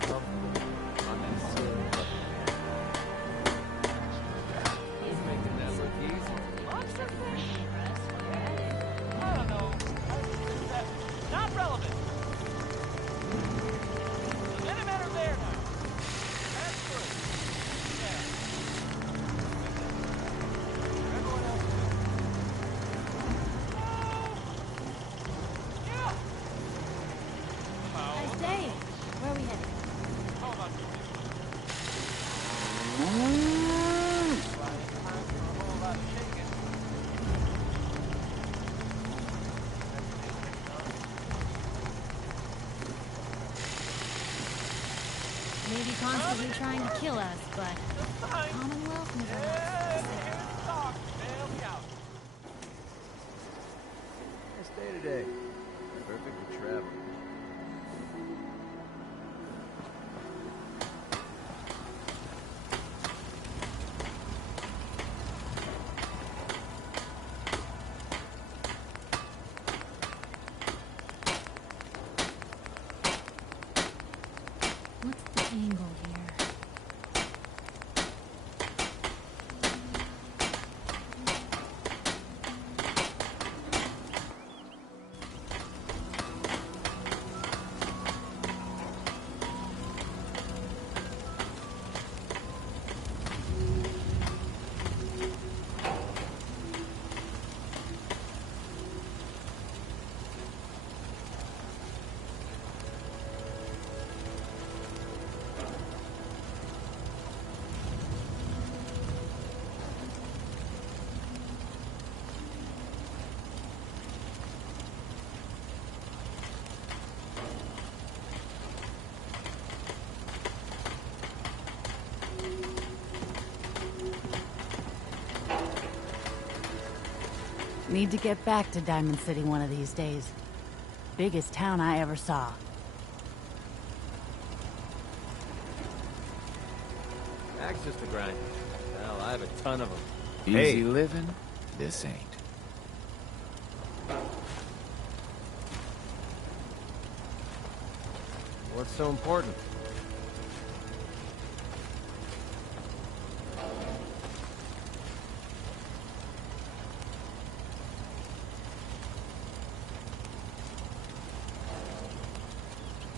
more comfortable on that silver button. He's making that look easy. Monster fish? I don't know. Not relevant. The Minutemen are there now. That's good. Yeah. Everyone else is. Yeah. I say, where are we headed? How about you? Maybe constantly trying to kill us, but Commonwealth never left. Nice day today. Perfect for travel. What's the angle here? Need to get back to Diamond City one of these days. Biggest town I ever saw. Access to grind. Hell, I have a ton of them. Easy living? This ain't. What's so important?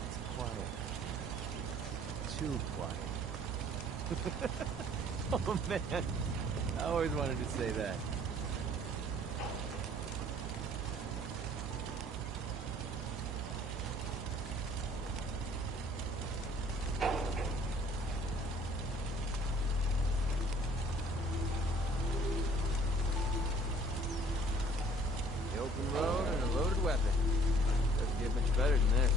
It's quiet. Too quiet. Oh man, I always wanted to say that. The open road and a loaded weapon. Doesn't get much better than this.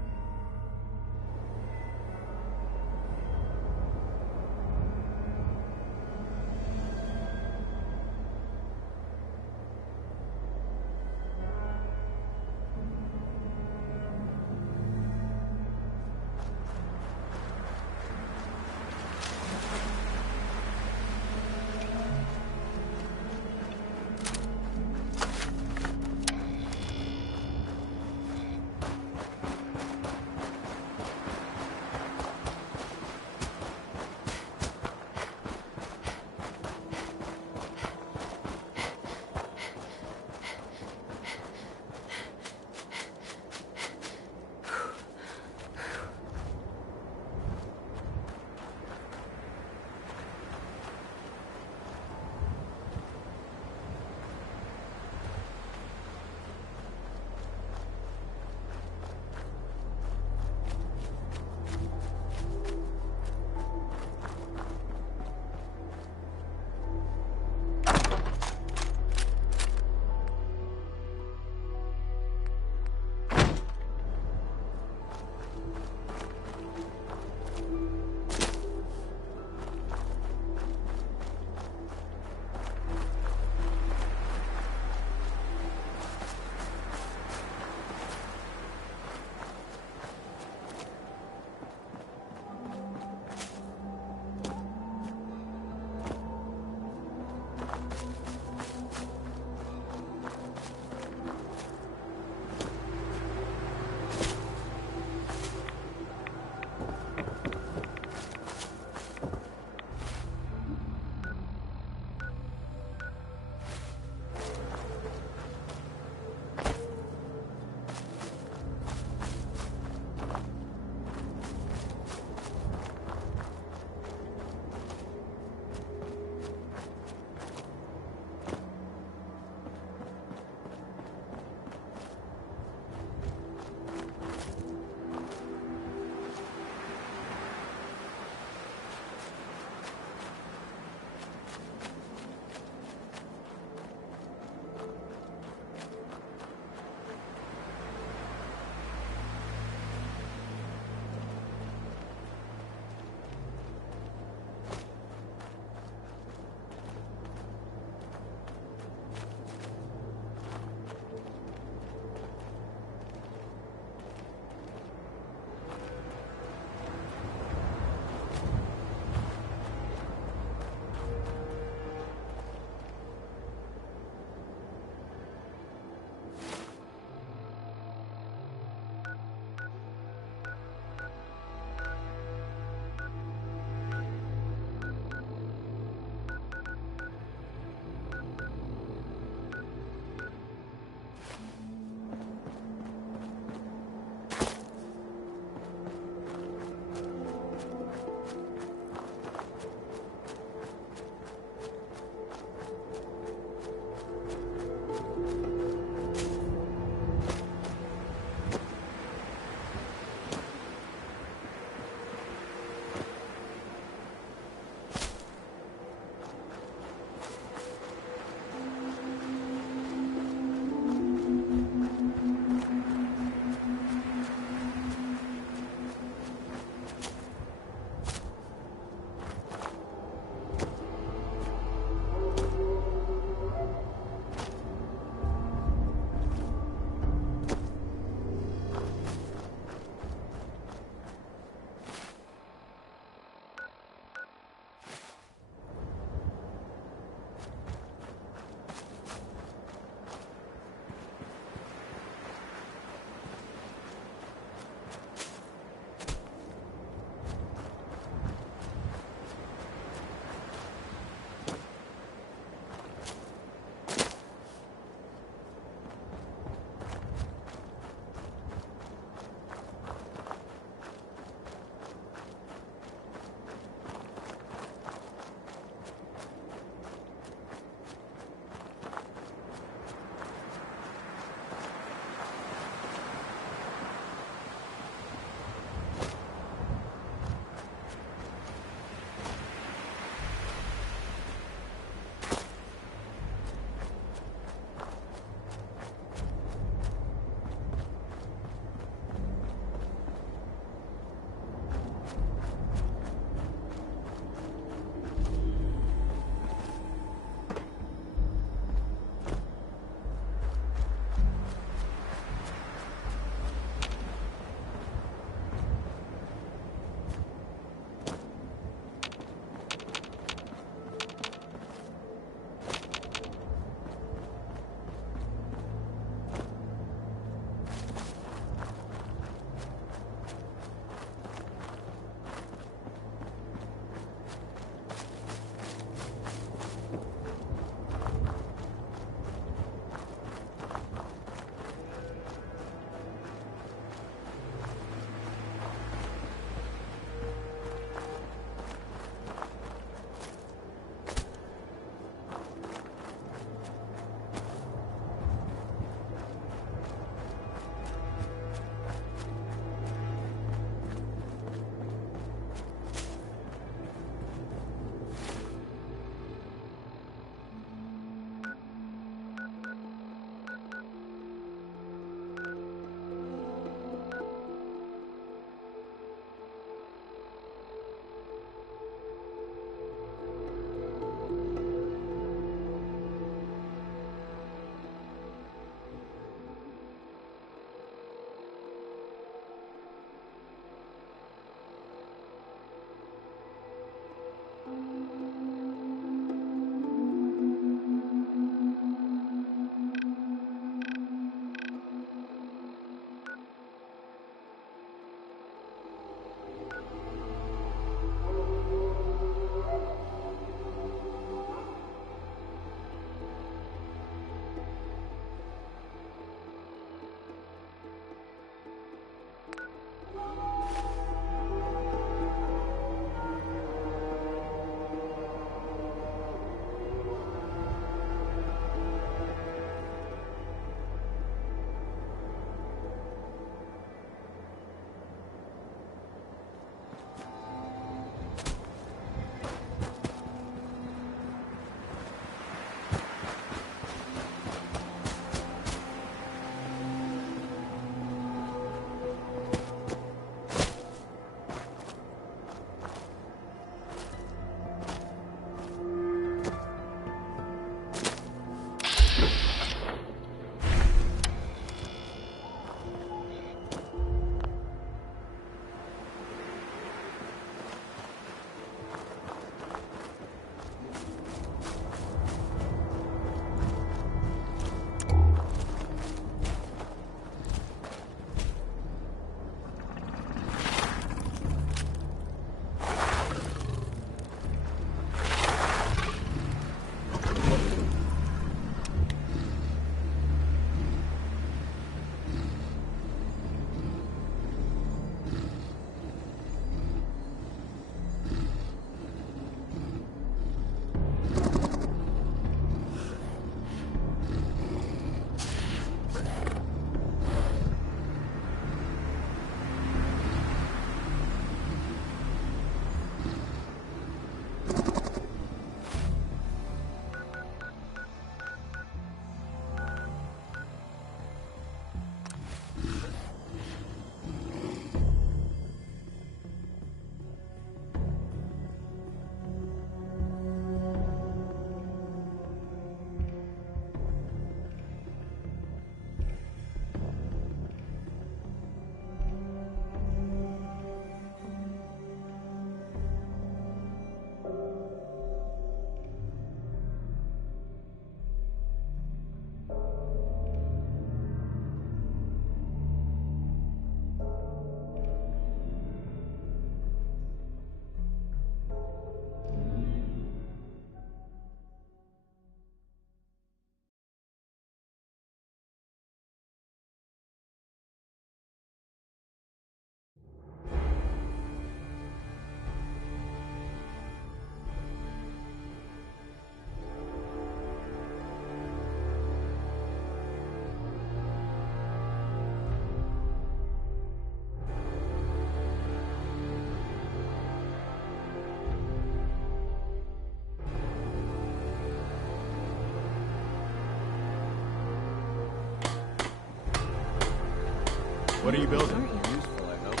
What are you building? Useful, I hope.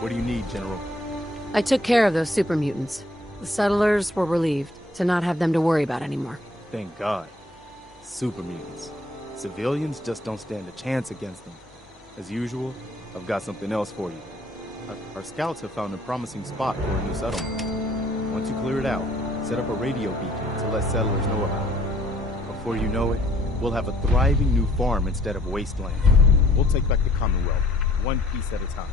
What do you need, General? I took care of those super mutants. The settlers were relieved to not have them to worry about anymore. Thank God. Super mutants. Civilians just don't stand a chance against them. As usual, I've got something else for you. Our scouts have found a promising spot for a new settlement. Once you clear it out, set up a radio beacon to let settlers know about it. Before you know it, we'll have a thriving new farm instead of wasteland. We'll take back the Commonwealth, one piece at a time.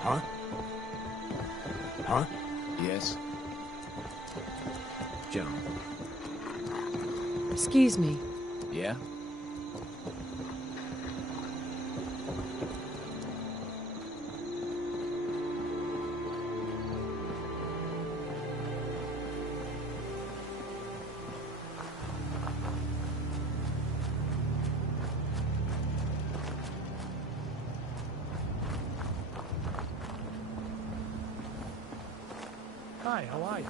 Huh? Huh? Yes? General. Excuse me. Yeah? Hi, how are you?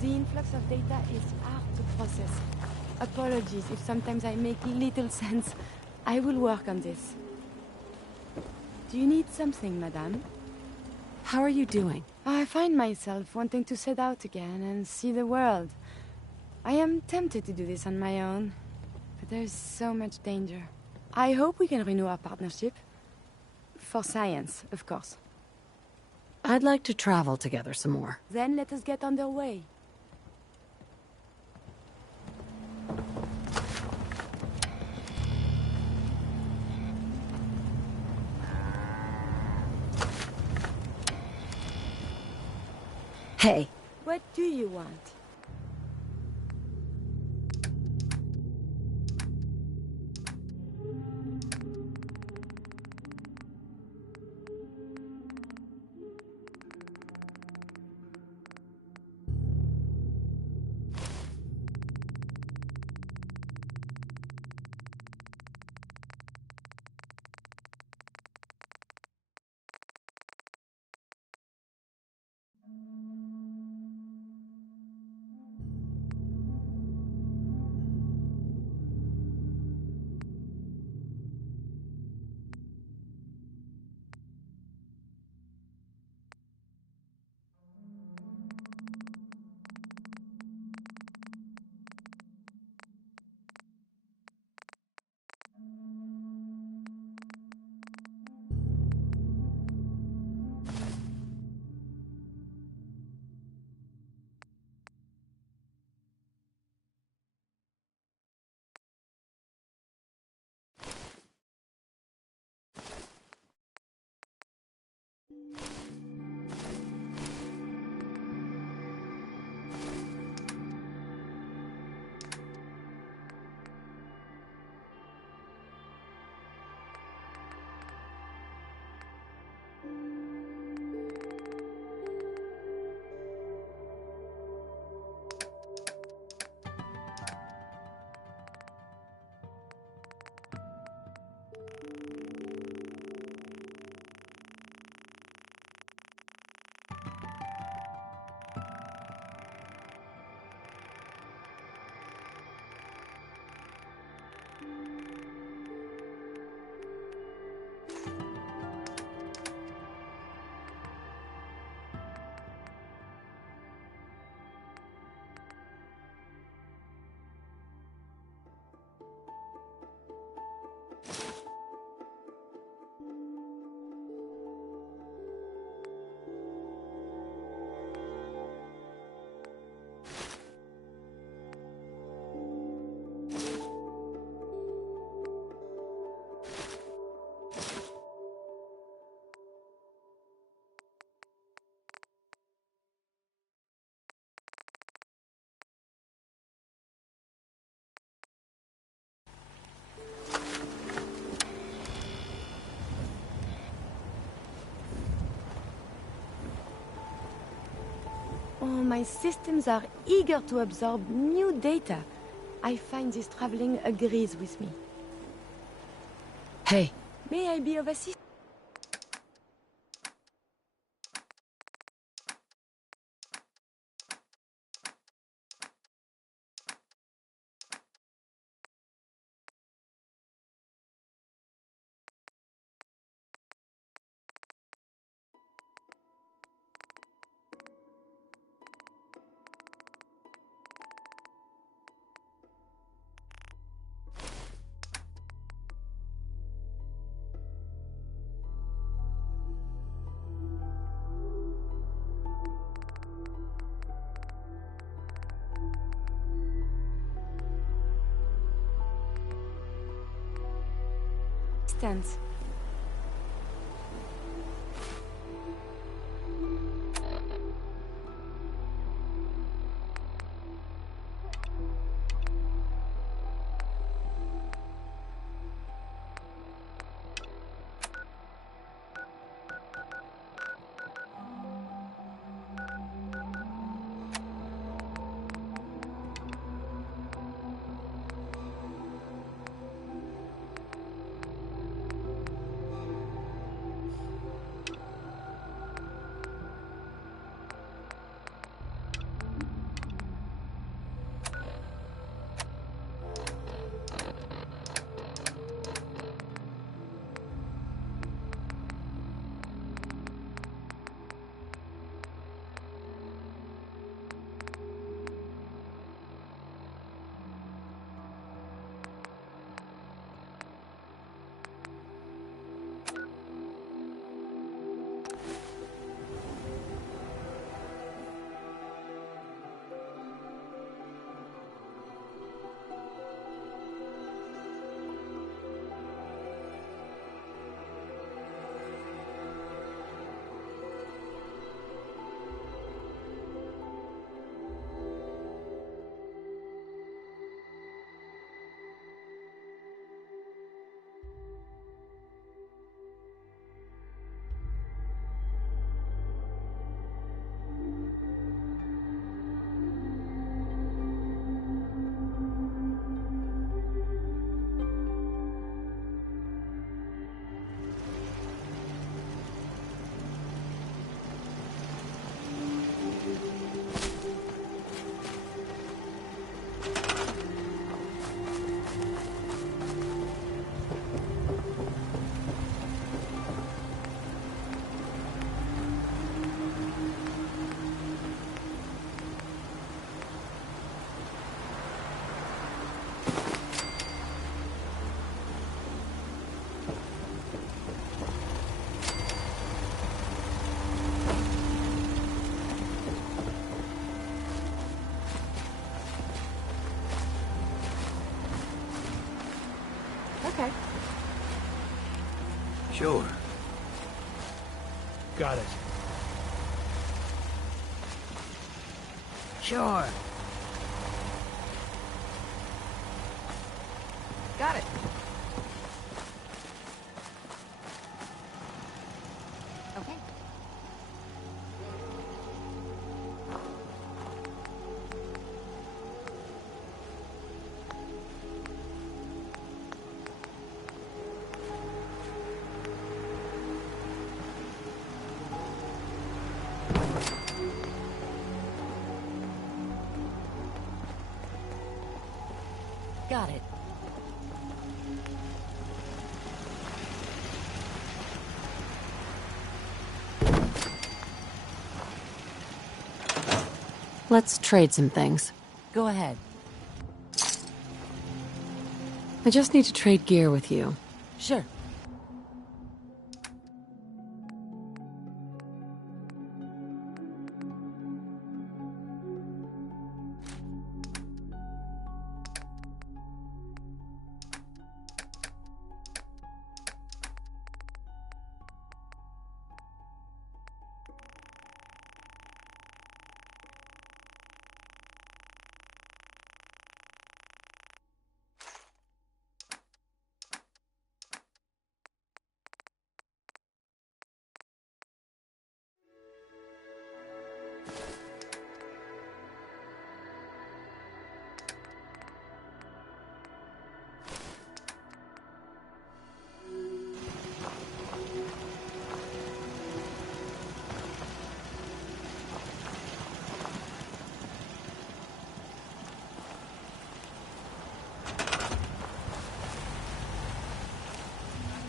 The influx of data is hard to process. Apologies if sometimes I make little sense. I will work on this. Do you need something, madame? How are you doing? I find myself wanting to set out again and see the world. I am tempted to do this on my own, but there's so much danger. I hope we can renew our partnership. For science, of course. I'd like to travel together some more. Then let us get underway. Hey, What do you want? Oh, my systems are eager to absorb new data. I find this traveling agrees with me. Hey, May I be of assistance? okay. Sure. Got it. Sure. Got it. Okay. Got it. Let's trade some things. Go ahead. I just need to trade gear with you. Sure.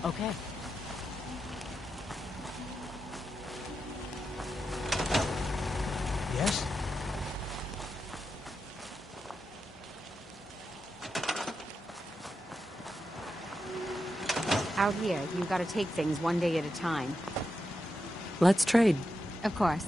Okay. Yes? Out here, you gotta take things one day at a time. Let's trade. Of course.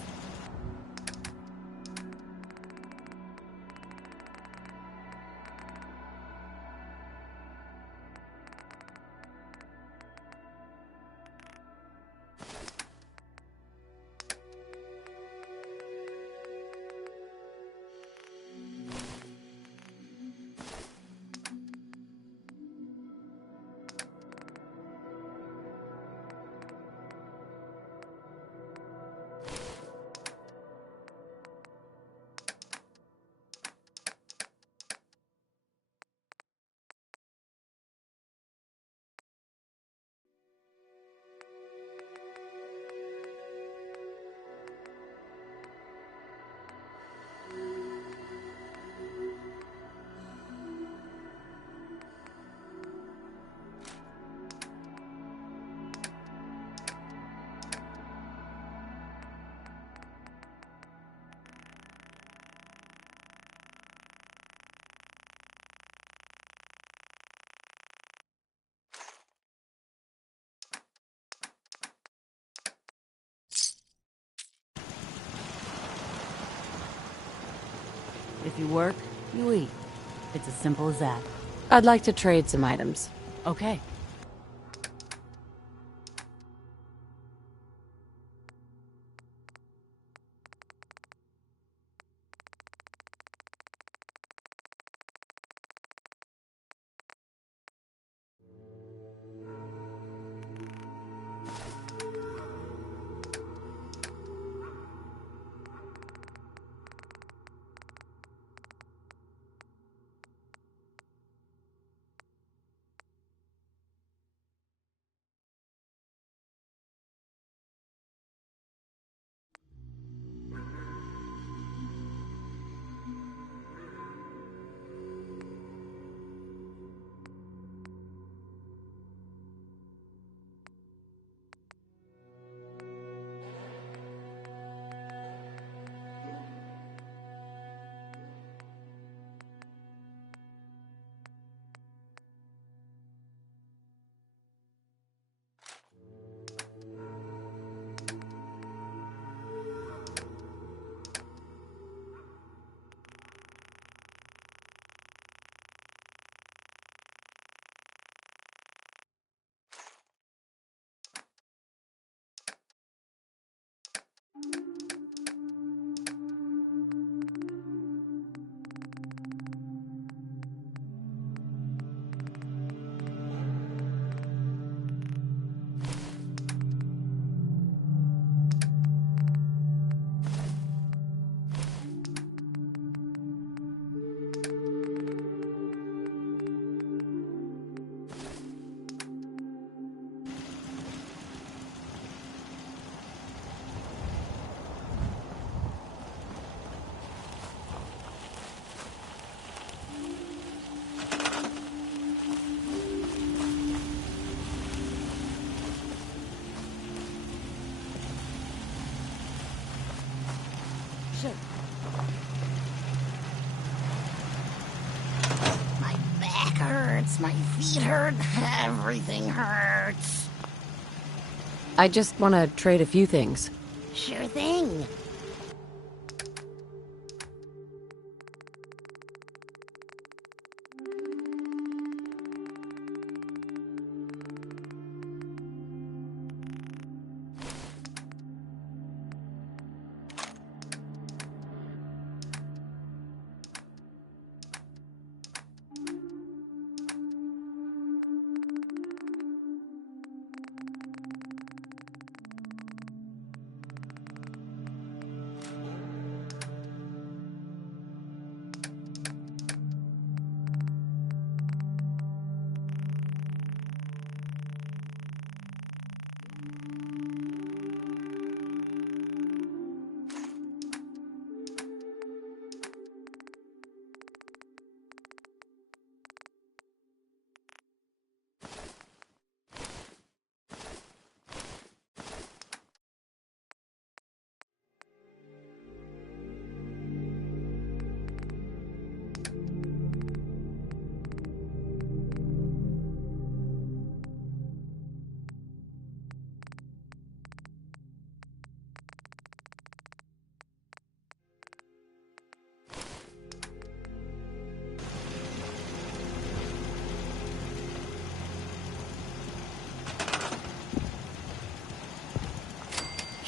If you work, you eat. It's as simple as that. I'd like to trade some items. Okay. My back hurts, my feet hurt, everything hurts. I just want to trade a few things. Sure thing.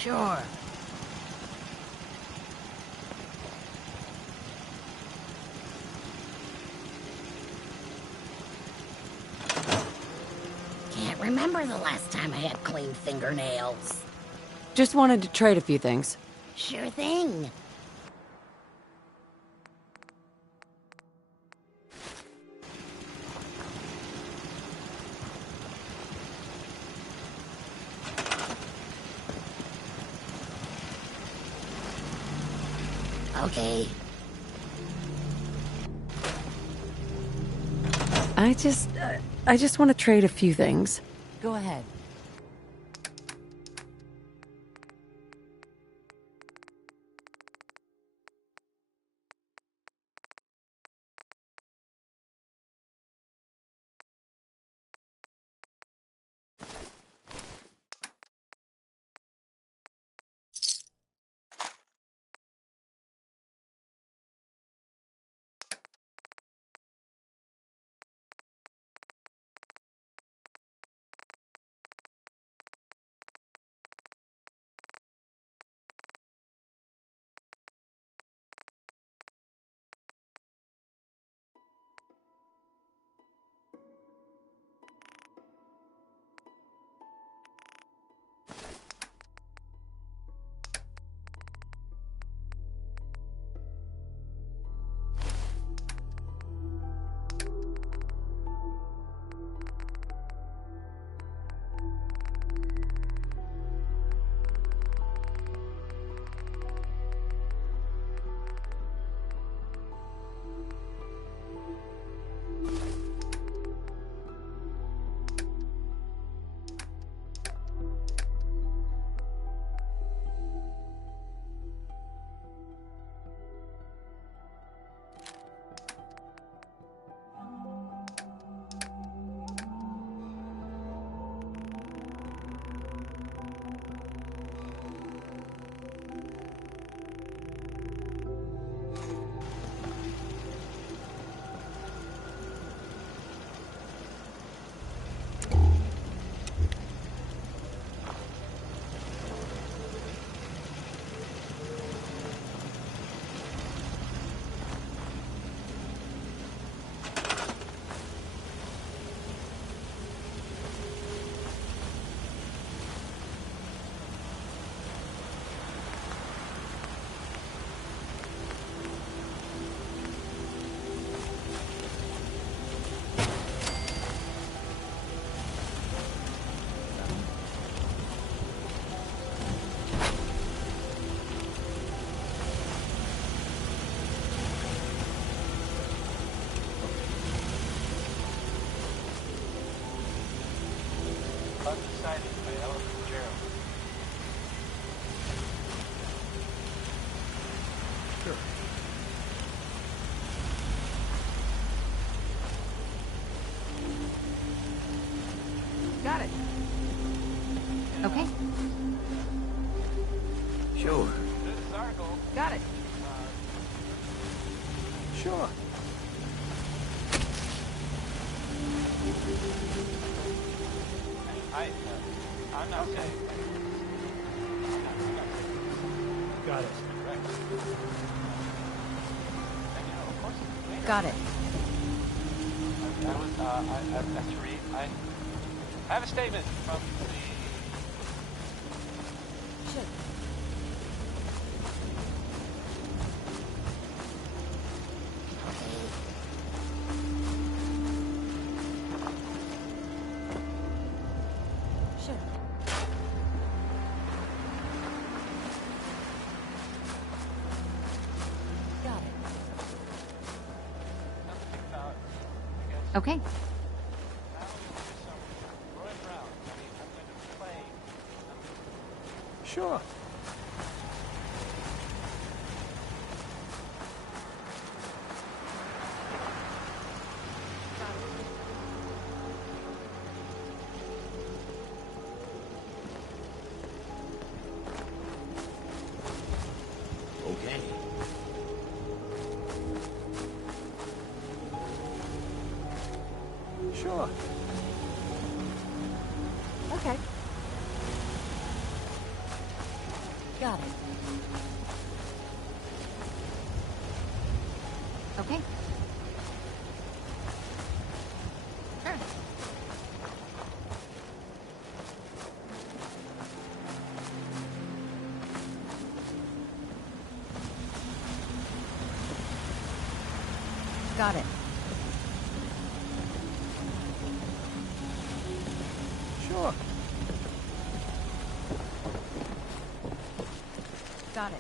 Sure. Can't remember the last time I had clean fingernails. Just wanted to trade a few things. Sure thing. Okay. I just want to trade a few things. Go ahead. Undecided by Ellen Fitzgerald. Sure. Got it. Okay. Sure. This is our goal. Got it. Sure. I'm not saying. Got it. Got it. That's to read. I have a statement from the. Shit. Sure. Got it. Something about, I guess. Okay. Now we do some Roy Brown. I'm going to play. Sure. Okay. Sure. Okay. Got it. Okay. Sure. Got it. Sure. Got it.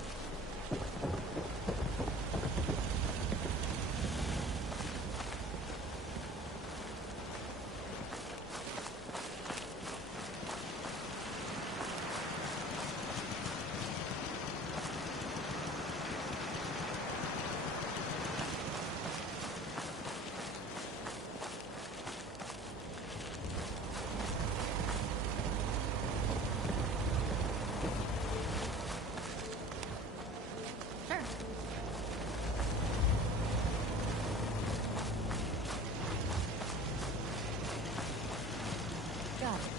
Sure. Got it.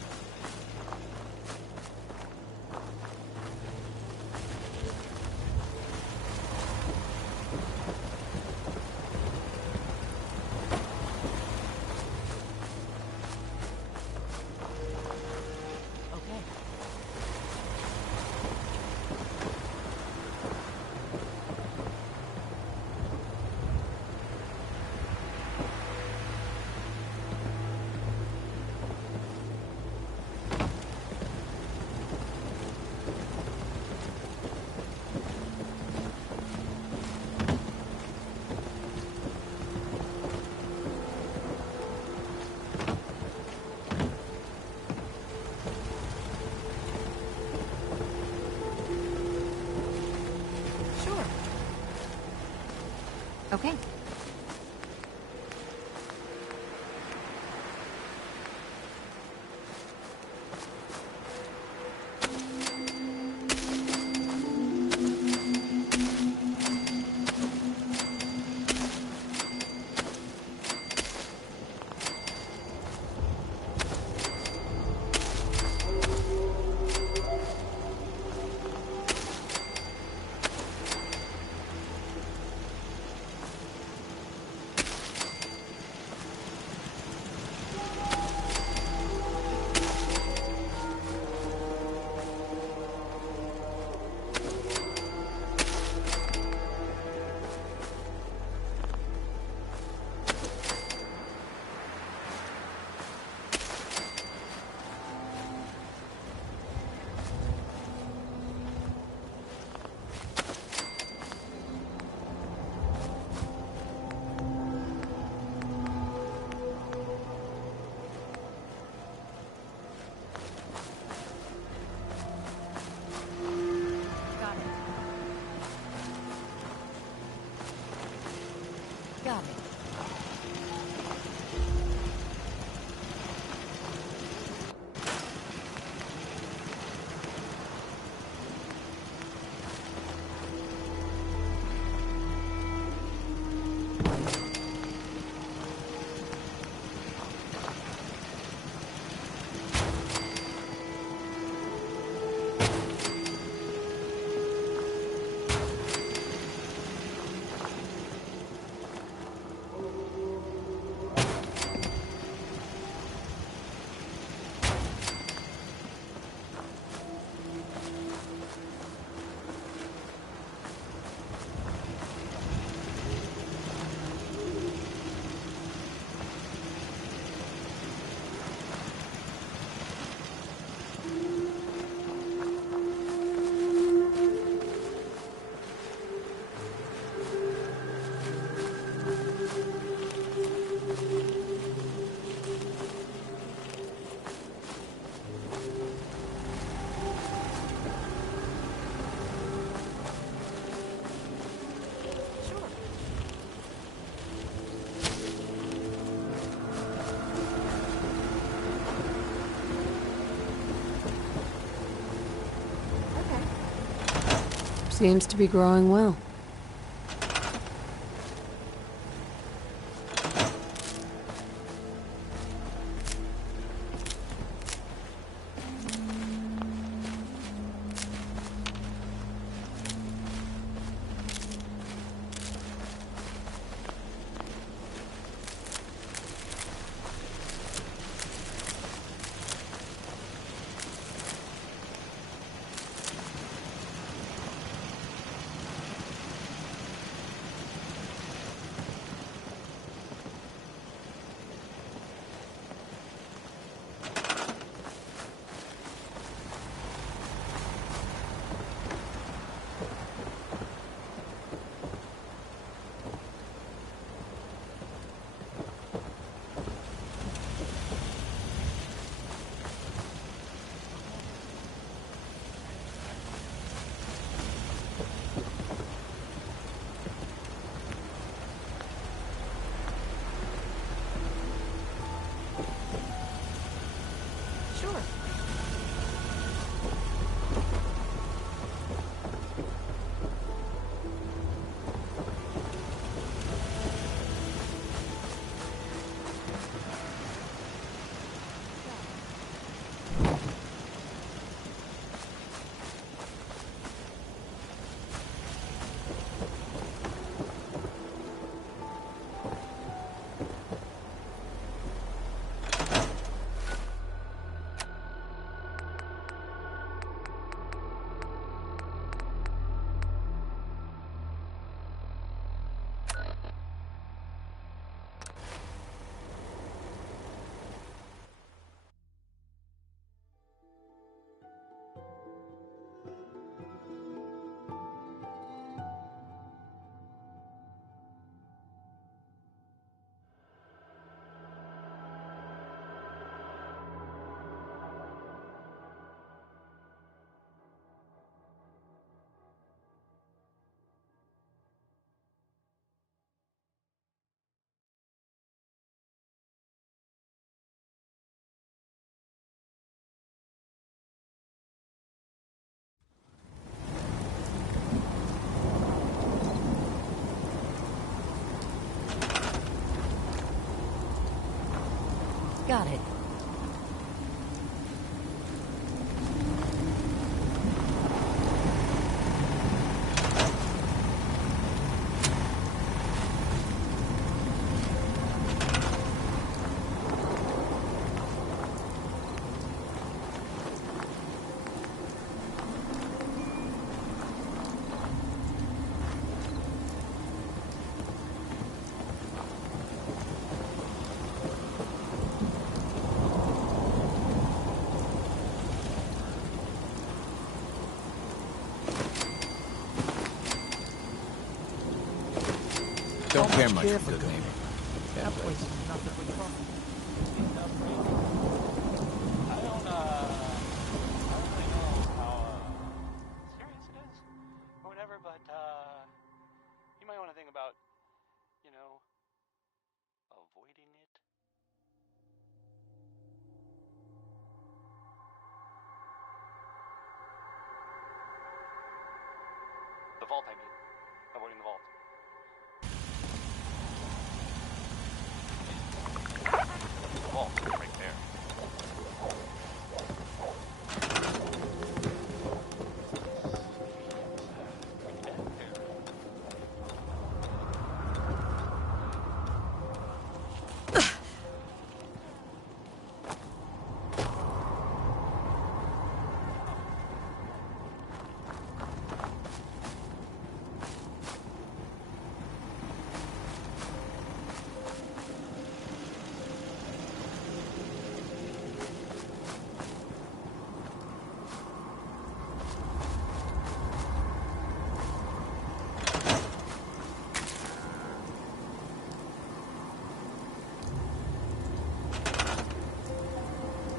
Okay. Sure. Okay. Got it. Got it. Seems to be growing well. Got it. Don't care much for the name. That place is nothing but trouble. I don't really know how serious it is or whatever, but you might want to think about, you know, avoiding it. The vault, I mean. Avoiding the vault. Vault, right there.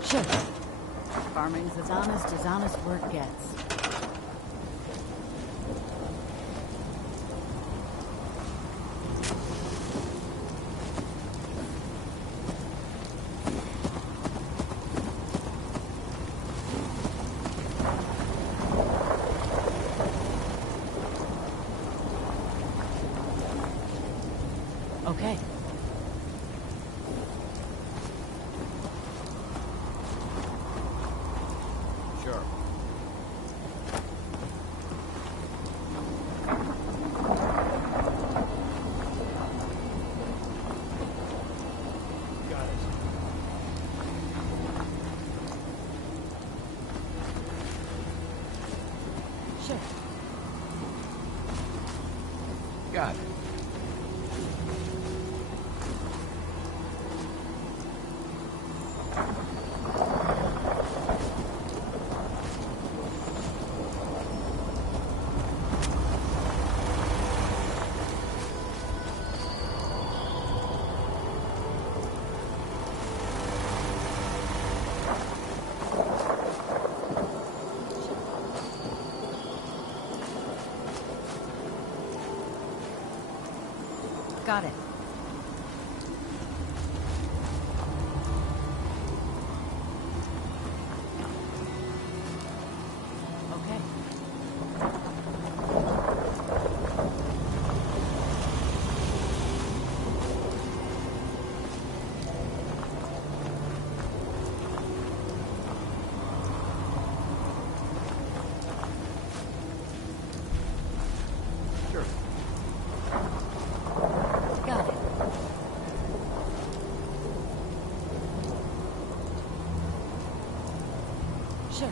Sure. Farming's as honest work gets. Okay. Sure. Got it. Sure. Got it. Got it. Okay. Sure. Got it. Sure.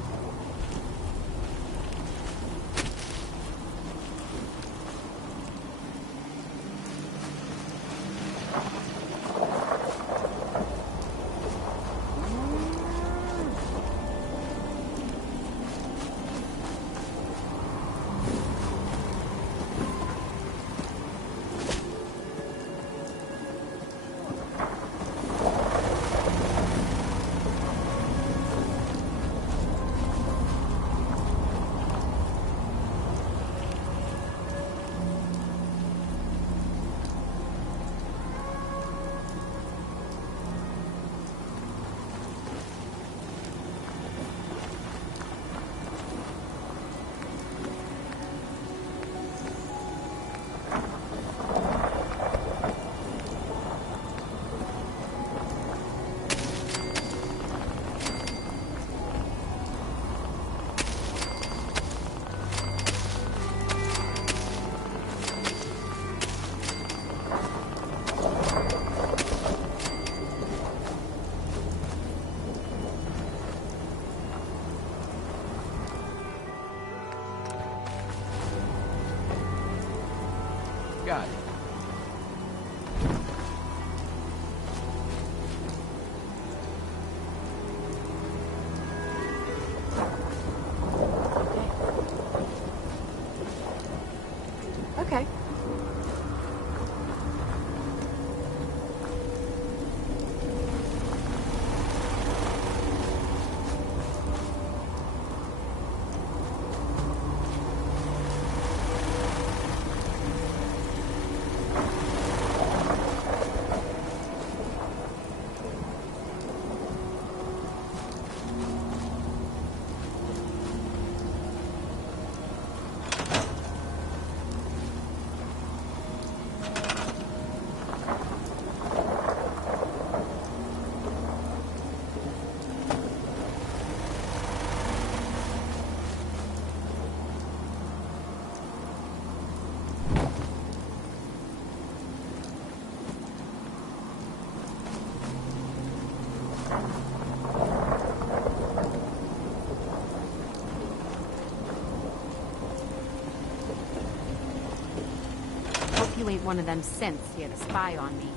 you ain't one of them synths here to spy on me.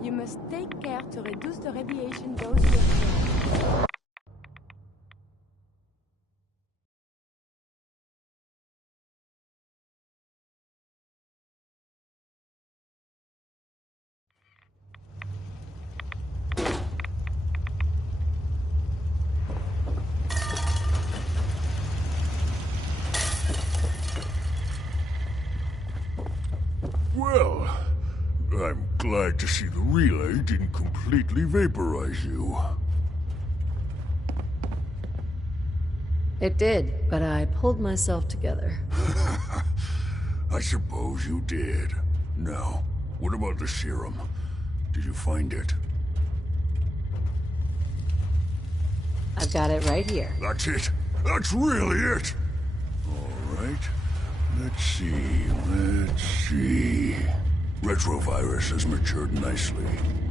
You must take care to reduce the radiation dose you have. Well, I'm glad to see the relay didn't completely vaporize you. It did, but I pulled myself together. I suppose you did. Now, what about the serum? Did you find it? I've got it right here. That's it. That's really it. All right. Let's see. Retrovirus has matured nicely.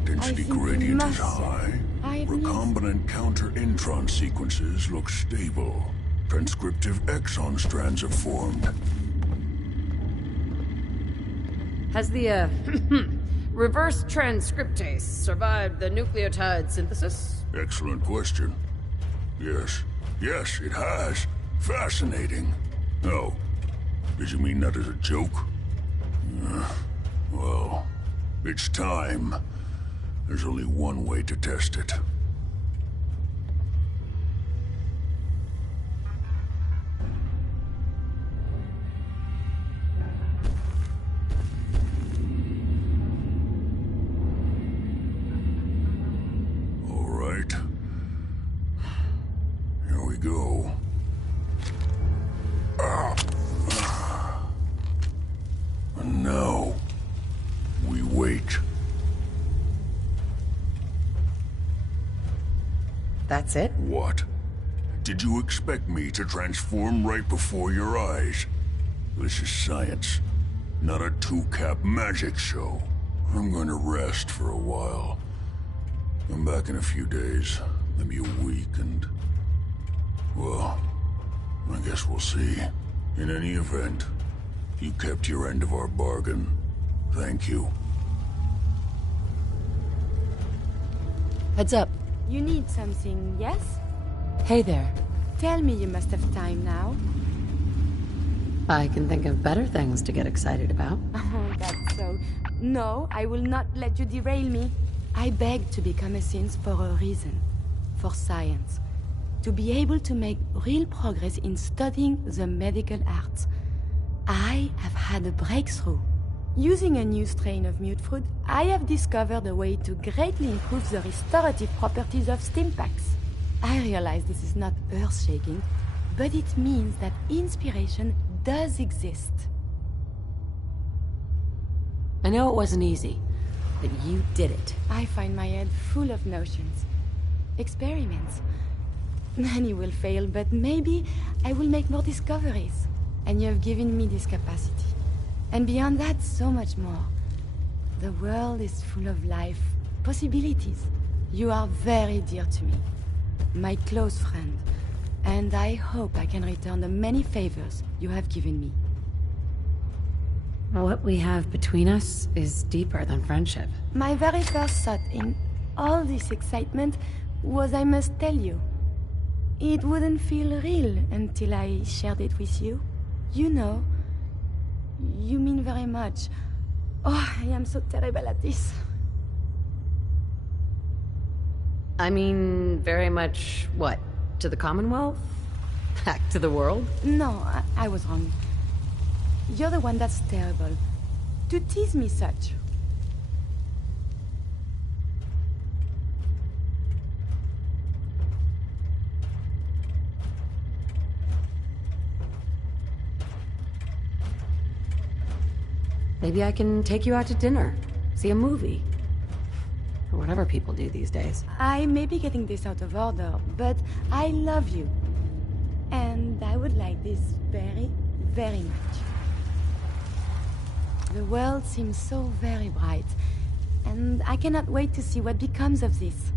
Density gradient is high. Recombinant counter-intron sequences look stable. Transcriptive exon strands have formed. Has the, reverse transcriptase survived the nucleotide synthesis? Excellent question. Yes, it has. Fascinating. Oh, did you mean that as a joke? Well, it's time. There's only one way to test it. All right. Here we go. And now, we wait. That's it? What? Did you expect me to transform right before your eyes? This is science, not a two-cap magic show. I'm going to rest for a while. I'm back in a few days, maybe a week, and... well, I guess we'll see. In any event, you kept your end of our bargain. Thank you. Heads up. You need something, yes? Hey there. Tell me you must have time now. I can think of better things to get excited about. Oh, that's so... No, I will not let you derail me. I begged to become a synth for a reason. For science. To be able to make real progress in studying the medical arts. I have had a breakthrough. Using a new strain of mutfruit, I have discovered a way to greatly improve the restorative properties of stimpaks. I realize this is not earth-shaking, but it means that inspiration does exist. I know it wasn't easy, but you did it. I find my head full of notions. Experiments. Many will fail, but maybe I will make more discoveries. And you have given me this capacity. And beyond that, so much more. The world is full of life, possibilities. You are very dear to me. My close friend. And I hope I can return the many favors you have given me. What we have between us is deeper than friendship. My very first thought in all this excitement was I must tell you. It wouldn't feel real until I shared it with you. You know, you mean very much. Oh, I am so terrible at this. I mean, very much what? To the Commonwealth? Back to the world? No, I was wrong. You're the one that's terrible. To tease me such. Maybe I can take you out to dinner, see a movie. Or whatever people do these days. I may be getting this out of order, but I love you. And I would like this very, very much. The world seems so very bright, and I cannot wait to see what becomes of this.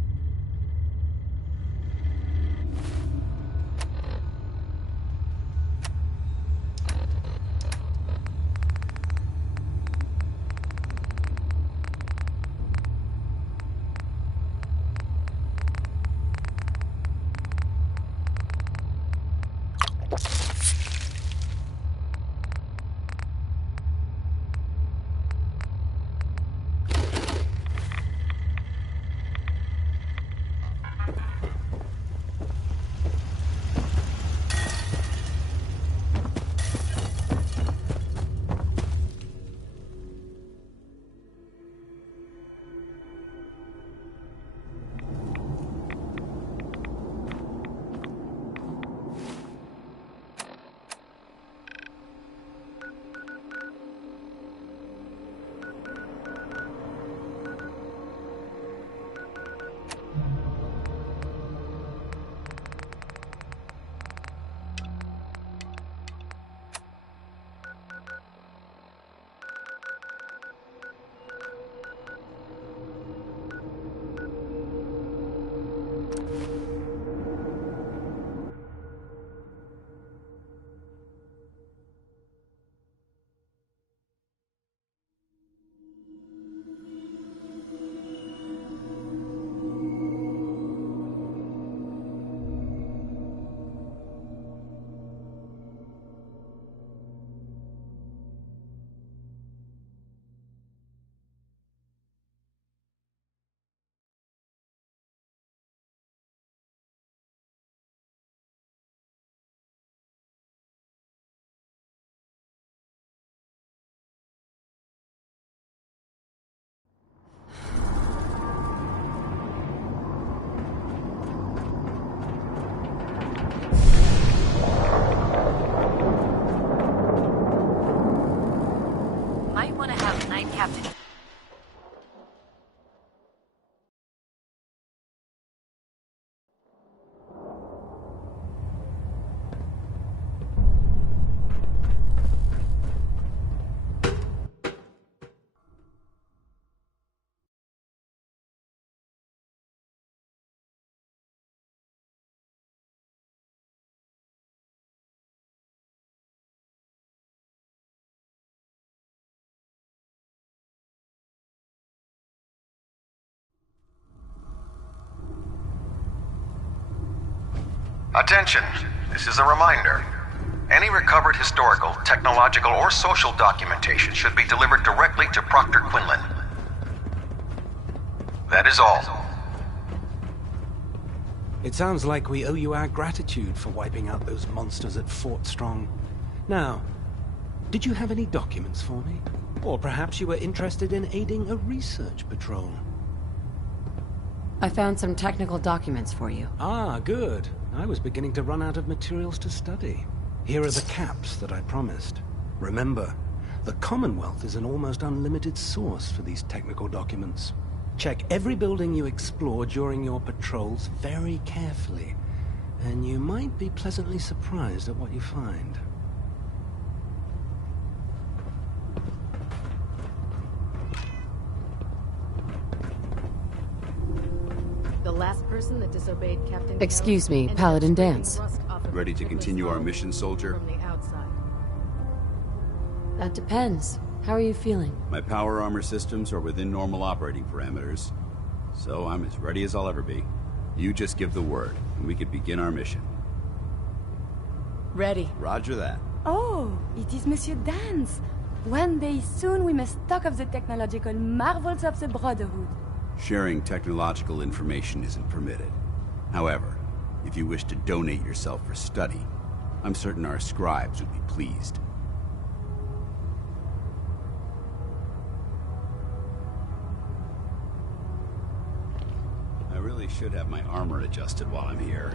Attention, this is a reminder. Any recovered historical, technological, or social documentation should be delivered directly to Proctor Quinlan. That is all. It sounds like we owe you our gratitude for wiping out those monsters at Fort Strong. Now, did you have any documents for me? Or perhaps you were interested in aiding a research patrol? I found some technical documents for you. Ah, good. I was beginning to run out of materials to study. Here are the caps that I promised. Remember, the Commonwealth is an almost unlimited source for these technical documents. Check every building you explore during your patrols very carefully, and you might be pleasantly surprised at what you find. The last person that disobeyed Captain... Excuse me, Paladin Danse. Ready to continue our mission, soldier? That depends. How are you feeling? My power armor systems are within normal operating parameters, so I'm as ready as I'll ever be. You just give the word, and we can begin our mission. Ready. Roger that. Oh, it is Monsieur Danse. One day soon we must talk of the technological marvels of the Brotherhood. Sharing technological information isn't permitted. However, if you wish to donate yourself for study, I'm certain our scribes would be pleased. I really should have my armor adjusted while I'm here.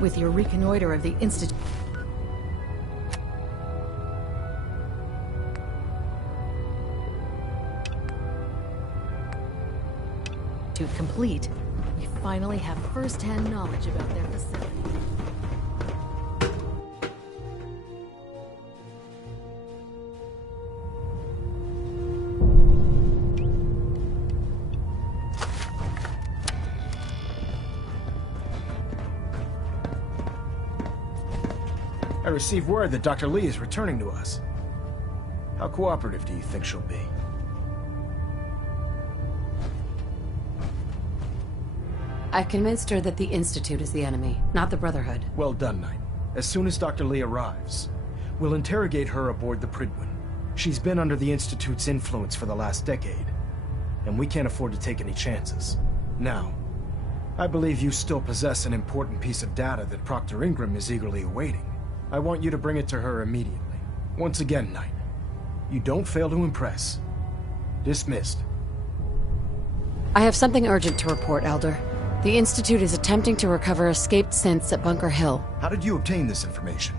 With your reconnoiter of the Institute... complete, you finally have first-hand knowledge about their facility. I received word that Dr. Lee is returning to us. How cooperative do you think she'll be? I've convinced her that the Institute is the enemy, not the Brotherhood. Well done, Knight. As soon as Dr. Lee arrives, we'll interrogate her aboard the Prydwen. She's been under the Institute's influence for the last decade, and we can't afford to take any chances. Now, I believe you still possess an important piece of data that Proctor Ingram is eagerly awaiting. I want you to bring it to her immediately. Once again, Knight, you don't fail to impress. Dismissed. I have something urgent to report, Elder. The Institute is attempting to recover escaped synths at Bunker Hill. How did you obtain this information?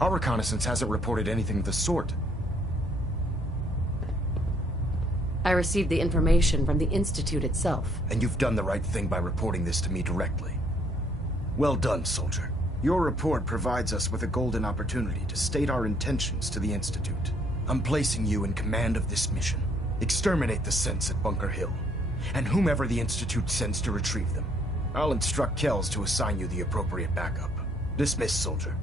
Our reconnaissance hasn't reported anything of the sort. I received the information from the Institute itself. And you've done the right thing by reporting this to me directly. Well done, soldier. Your report provides us with a golden opportunity to state our intentions to the Institute. I'm placing you in command of this mission. Exterminate the synths at Bunker Hill, and whomever the Institute sends to retrieve them. I'll instruct Kells to assign you the appropriate backup. Dismissed, soldier.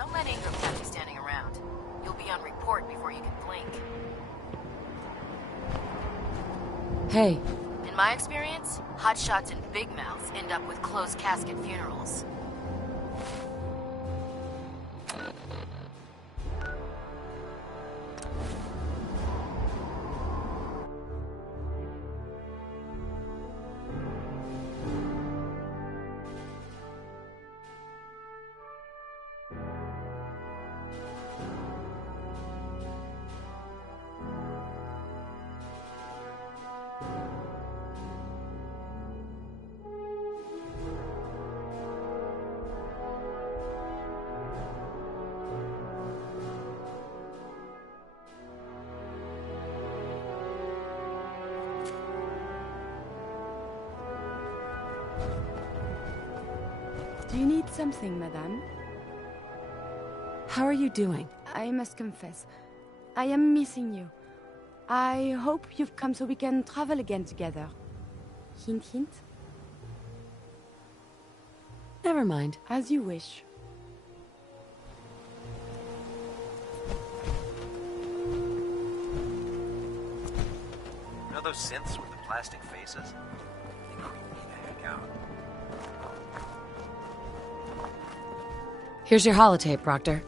Don't let Ingram have you standing around. You'll be on report before you can blink. Hey. In my experience, hotshots and big mouths end up with closed casket funerals. need something, madame? How are you doing? I must confess, I am missing you. I hope you've come so we can travel again together. Hint, hint. Never mind. As you wish. You know those synths with the plastic faces? They creep me the heck out. Here's your holotape, Proctor.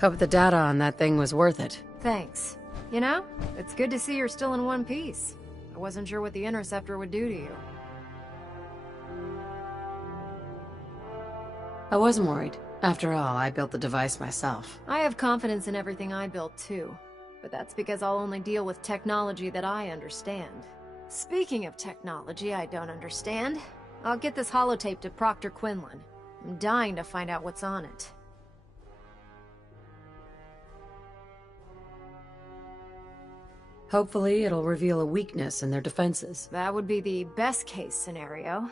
Hope the data on that thing was worth it. Thanks. You know, it's good to see you're still in one piece. I wasn't sure what the Interceptor would do to you. I wasn't worried. After all, I built the device myself. I have confidence in everything I built, too. But that's because I'll only deal with technology that I understand. Speaking of technology I don't understand, I'll get this holotape to Proctor Quinlan. I'm dying to find out what's on it. Hopefully, it'll reveal a weakness in their defenses. That would be the best-case scenario.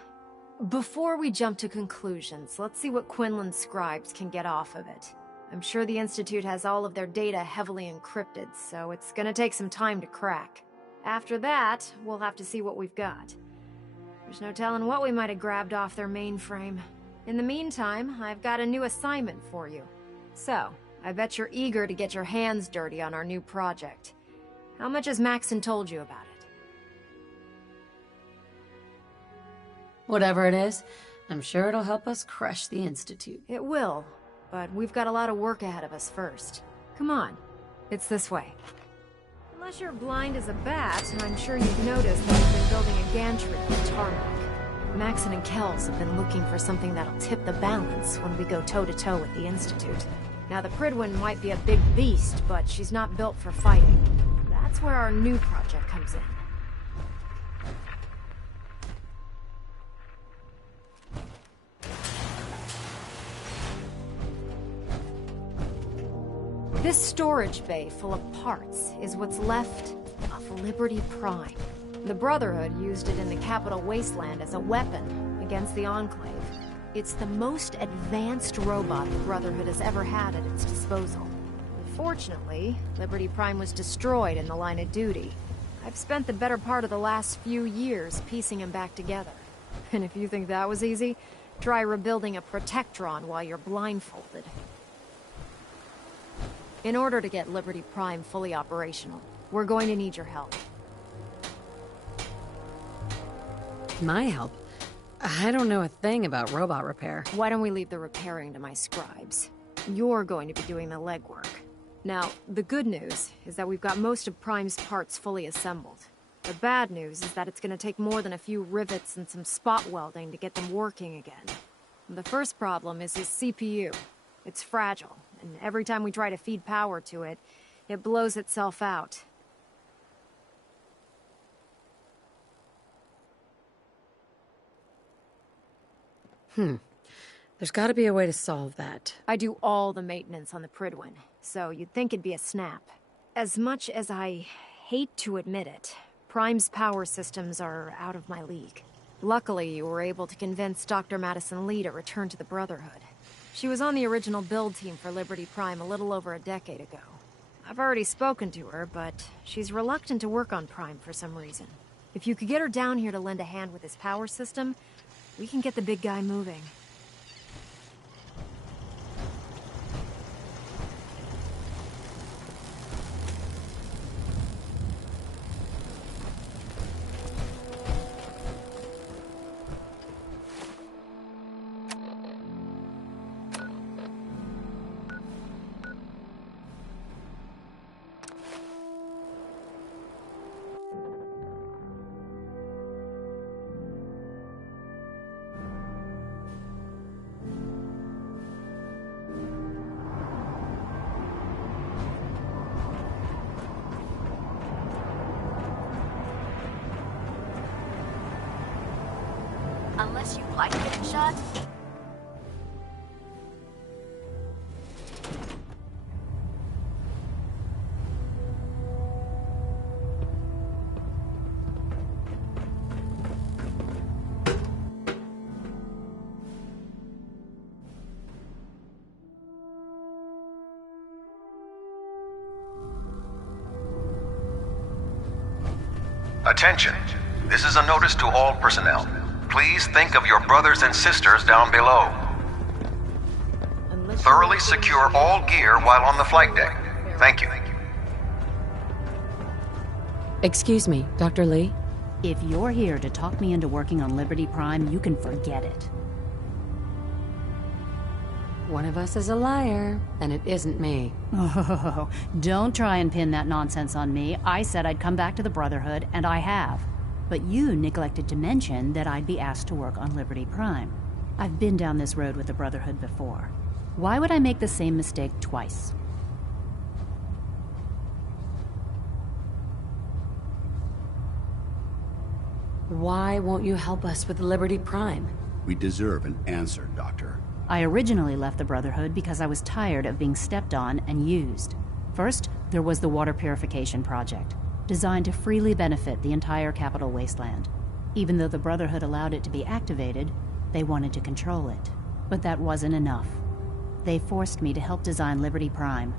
Before we jump to conclusions, let's see what Quinlan's scribes can get off of it. I'm sure the Institute has all of their data heavily encrypted, so it's gonna take some time to crack. After that, we'll have to see what we've got. There's no telling what we might have grabbed off their mainframe. In the meantime, I've got a new assignment for you. So, I bet you're eager to get your hands dirty on our new project. How much has Maxon told you about it? Whatever it is, I'm sure it'll help us crush the Institute. It will, but we've got a lot of work ahead of us first. Come on, it's this way. Unless you're blind as a bat, I'm sure you've noticed that we've been building a gantry on the tarmac. Maxon and Kells have been looking for something that'll tip the balance when we go toe-to-toe with the Institute. Now, the Prydwen might be a big beast, but she's not built for fighting. That's where our new project comes in. This storage bay full of parts is what's left of Liberty Prime. The Brotherhood used it in the Capital Wasteland as a weapon against the Enclave. It's the most advanced robot the Brotherhood has ever had at its disposal. Unfortunately, Liberty Prime was destroyed in the line of duty. I've spent the better part of the last few years piecing him back together. And if you think that was easy, try rebuilding a Protectron while you're blindfolded. In order to get Liberty Prime fully operational, we're going to need your help. My help? I don't know a thing about robot repair. Why don't we leave the repairing to my scribes? You're going to be doing the legwork. Now, the good news is that we've got most of Prime's parts fully assembled. The bad news is that it's going to take more than a few rivets and some spot welding to get them working again. The first problem is his CPU. It's fragile, and every time we try to feed power to it, it blows itself out. There's gotta be a way to solve that. I do all the maintenance on the Prydwen, so you'd think it'd be a snap. As much as I hate to admit it, Prime's power systems are out of my league. Luckily, you were able to convince Dr. Madison Lee to return to the Brotherhood. She was on the original build team for Liberty Prime a little over a decade ago. I've already spoken to her, but she's reluctant to work on Prime for some reason. If you could get her down here to lend a hand with his power system, we can get the big guy moving. Unless you like getting shot. Attention. This is a notice to all personnel. Please think of your brothers and sisters down below. Thoroughly secure all gear while on the flight deck. Thank you. Excuse me, Dr. Lee? If you're here to talk me into working on Liberty Prime, you can forget it. One of us is a liar, and it isn't me. Oh, don't try and pin that nonsense on me. I said I'd come back to the Brotherhood, and I have. But you neglected to mention that I'd be asked to work on Liberty Prime. I've been down this road with the Brotherhood before. Why would I make the same mistake twice? Why won't you help us with Liberty Prime? We deserve an answer, Doctor. I originally left the Brotherhood because I was tired of being stepped on and used. First, there was the Water Purification Project, designed to freely benefit the entire Capital Wasteland. Even though the Brotherhood allowed it to be activated, they wanted to control it. But that wasn't enough. They forced me to help design Liberty Prime.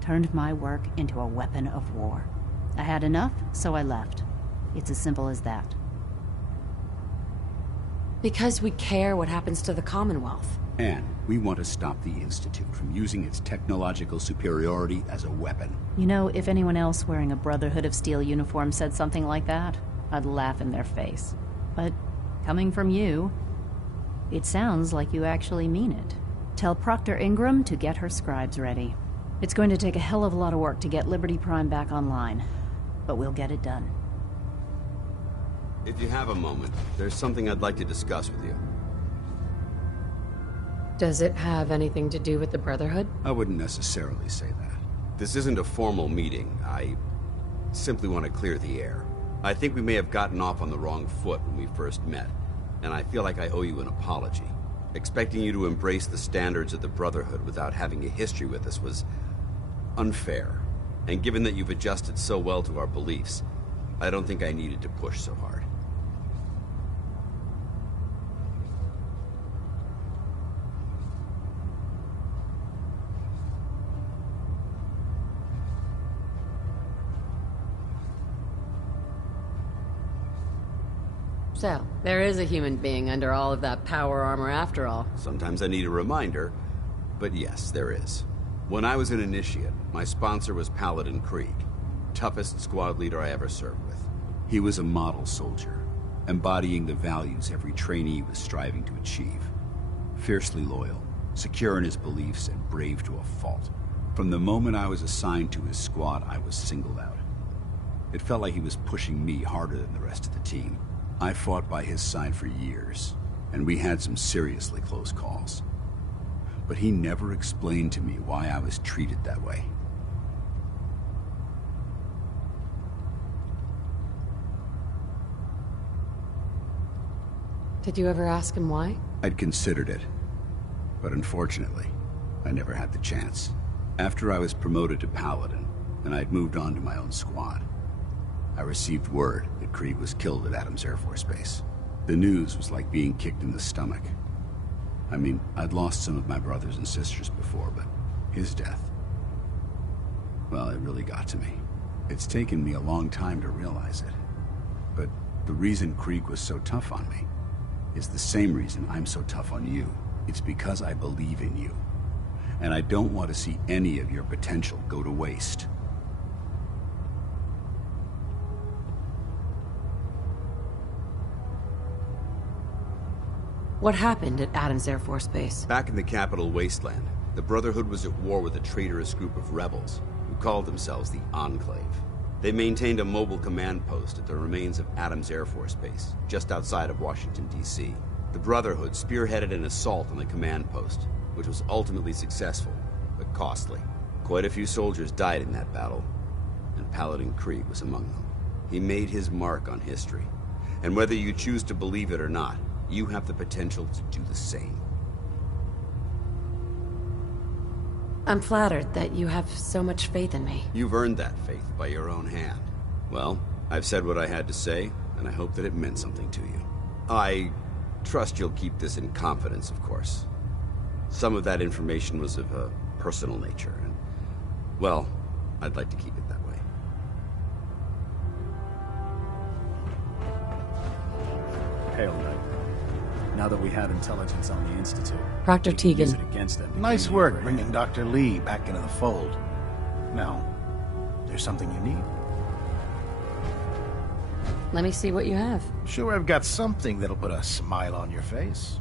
Turned my work into a weapon of war. I had enough, so I left. It's as simple as that. Because we care what happens to the Commonwealth. And we want to stop the Institute from using its technological superiority as a weapon. You know, if anyone else wearing a Brotherhood of Steel uniform said something like that, I'd laugh in their face. But coming from you, it sounds like you actually mean it. Tell Proctor Ingram to get her scribes ready. It's going to take a hell of a lot of work to get Liberty Prime back online, but we'll get it done. If you have a moment, there's something I'd like to discuss with you. Does it have anything to do with the Brotherhood? I wouldn't necessarily say that. This isn't a formal meeting. I simply want to clear the air. I think we may have gotten off on the wrong foot when we first met, and I feel like I owe you an apology. Expecting you to embrace the standards of the Brotherhood without having a history with us was unfair. And given that you've adjusted so well to our beliefs, I don't think I needed to push so hard. So, there is a human being under all of that power armor after all. Sometimes I need a reminder, but yes, there is. When I was an initiate, my sponsor was Paladin Krieg, toughest squad leader I ever served with. He was a model soldier, embodying the values every trainee was striving to achieve. Fiercely loyal, secure in his beliefs, and brave to a fault. From the moment I was assigned to his squad, I was singled out. It felt like he was pushing me harder than the rest of the team. I fought by his side for years, and we had some seriously close calls. But he never explained to me why I was treated that way. Did you ever ask him why? I'd considered it, but unfortunately, I never had the chance. After I was promoted to Paladin, and I'd moved on to my own squad, I received word that Krieg was killed at Adams Air Force Base. The news was like being kicked in the stomach. I mean, I'd lost some of my brothers and sisters before, but his death, well, it really got to me. It's taken me a long time to realize it. But the reason Krieg was so tough on me is the same reason I'm so tough on you. It's because I believe in you. And I don't want to see any of your potential go to waste. What happened at Adams Air Force Base? Back in the Capital Wasteland, the Brotherhood was at war with a traitorous group of rebels who called themselves the Enclave. They maintained a mobile command post at the remains of Adams Air Force Base, just outside of Washington, D.C. The Brotherhood spearheaded an assault on the command post, which was ultimately successful, but costly. Quite a few soldiers died in that battle, and Paladin Krieg was among them. He made his mark on history, and whether you choose to believe it or not, you have the potential to do the same. I'm flattered that you have so much faith in me. You've earned that faith by your own hand. Well, I've said what I had to say, and I hope that it meant something to you. I trust you'll keep this in confidence, of course. Some of that information was of a personal nature, and, well, I'd like to keep it that way. Pale Knight. Now that we have intelligence on the Institute, Proctor we can use Tegan. it against them. Nice work bringing Dr. Lee back into the fold. Now, there's something you need. Let me see what you have. Sure, I've got something that'll put a smile on your face.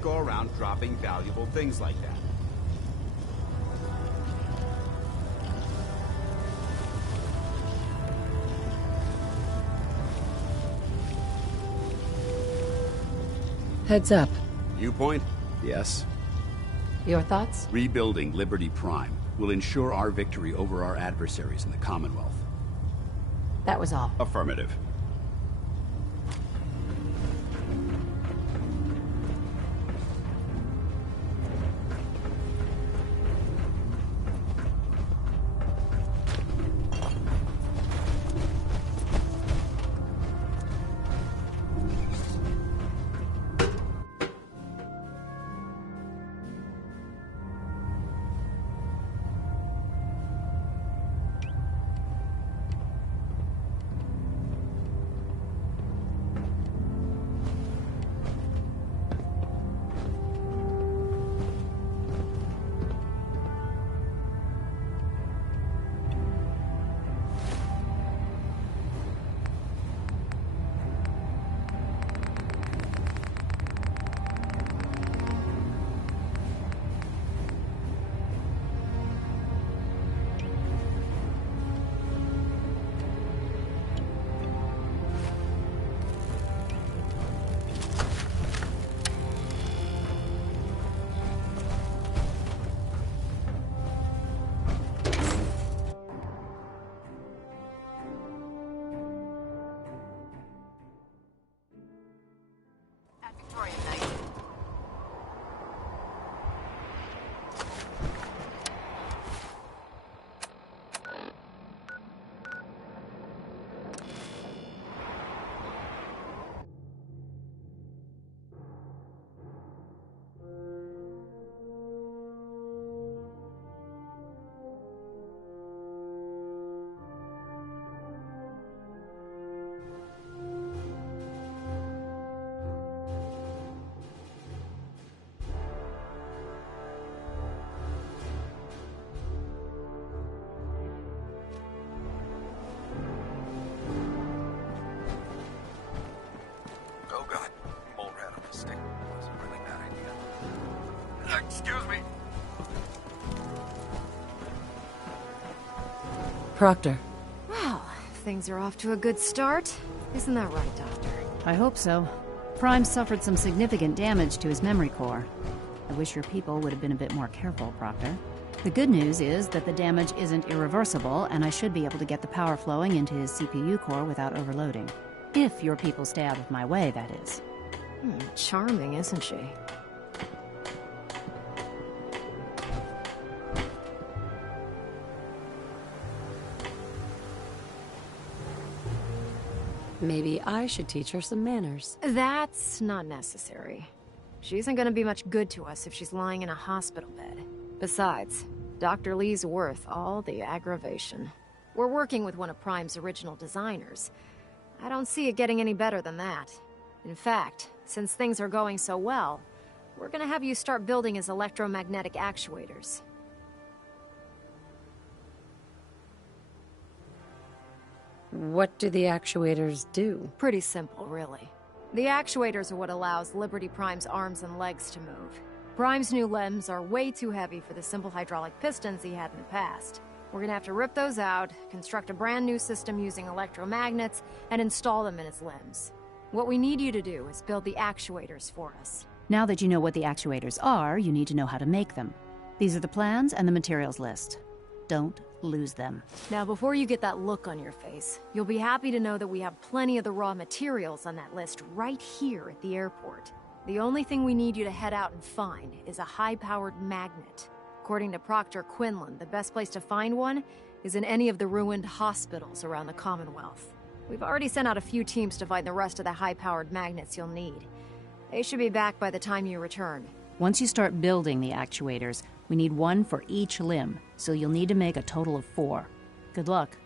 Go around dropping valuable things like that. Heads up. Viewpoint? Yes. Your thoughts? Rebuilding Liberty Prime will ensure our victory over our adversaries in the Commonwealth. That was all. Affirmative. Proctor. Well, things are off to a good start. Isn't that right, Doctor? I hope so. Prime suffered some significant damage to his memory core. I wish your people would have been a bit more careful, Proctor. The good news is that the damage isn't irreversible, and I should be able to get the power flowing into his CPU core without overloading. If your people stay out of my way, that is. Charming, isn't she? Maybe I should teach her some manners. That's not necessary. She isn't gonna be much good to us if she's lying in a hospital bed. Besides, Dr. Lee's worth all the aggravation. We're working with one of Prime's original designers. I don't see it getting any better than that. In fact, since things are going so well, we're gonna have you start building his electromagnetic actuators. What do the actuators do? Pretty simple, really. The actuators are what allows Liberty Prime's arms and legs to move. Prime's new limbs are way too heavy for the simple hydraulic pistons he had in the past. We're gonna have to rip those out, construct a brand new system using electromagnets, and install them in his limbs. What we need you to do is build the actuators for us. Now that you know what the actuators are, you need to know how to make them. These are the plans and the materials list. Don't lose them. Now, before you get that look on your face, you'll be happy to know that we have plenty of the raw materials on that list right here at the airport. The only thing we need you to head out and find is a high-powered magnet. According to Proctor Quinlan, the best place to find one is in any of the ruined hospitals around the Commonwealth. We've already sent out a few teams to find the rest of the high-powered magnets you'll need. They should be back by the time you return. Once you start building the actuators, we need one for each limb, so you'll need to make a total of 4. Good luck.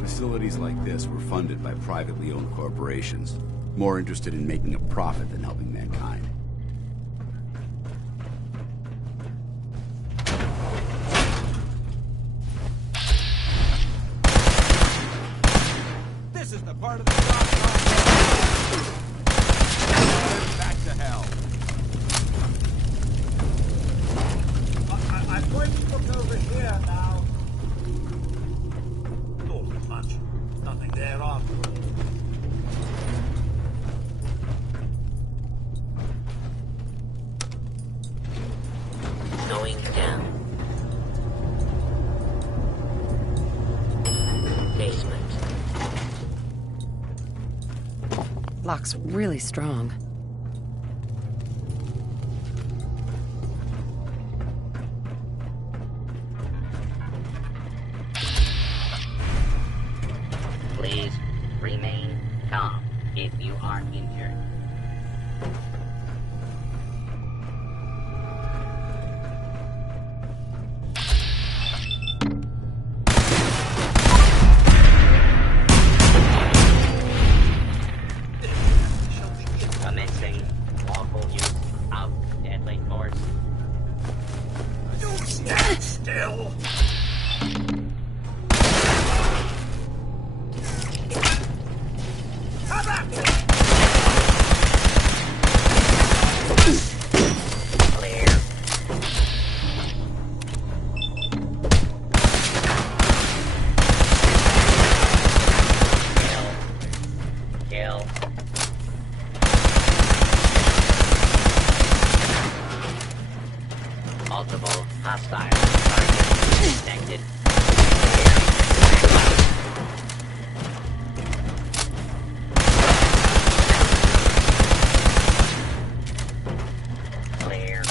Facilities like this were funded by privately owned corporations, more interested in making a profit than helping mankind. This is the part of the job. Back to hell. I'm going to look over here now. Not much. Nothing there after all. Going down. Basement. Lock's really strong. Please remain calm if you are injured. still. Multiple hostile targets detected. Clear.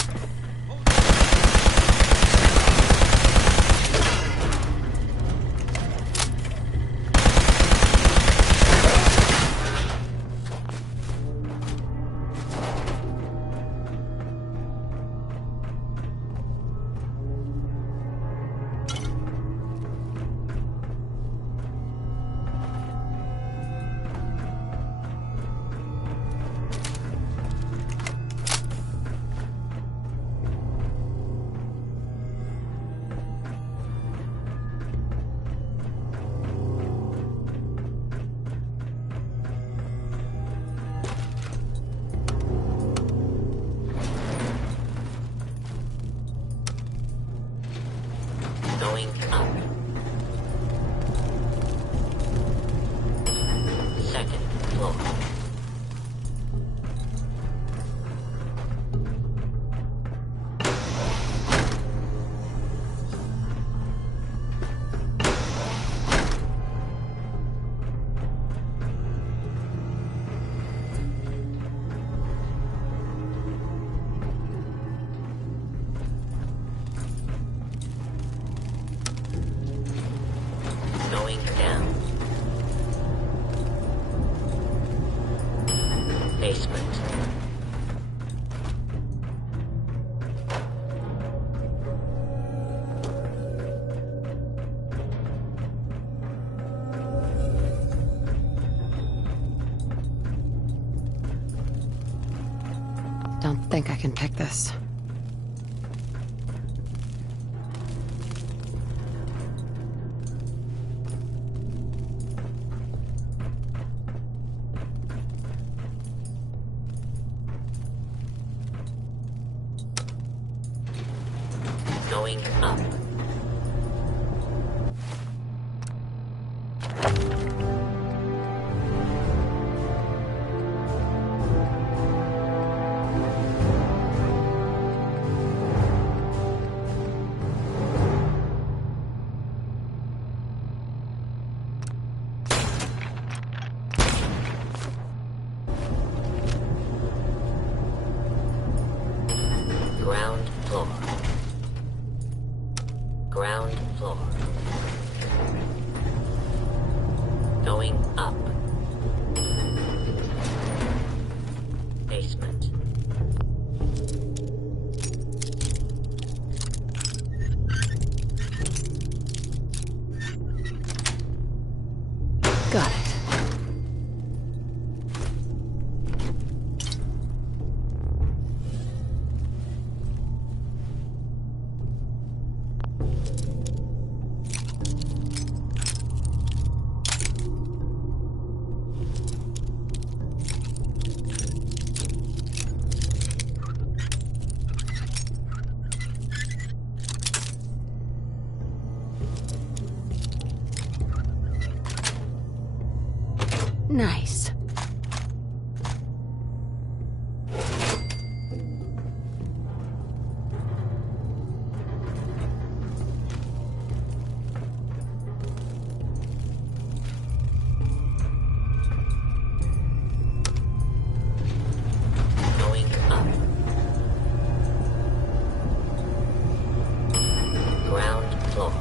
Going up. Second floor. Going down. Basement. Don't think I can pick this. Going up. Ground floor. Ground floor. Going up. Basement. Got it. Nice. Going up. Ground floor.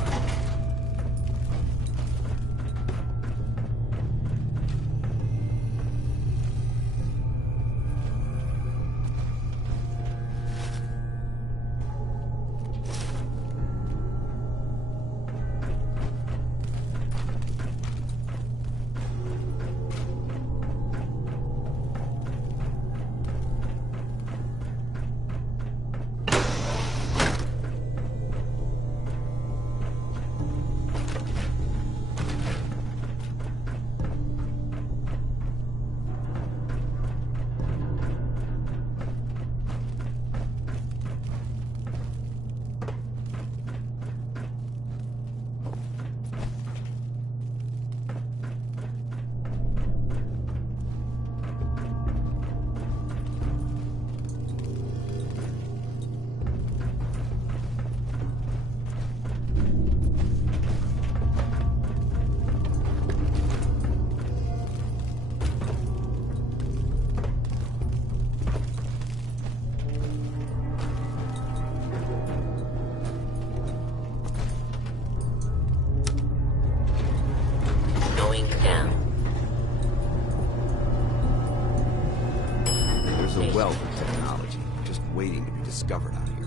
discovered out here.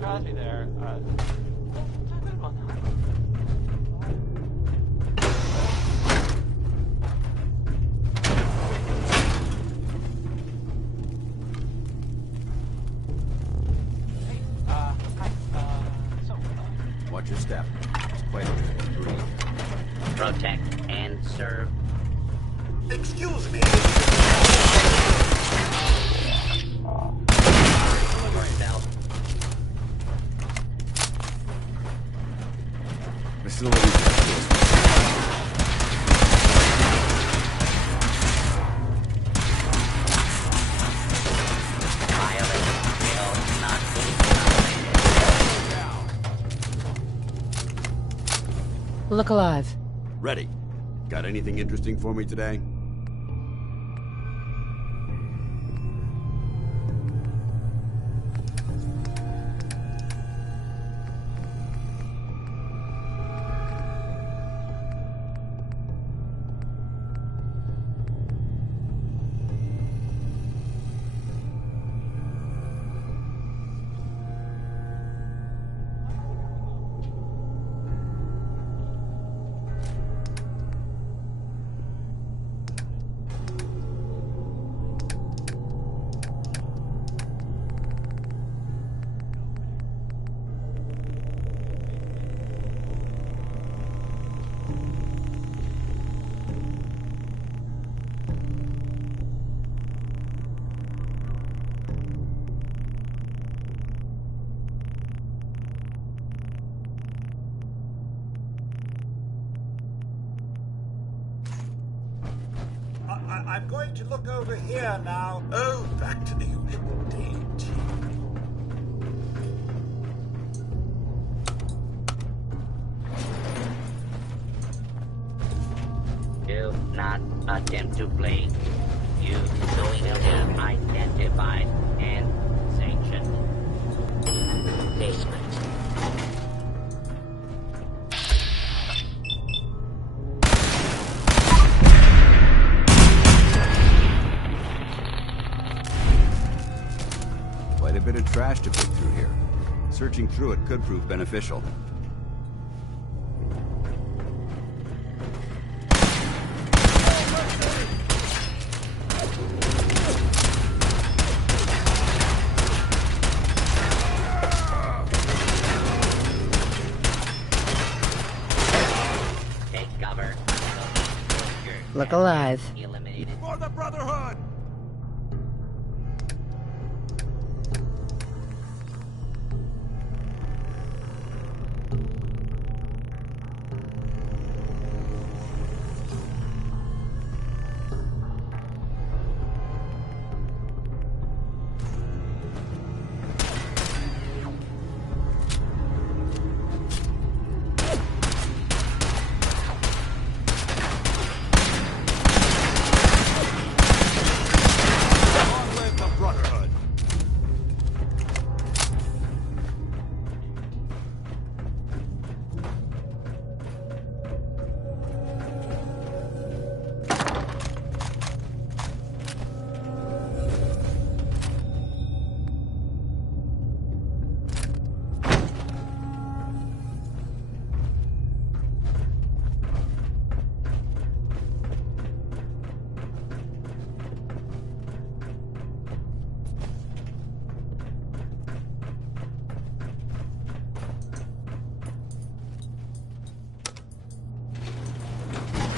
Crosby there. It's a good one. Hey, hi. Watch your step. It's quite a breed. Protect and serve. Excuse me. Look alive. Ready. Got anything interesting for me today? I'm going to look over here now. Oh, back to the usual date. Do not attempt to play. You will have identified and sanctioned. Basement. Quite a bit of trash to pick through here. Searching through it could prove beneficial. Look alive. For the Brotherhood!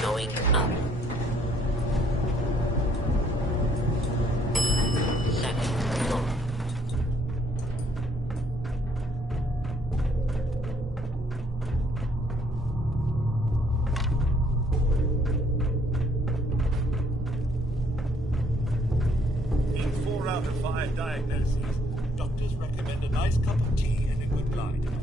Going up. Second floor. In 4 out of 5 diagnoses, doctors recommend a nice cup of tea and a good lie down.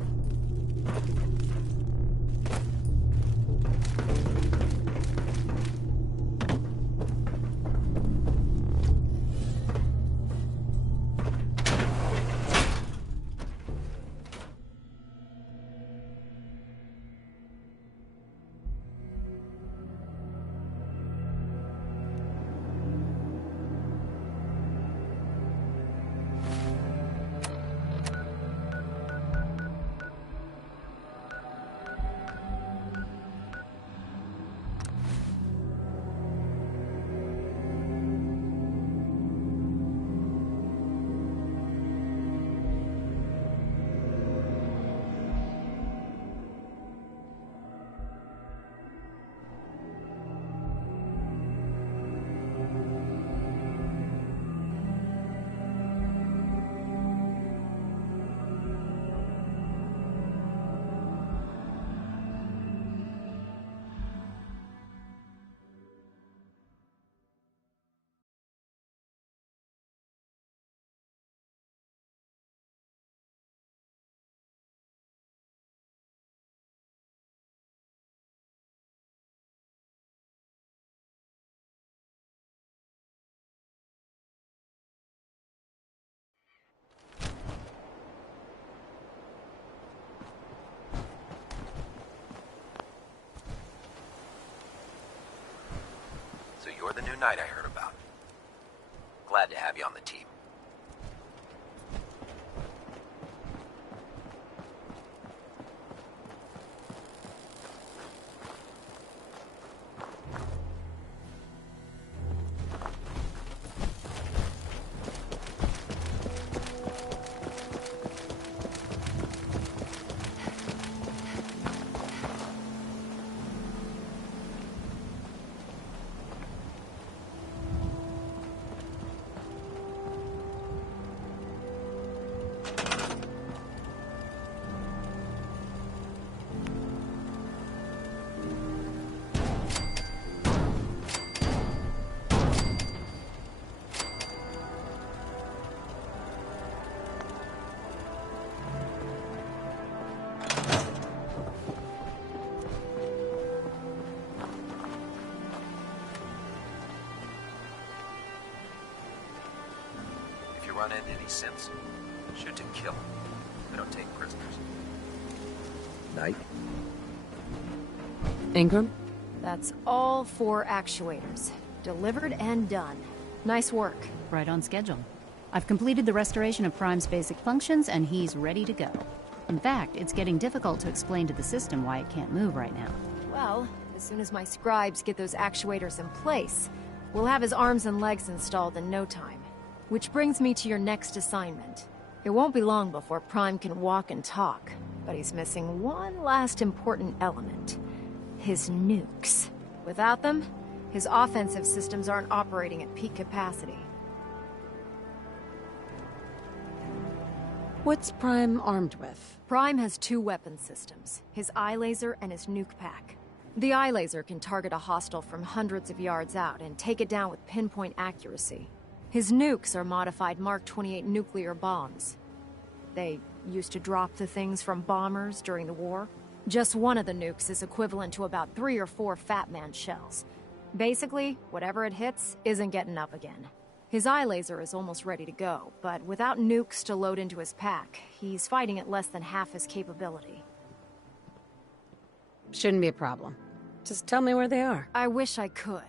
So you're the new knight I heard about. Glad to have you on the team. Run into any synths, shoot to kill. We don't take prisoners. Knight? Ingram? That's all 4 actuators. Delivered and done. Nice work. Right on schedule. I've completed the restoration of Prime's basic functions, and he's ready to go. In fact, it's getting difficult to explain to the system why it can't move right now. Well, as soon as my scribes get those actuators in place, we'll have his arms and legs installed in no time. Which brings me to your next assignment. It won't be long before Prime can walk and talk, but he's missing one last important element. His nukes. Without them, His offensive systems aren't operating at peak capacity. What's Prime armed with? Prime has 2 weapon systems, his eye laser and his nuke pack. The eye laser can target a hostile from hundreds of yards out and take it down with pinpoint accuracy. His nukes are modified Mark 28 nuclear bombs. They used to drop the things from bombers during the war. Just one of the nukes is equivalent to about 3 or 4 Fat Man shells. Basically, whatever it hits isn't getting up again. His eye laser is almost ready to go, but without nukes to load into his pack, he's fighting at less than half his capability. Shouldn't be a problem. Just tell me where they are. I wish I could.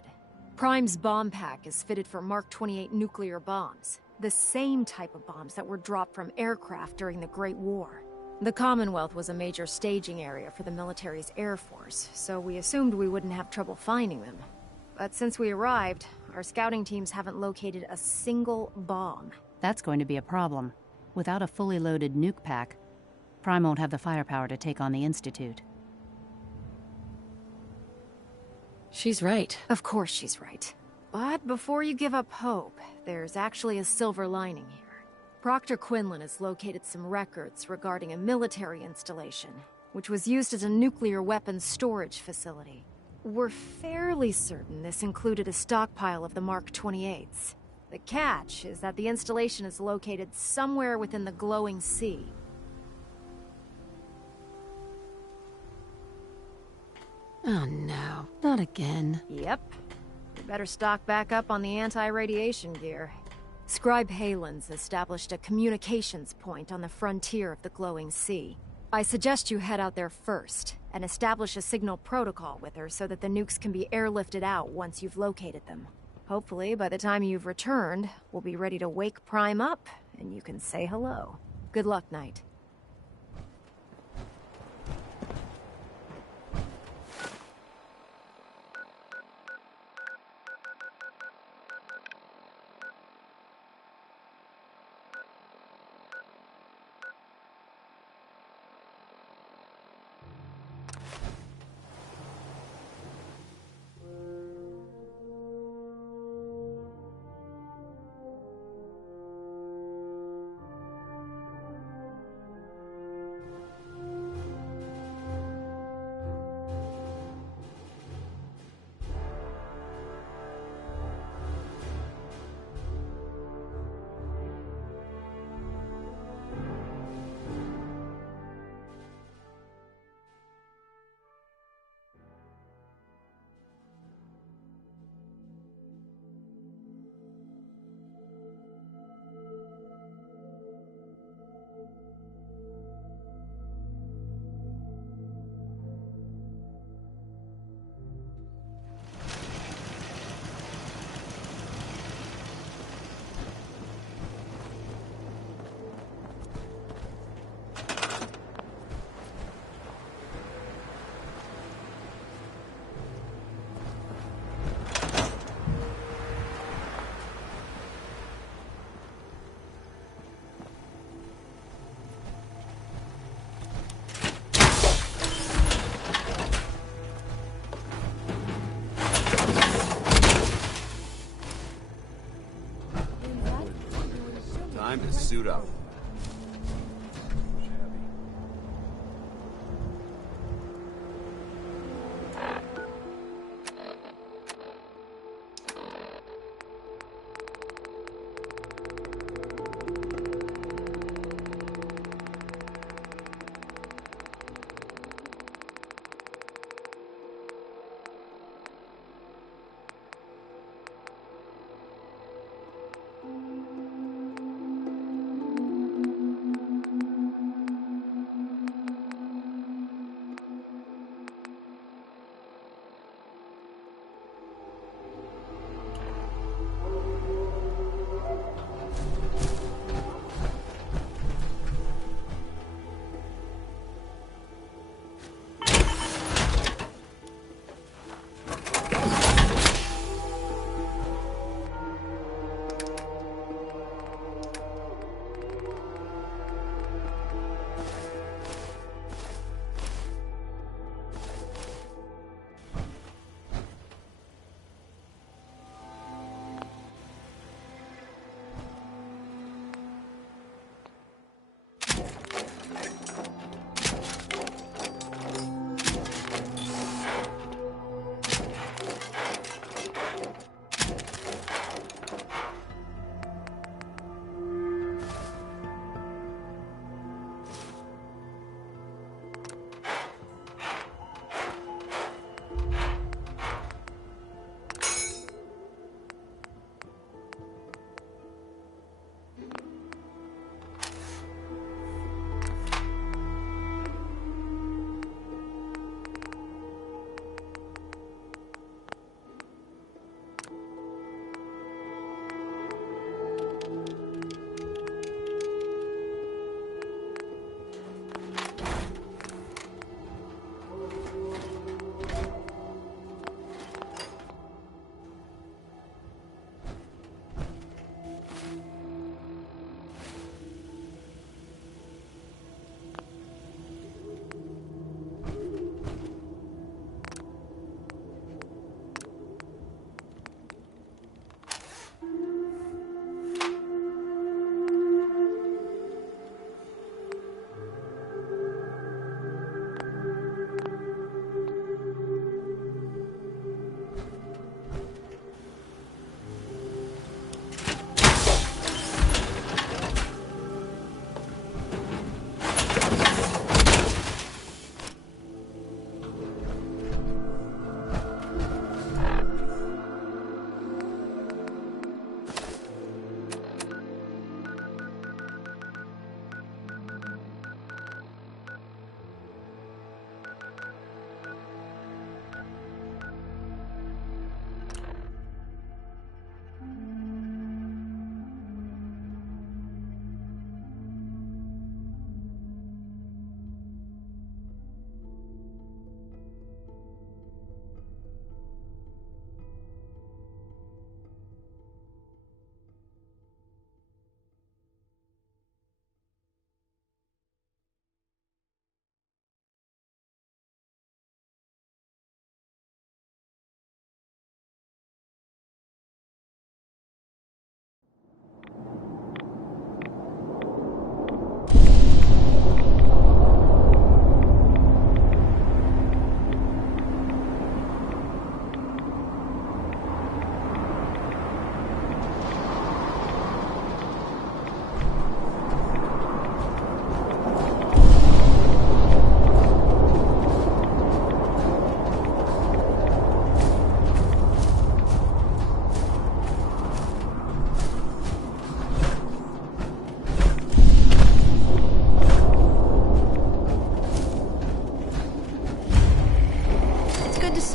Prime's bomb pack is fitted for Mark 28 nuclear bombs, the same type of bombs that were dropped from aircraft during the Great War. The Commonwealth was a major staging area for the military's air force, so we assumed we wouldn't have trouble finding them. But since we arrived, our scouting teams haven't located a single bomb. That's going to be a problem. Without a fully loaded nuke pack, Prime won't have the firepower to take on the Institute. She's right. Of course she's right. But before you give up hope, there's actually a silver lining here. Proctor Quinlan has located some records regarding a military installation, which was used as a nuclear weapons storage facility. We're fairly certain this included a stockpile of the Mark 28s. The catch is that the installation is located somewhere within the glowing sea. Oh no, not again. Yep. We better stock back up on the anti-radiation gear. Scribe Halen's established a communications point on the frontier of the glowing sea. I suggest you head out there first, and establish a signal protocol with her so that the nukes can be airlifted out once you've located them. Hopefully, by the time you've returned, we'll be ready to wake Prime up, and you can say hello. Good luck, Knight. Time to suit up.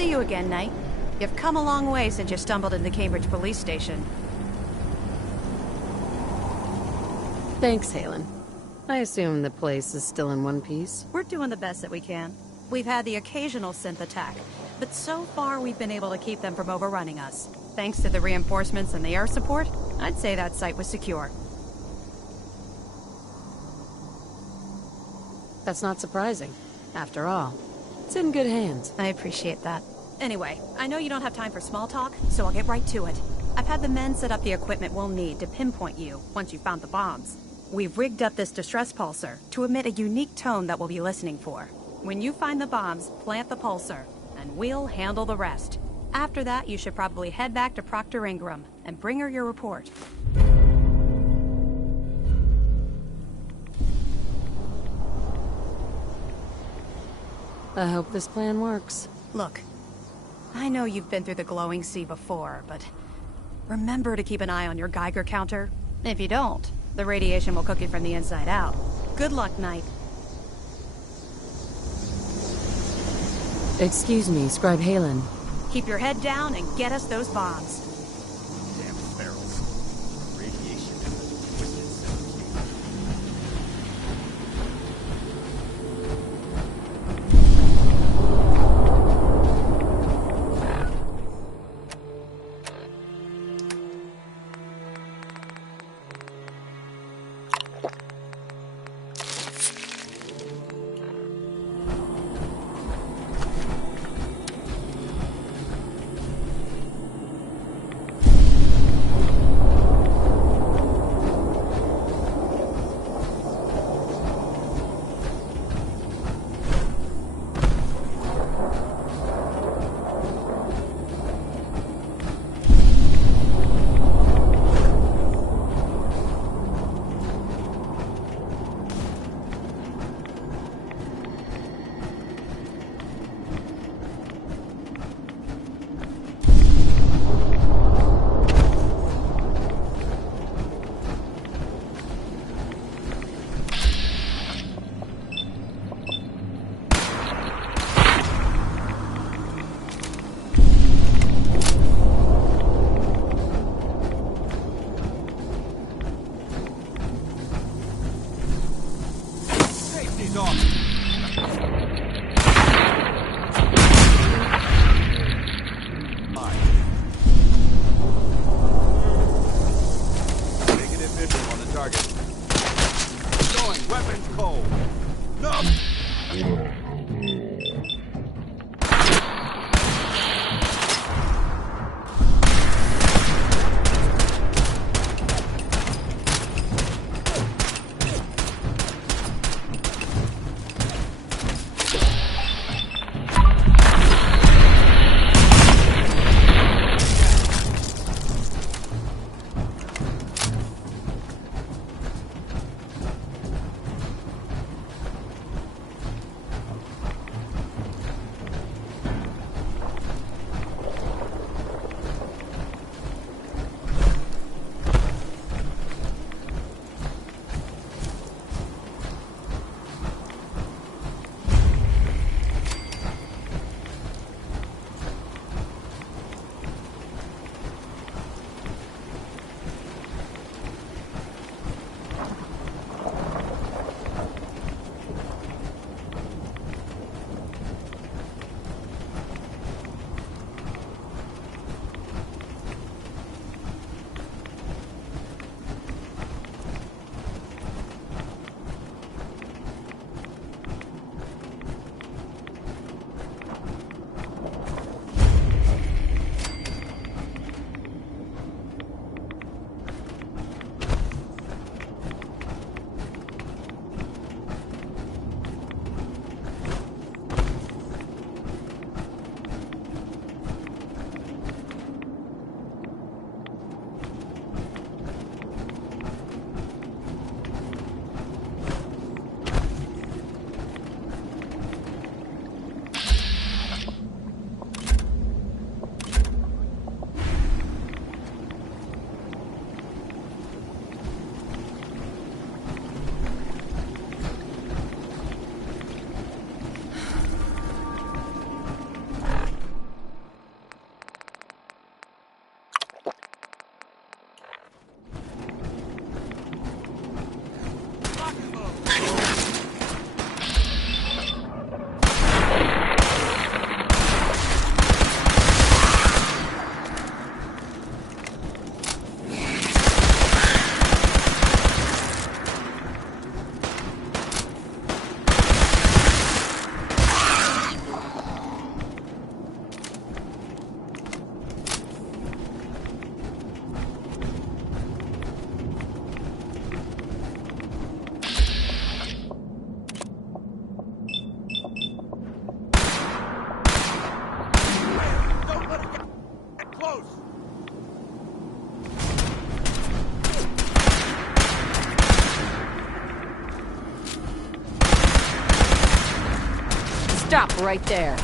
see you again, Knight. You've come a long way since you stumbled into Cambridge Police Station. Thanks, Halen. I assume the place is still in one piece? We're doing the best that we can. We've had the occasional synth attack, but so far we've been able to keep them from overrunning us. Thanks to the reinforcements and the air support, I'd say that site was secure. That's not surprising. After all, it's in good hands. I appreciate that. Anyway, I know you don't have time for small talk, so I'll get right to it. I've had the men set up the equipment we'll need to pinpoint you once you've found the bombs. We've rigged up this distress pulsar to emit a unique tone that we'll be listening for. When you find the bombs, plant the pulsar, and we'll handle the rest. After that, you should probably head back to Proctor Ingram and bring her your report. I hope this plan works. Look, I know you've been through the glowing sea before, but remember to keep an eye on your Geiger counter. If you don't, the radiation will cook you from the inside out. Good luck, Knight. Excuse me, Scribe Halen. Keep your head down and get us those bombs. Damn barrels. Radiation and the twisted center. Stop right there.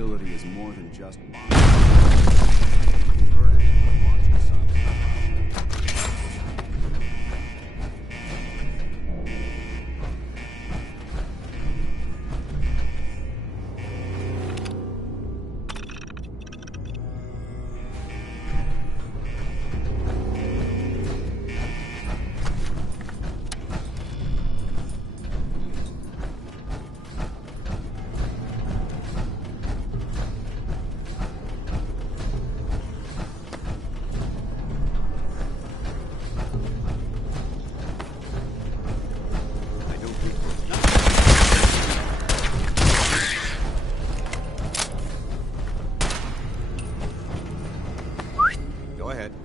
facility is more than just converted to a launching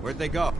Where'd they go?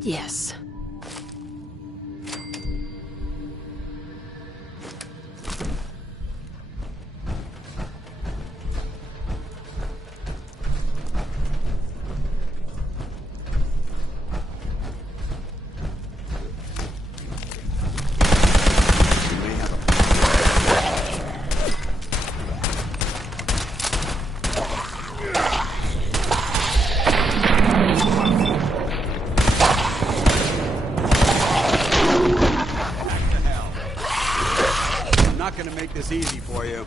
Yes. Gonna make this easy for you.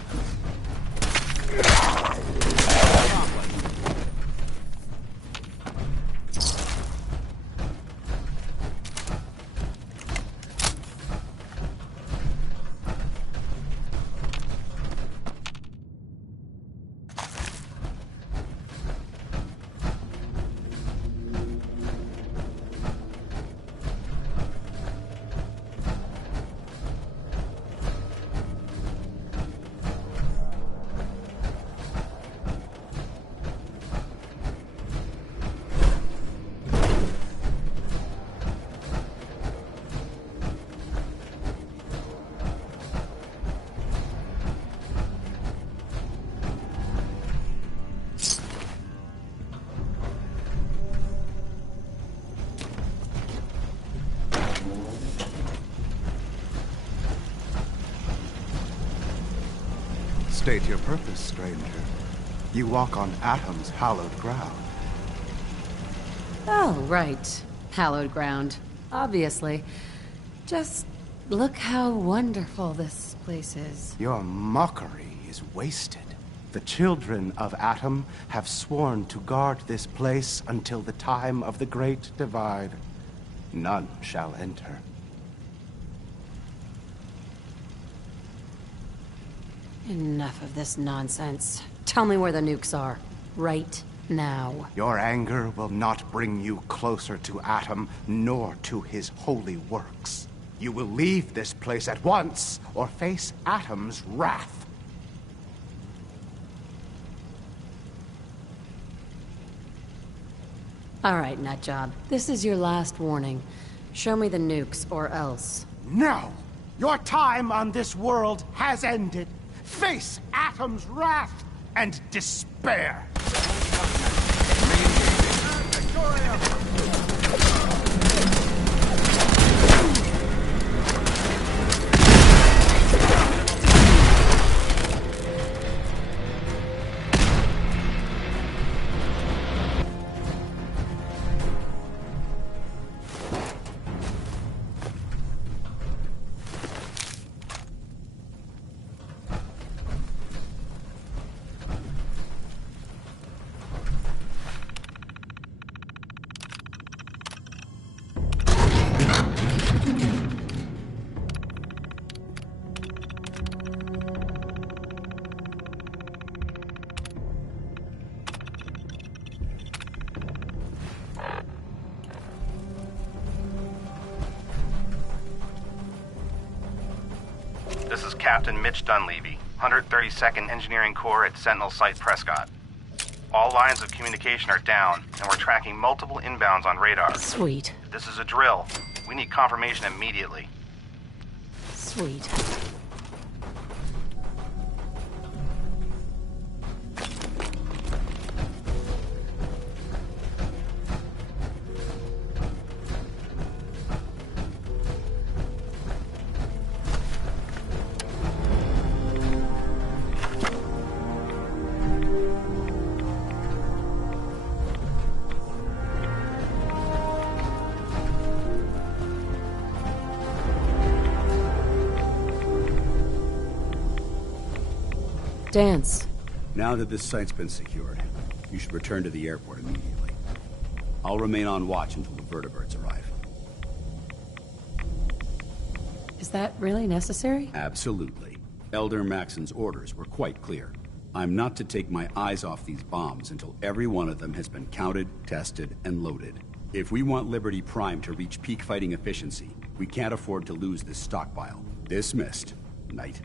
State your purpose, stranger. You walk on Atom's hallowed ground. Oh, right. Hallowed ground. Obviously. Just look how wonderful this place is. Your mockery is wasted. The children of Atom have sworn to guard this place until the time of the Great Divide. None shall enter. Enough of this nonsense. Tell me where the nukes are. Right now. Your anger will not bring you closer to Atom, nor to his holy works. You will leave this place at once, or face Atom's wrath. All right, Nutjob. This is your last warning. Show me the nukes, or else. No! Your time on this world has ended. Face Atom's wrath and despair. This is Captain Mitch Dunleavy, 132nd Engineering Corps at Sentinel Site Prescott. All lines of communication are down, and we're tracking multiple inbounds on radar. Sweet. This is a drill. We need confirmation immediately. Sweet. Dance. Now that this site's been secured, you should return to the airport immediately. I'll remain on watch until the vertibirds arrive. Is that really necessary? Absolutely. Elder Maxon's orders were quite clear. I'm not to take my eyes off these bombs until every one of them has been counted, tested, and loaded. If we want Liberty Prime to reach peak fighting efficiency, we can't afford to lose this stockpile. Dismissed, Knight.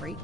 freak.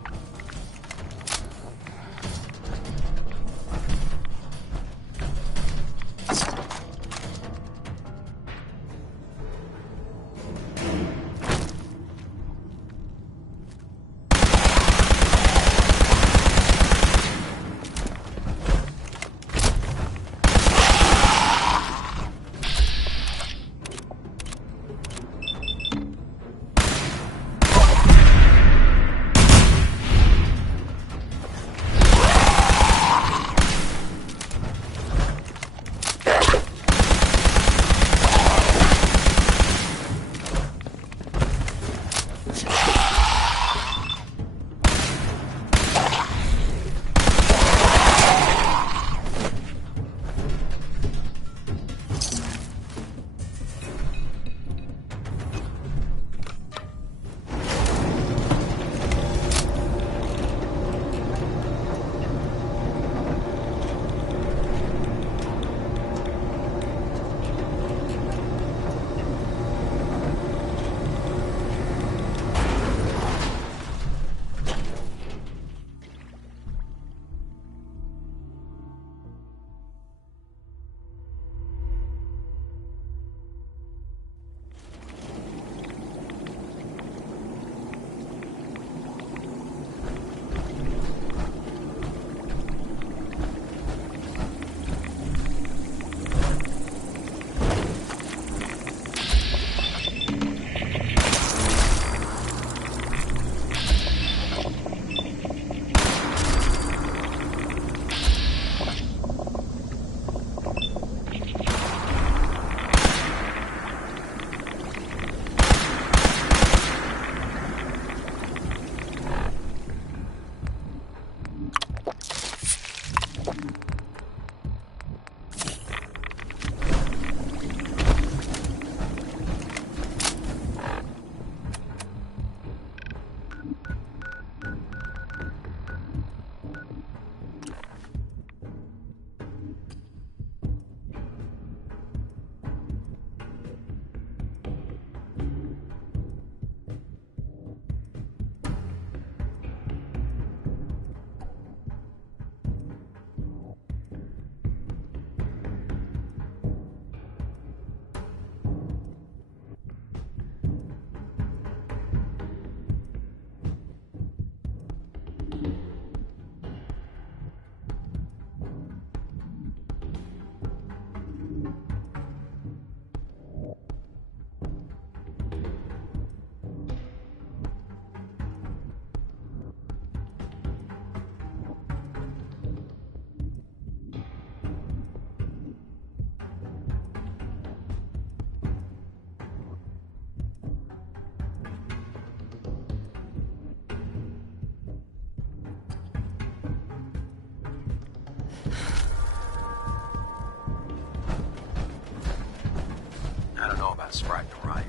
I don't know about Sprite and Raya.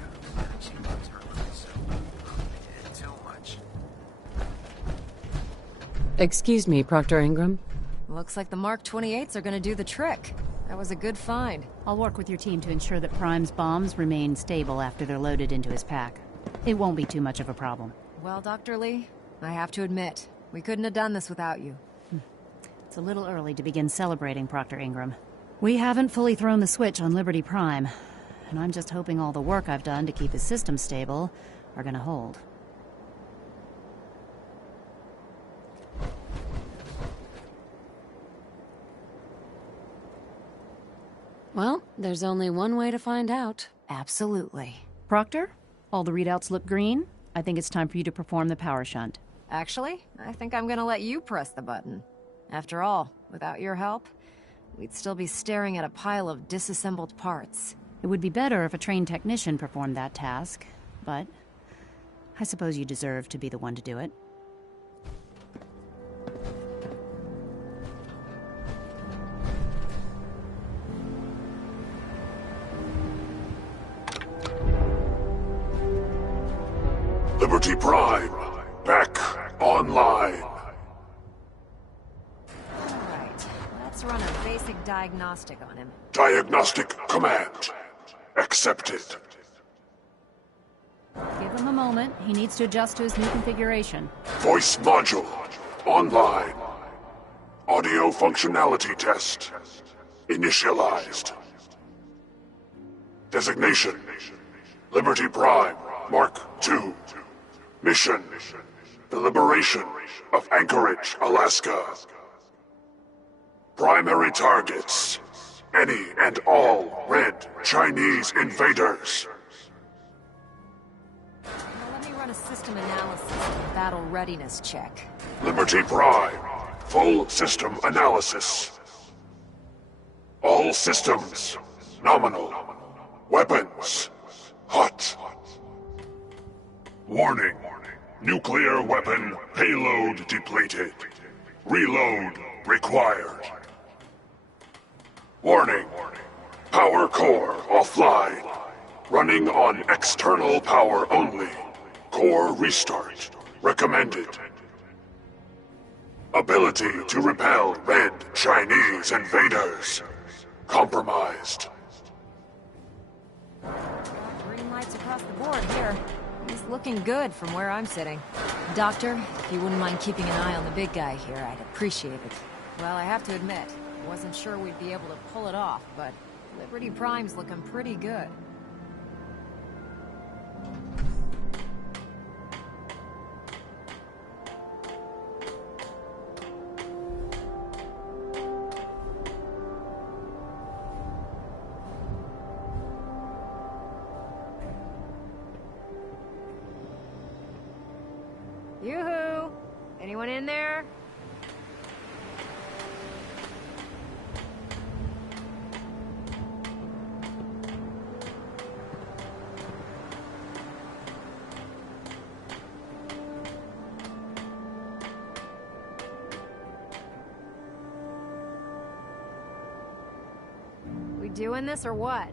She loves her little soup. They did too much. Excuse me, Proctor Ingram. Looks like the Mark 28s are gonna do the trick. That was a good find. I'll work with your team to ensure that Prime's bombs remain stable after they're loaded into his pack. It won't be too much of a problem. Well, Dr. Lee, I have to admit, we couldn't have done this without you. It's a little early to begin celebrating, Proctor Ingram. We haven't fully thrown the switch on Liberty Prime, and I'm just hoping all the work I've done to keep his system stable are gonna hold. Well, there's only one way to find out. Absolutely. Proctor, all the readouts look green. I think it's time for you to perform the power shunt. Actually, I think I'm gonna let you press the button. After all, without your help, we'd still be staring at a pile of disassembled parts. It would be better if a trained technician performed that task, but I suppose you deserve to be the one to do it. Liberty Prime, back online. Alright, let's run a basic diagnostic on him. Diagnostic command accepted. Give Give him a moment. He needs to adjust to his new configuration. Voice module. Online. Audio functionality test. Initialized. Designation. Liberty Prime. Mark II. Mission. The liberation of Anchorage, Alaska. Primary targets. Any and all red Chinese invaders. Now let me run a system analysis and battle readiness check. Liberty Prime. Full system analysis. All systems. Nominal. Weapons. Hot. Warning. Nuclear weapon payload depleted. Reload required. Warning. Power core offline. Running on external power only. Core restart recommended. Ability to repel red Chinese invaders. Compromised. Green lights across the board here. He's looking good from where I'm sitting. Doctor, if you wouldn't mind keeping an eye on the big guy here, I'd appreciate it. Well, I have to admit, wasn't sure we'd be able to pull it off, but Liberty Prime's looking pretty good. Yoo-hoo! Anyone in there? We doing this or what?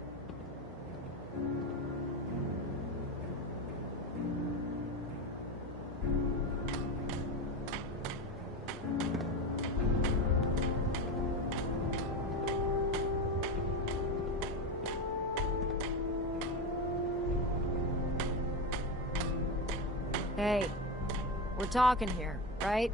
Hey, we're talking here, right?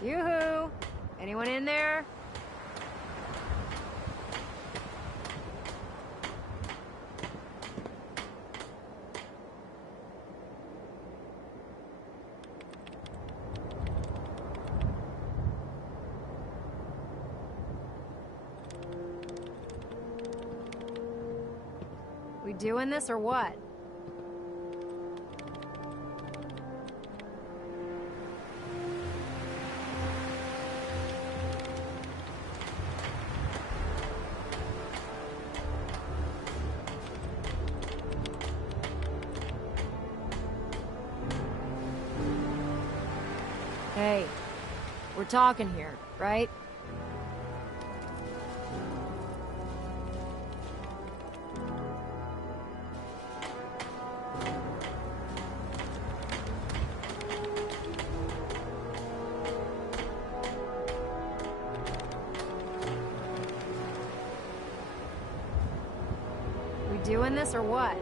Yoo-hoo! Anyone in there? We doing this or what? Hey, we're talking here, right? We doing this or what?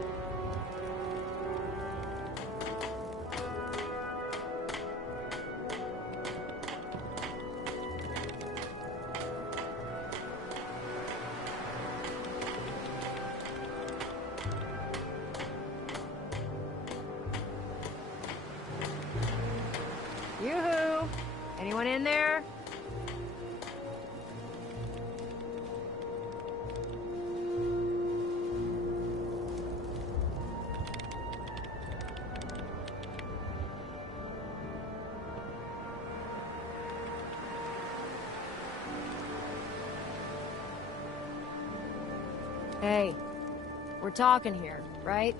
Yoo-hoo! Anyone in there? Hey, we're talking here, right?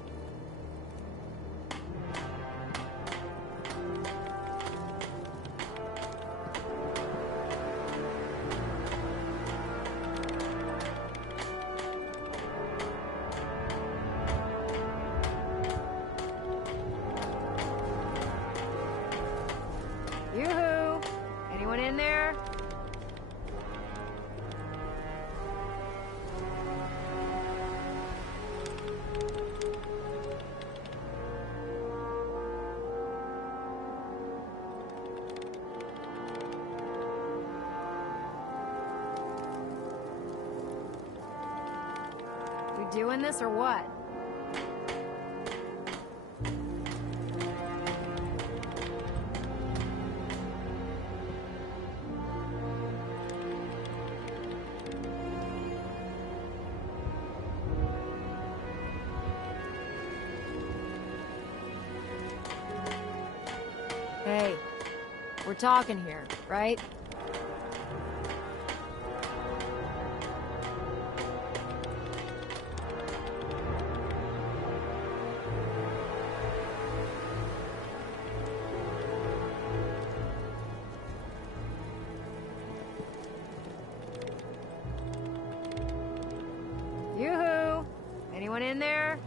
doing this or what? Hey, we're talking here, right? Yoo-hoo! Anyone in there?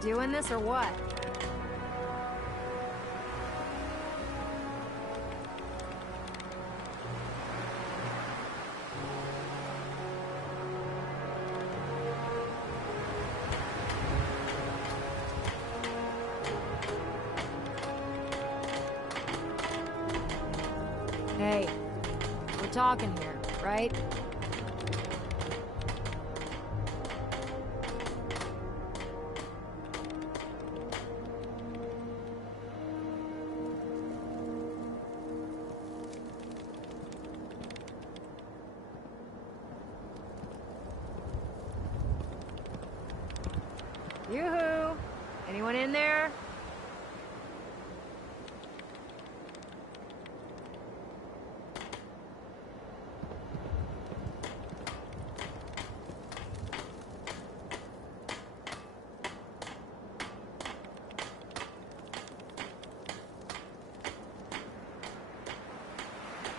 Doing this or what? Hey, we're talking here, right? Yoo-hoo! Anyone in there?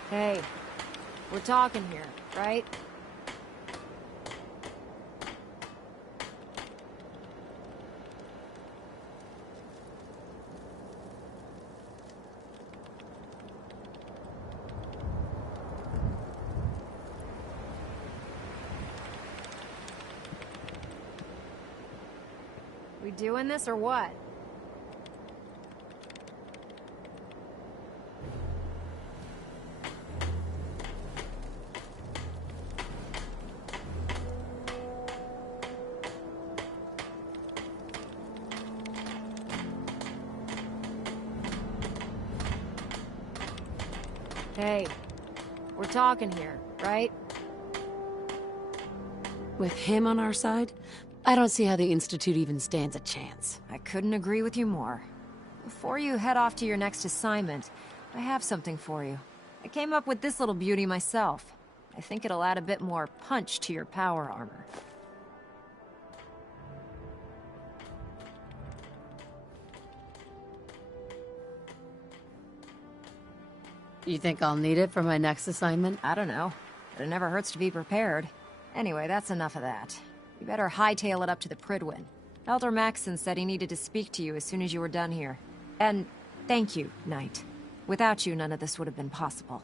Hey, we're talking here, right? We doing this or what? Hey, we're talking here, right? With him on our side, I don't see how the Institute even stands a chance. I couldn't agree with you more. Before you head off to your next assignment, I have something for you. I came up with this little beauty myself. I think it'll add a bit more punch to your power armor. You think I'll need it for my next assignment? I don't know, but it never hurts to be prepared. Anyway, that's enough of that. You better hightail it up to the Prydwen. Elder Maxson said he needed to speak to you as soon as you were done here. And thank you, Knight. Without you, none of this would have been possible.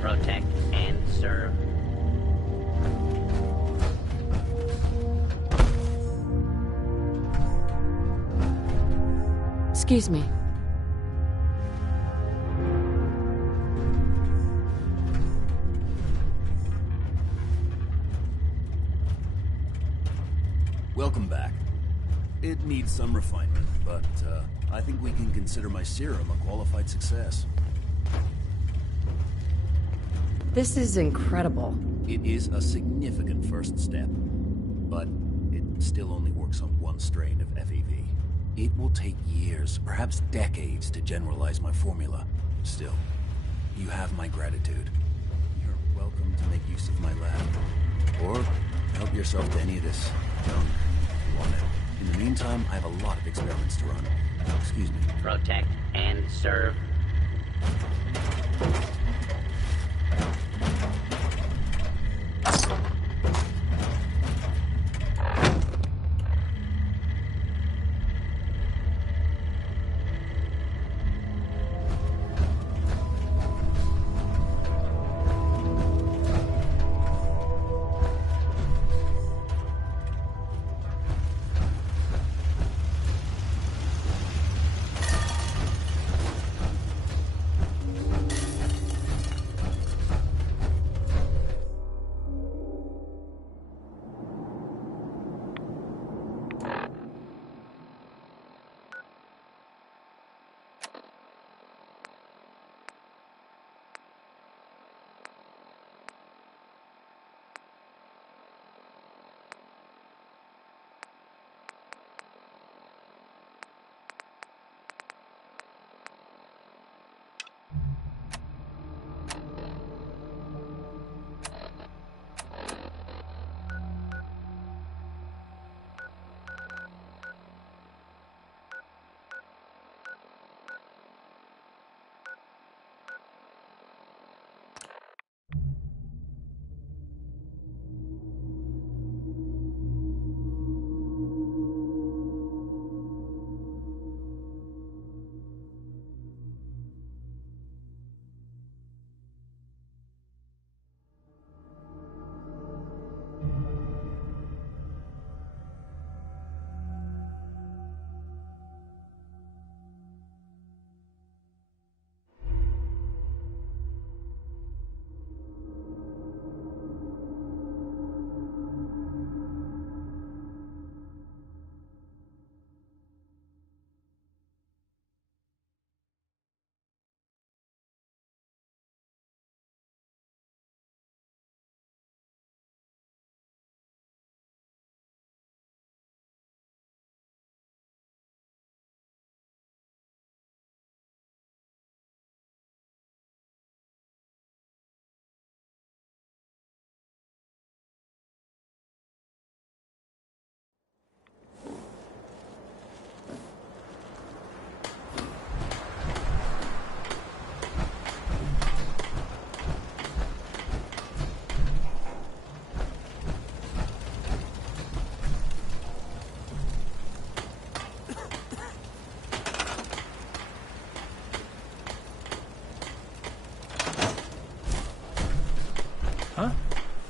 Protect and serve. Excuse me. Welcome back. It needs some refinement, but I think we can consider my serum a qualified success. This is incredible. It is a significant first step, but it still only works on one strain of FEV. It will take years, perhaps decades, to generalize my formula. Still, you have my gratitude. You're welcome to make use of my lab. Or help yourself to any of this junk if you want it. In the meantime, I have a lot of experiments to run. Excuse me. Protect and serve.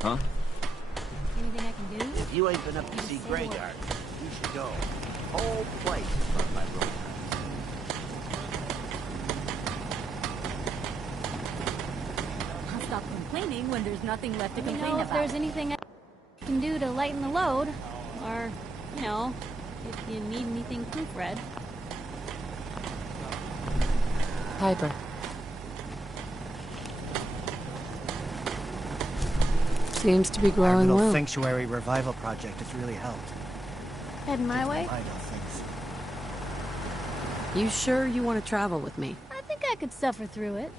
Huh? Anything I can do? If you ain't been up to see Grey Garden, you should go. Whole place is run by Roadhouse. I'll stop complaining when there's nothing left to complain know about. if there's anything I can do to lighten the load, or, you know, if you need anything proofread. Piper. Seems to be Our growing little well. sanctuary revival project has really helped. Heading my way? I don't think so. You sure you want to travel with me? I think I could suffer through it.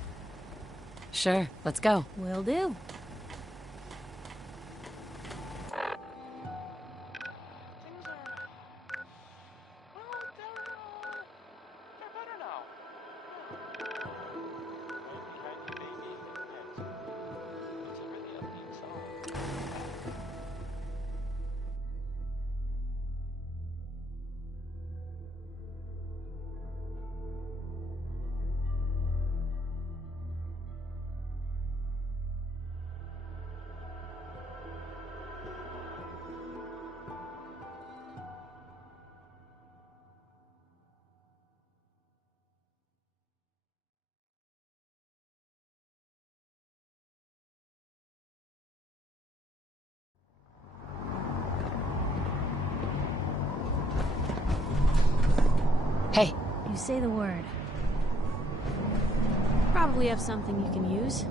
Sure, let's go. Will do. Hey. You say the word. Probably have something you can use.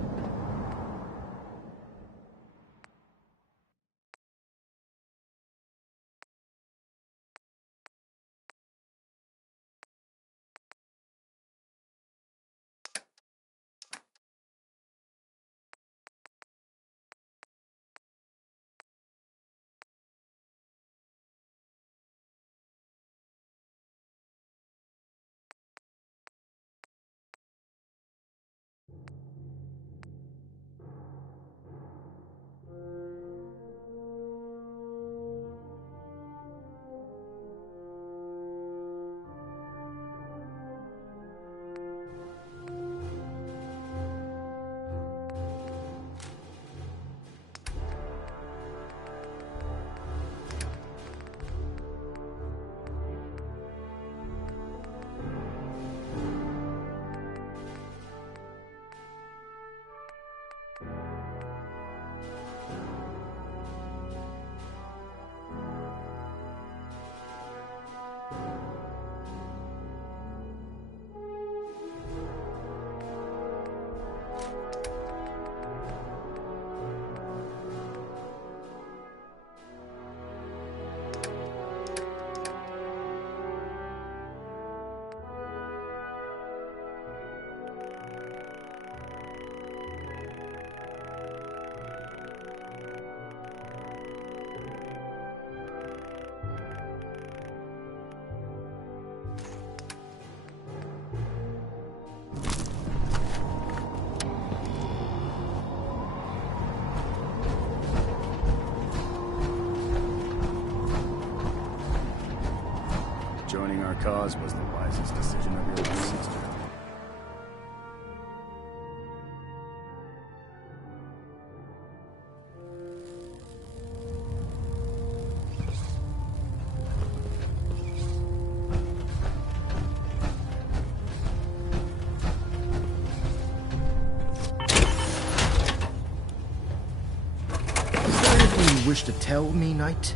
Joining our cause was the wisest decision of your life, sister. Is there anything you wish to tell me, Knight?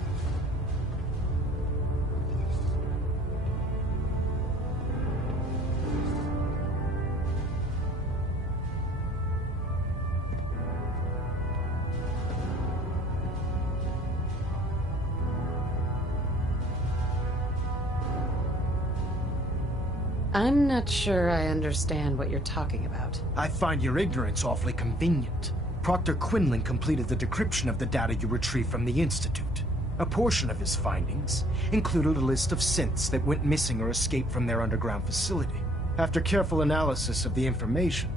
I'm not sure I understand what you're talking about. I find your ignorance awfully convenient. Proctor Quinlan completed the decryption of the data you retrieved from the Institute. A portion of his findings included a list of synths that went missing or escaped from their underground facility. After careful analysis of the information,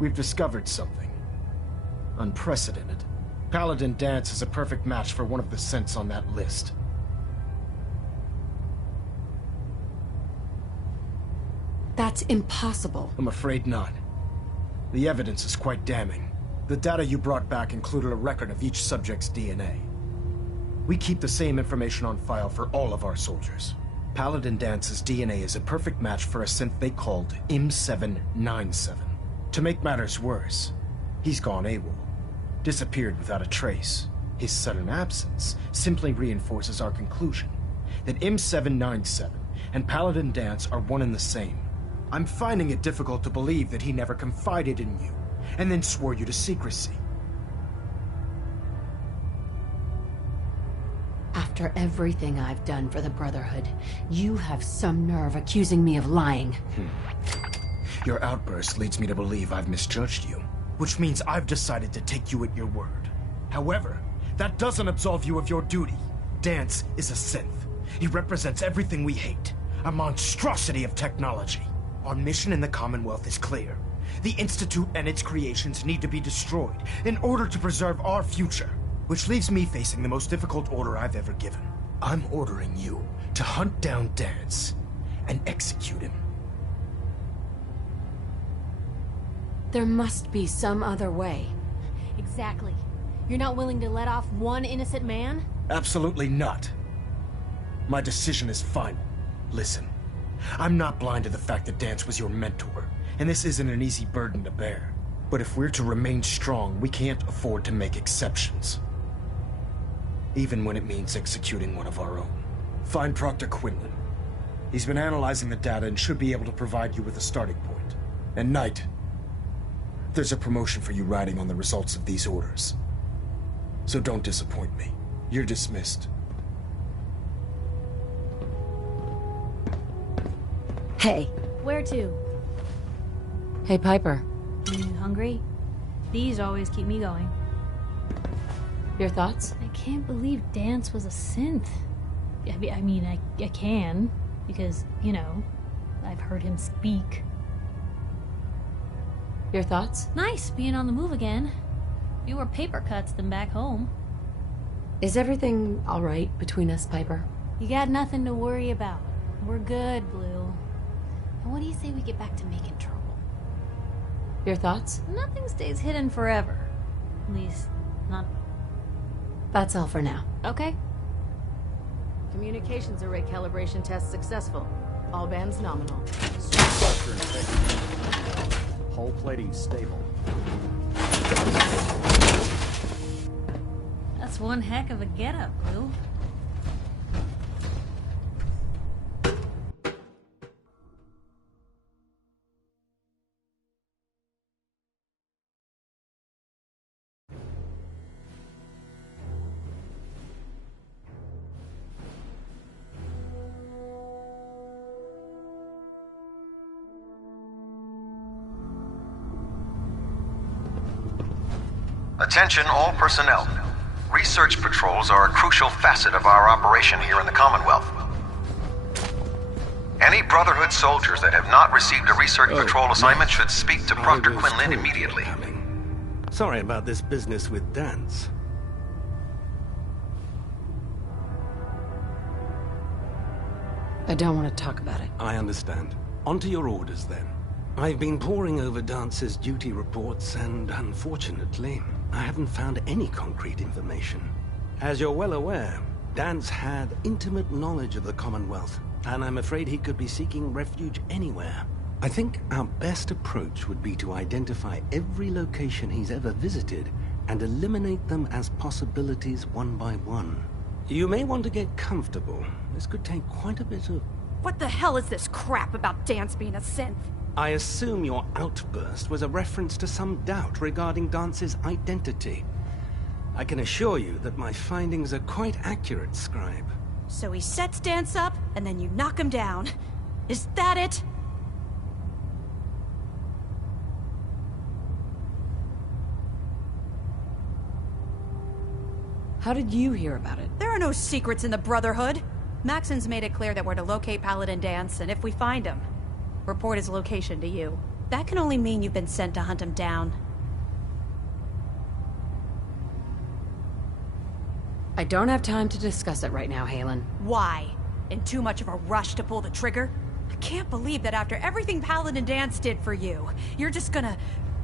we've discovered something unprecedented. Paladin Danse is a perfect match for one of the synths on that list. That's impossible. I'm afraid not. The evidence is quite damning. The data you brought back included a record of each subject's DNA. We keep the same information on file for all of our soldiers. Paladin Danse's DNA is a perfect match for a synth they called M797. To make matters worse, he's gone AWOL. Disappeared without a trace. His sudden absence simply reinforces our conclusion that M797 and Paladin Danse are one and the same. I'm finding it difficult to believe that he never confided in you, and then swore you to secrecy. After everything I've done for the Brotherhood, you have some nerve accusing me of lying. Your outburst leads me to believe I've misjudged you, which means I've decided to take you at your word. However, that doesn't absolve you of your duty. Danse is a synth. He represents everything we hate, a monstrosity of technology. Our mission in the Commonwealth is clear. The Institute and its creations need to be destroyed in order to preserve our future, which leaves me facing the most difficult order I've ever given. I'm ordering you to hunt down Danse and execute him. There must be some other way. Exactly. You're not willing to let off one innocent man? Absolutely not. My decision is final. Listen, I'm not blind to the fact that Danse was your mentor, and this isn't an easy burden to bear. But if we're to remain strong, we can't afford to make exceptions. Even when it means executing one of our own. Find Proctor Quinlan. He's been analyzing the data and should be able to provide you with a starting point. And Knight, there's a promotion for you riding on the results of these orders. So don't disappoint me. You're dismissed. Hey. Where to? Hey, Piper. You hungry? These always keep me going. Your thoughts? I can't believe Danse was a synth. I mean, I can, because, you know, I've heard him speak. Your thoughts? Nice, being on the move again. Fewer paper cuts than back home. Is everything all right between us, Piper? You got nothing to worry about. We're good, Blue. And what do you say we get back to making trouble? Your thoughts? Nothing stays hidden forever. At least, not... That's all for now. Okay. Communications array calibration test successful. All bands nominal. Hull plating stable. That's one heck of a getup, Blue. Attention all personnel. Research patrols are a crucial facet of our operation here in the Commonwealth. Any Brotherhood soldiers that have not received a research patrol assignment should speak to Proctor Quinlan immediately. Sorry about this business with Danse. I don't want to talk about it. I understand. On to your orders, then. I've been poring over Dance's duty reports, and unfortunately, I haven't found any concrete information. As you're well aware, Danse had intimate knowledge of the Commonwealth, and I'm afraid he could be seeking refuge anywhere. I think our best approach would be to identify every location he's ever visited and eliminate them as possibilities one by one. You may want to get comfortable. This could take quite a bit of... What the hell is this crap about Danse being a synth? I assume your outburst was a reference to some doubt regarding Dance's identity. I can assure you that my findings are quite accurate, Scribe. So he sets Danse up, and then you knock him down. Is that it? How did you hear about it? There are no secrets in the Brotherhood. Maxon's made it clear that we're to locate Paladin Danse, and if we find him, report his location to you. That can only mean you've been sent to hunt him down. I don't have time to discuss it right now, Haylen. Why? In too much of a rush to pull the trigger? I can't believe that after everything Paladin Danse did for you, you're just gonna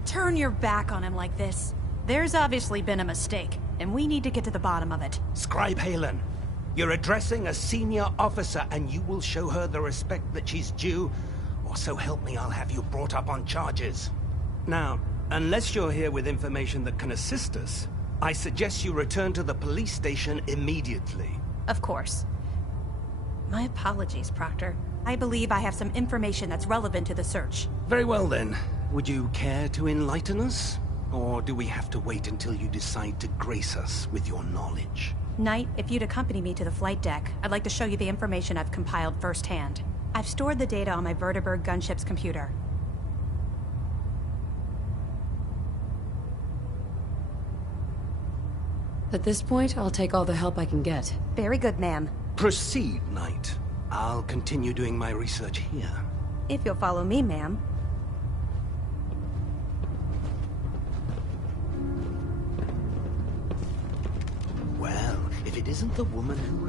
turn your back on him like this. There's obviously been a mistake, and we need to get to the bottom of it. Scribe Haylen, you're addressing a senior officer, and you will show her the respect that she's due, or so help me, I'll have you brought up on charges. Now, unless you're here with information that can assist us, I suggest you return to the police station immediately. Of course. My apologies, Proctor. I believe I have some information that's relevant to the search. Very well then. Would you care to enlighten us? Or do we have to wait until you decide to grace us with your knowledge? Knight, if you'd accompany me to the flight deck, I'd like to show you the information I've compiled firsthand. I've stored the data on my Vertibird gunship's computer. At this point, I'll take all the help I can get. Very good, ma'am. Proceed, Knight. I'll continue doing my research here. If you'll follow me, ma'am. Well, if it isn't the woman who...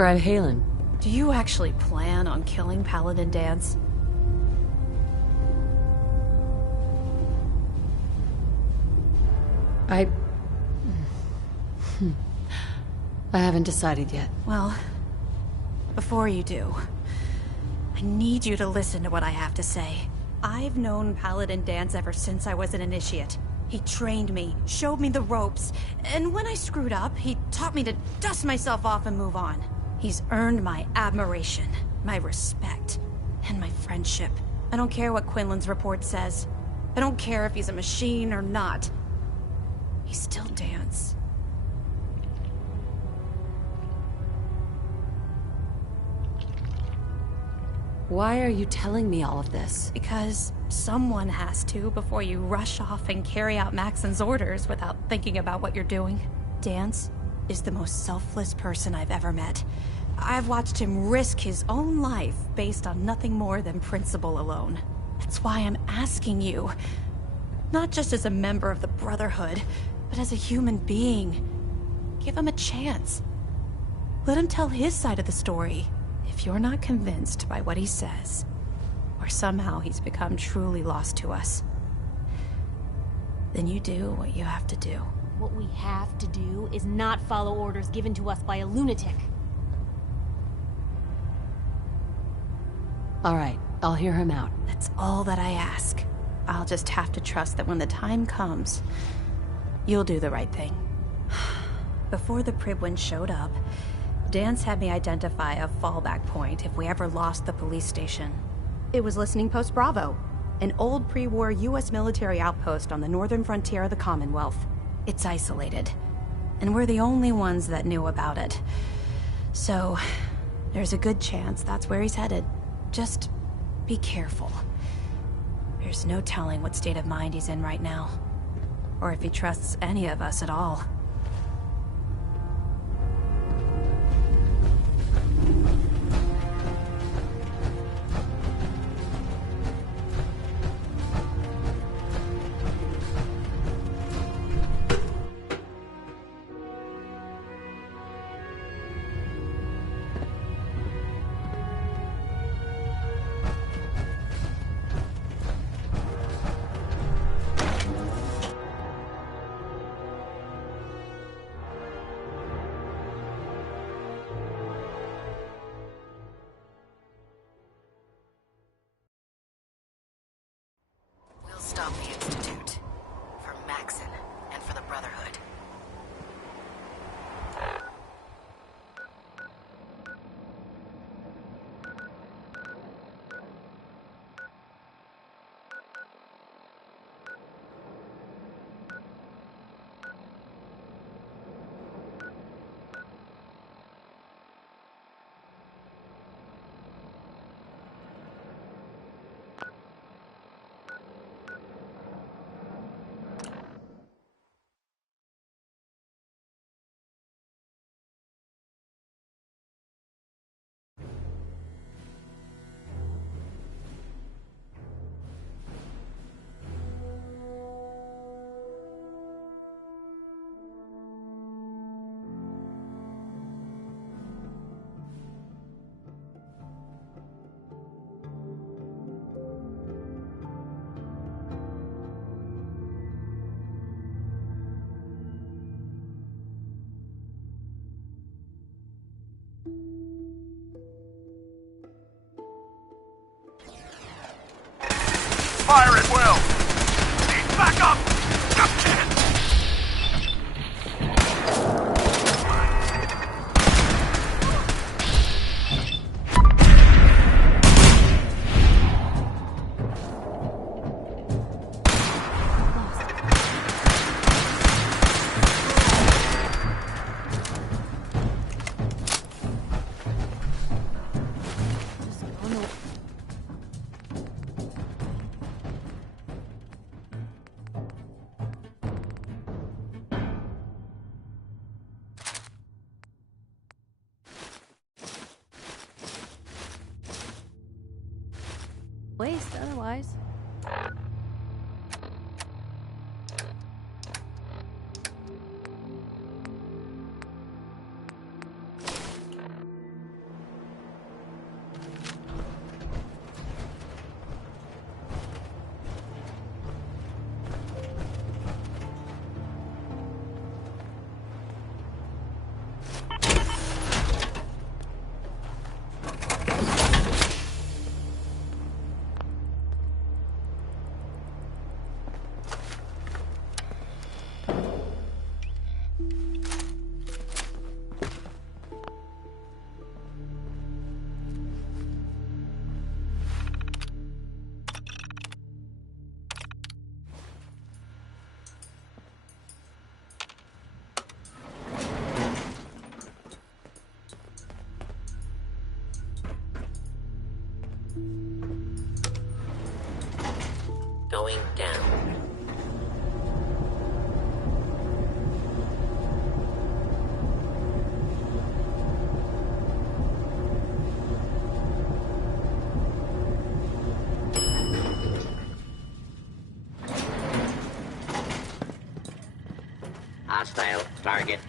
describe Halen? Do you actually plan on killing Paladin Danse? I haven't decided yet. Well, before you do, I need you to listen to what I have to say. I've known Paladin Danse ever since I was an initiate. He trained me, showed me the ropes, and when I screwed up, he taught me to dust myself off and move on. He's earned my admiration, my respect, and my friendship. I don't care what Quinlan's report says. I don't care if he's a machine or not. He's still Danse. Why are you telling me all of this? Because someone has to before you rush off and carry out Maxon's orders without thinking about what you're doing. Danse is the most selfless person I've ever met. I've watched him risk his own life based on nothing more than principle alone. That's why I'm asking you, not just as a member of the Brotherhood, but as a human being. Give him a chance. Let him tell his side of the story. If you're not convinced by what he says, or somehow he's become truly lost to us, then you do what you have to do. What we have to do is not follow orders given to us by a lunatic. All right, I'll hear him out. That's all that I ask. I'll just have to trust that when the time comes, you'll do the right thing. Before the Pribwin showed up, Danse had me identify a fallback point if we ever lost the police station. It was Listening Post Bravo, an old pre-war US military outpost on the northern frontier of the Commonwealth. It's isolated, and we're the only ones that knew about it. So, there's a good chance that's where he's headed. Just be careful. There's no telling what state of mind he's in right now, or if he trusts any of us at all. Stop the Institute. For Maxon, and for the Brotherhood. Fire at will! Need backup! Captain! Waste otherwise. Hostile target.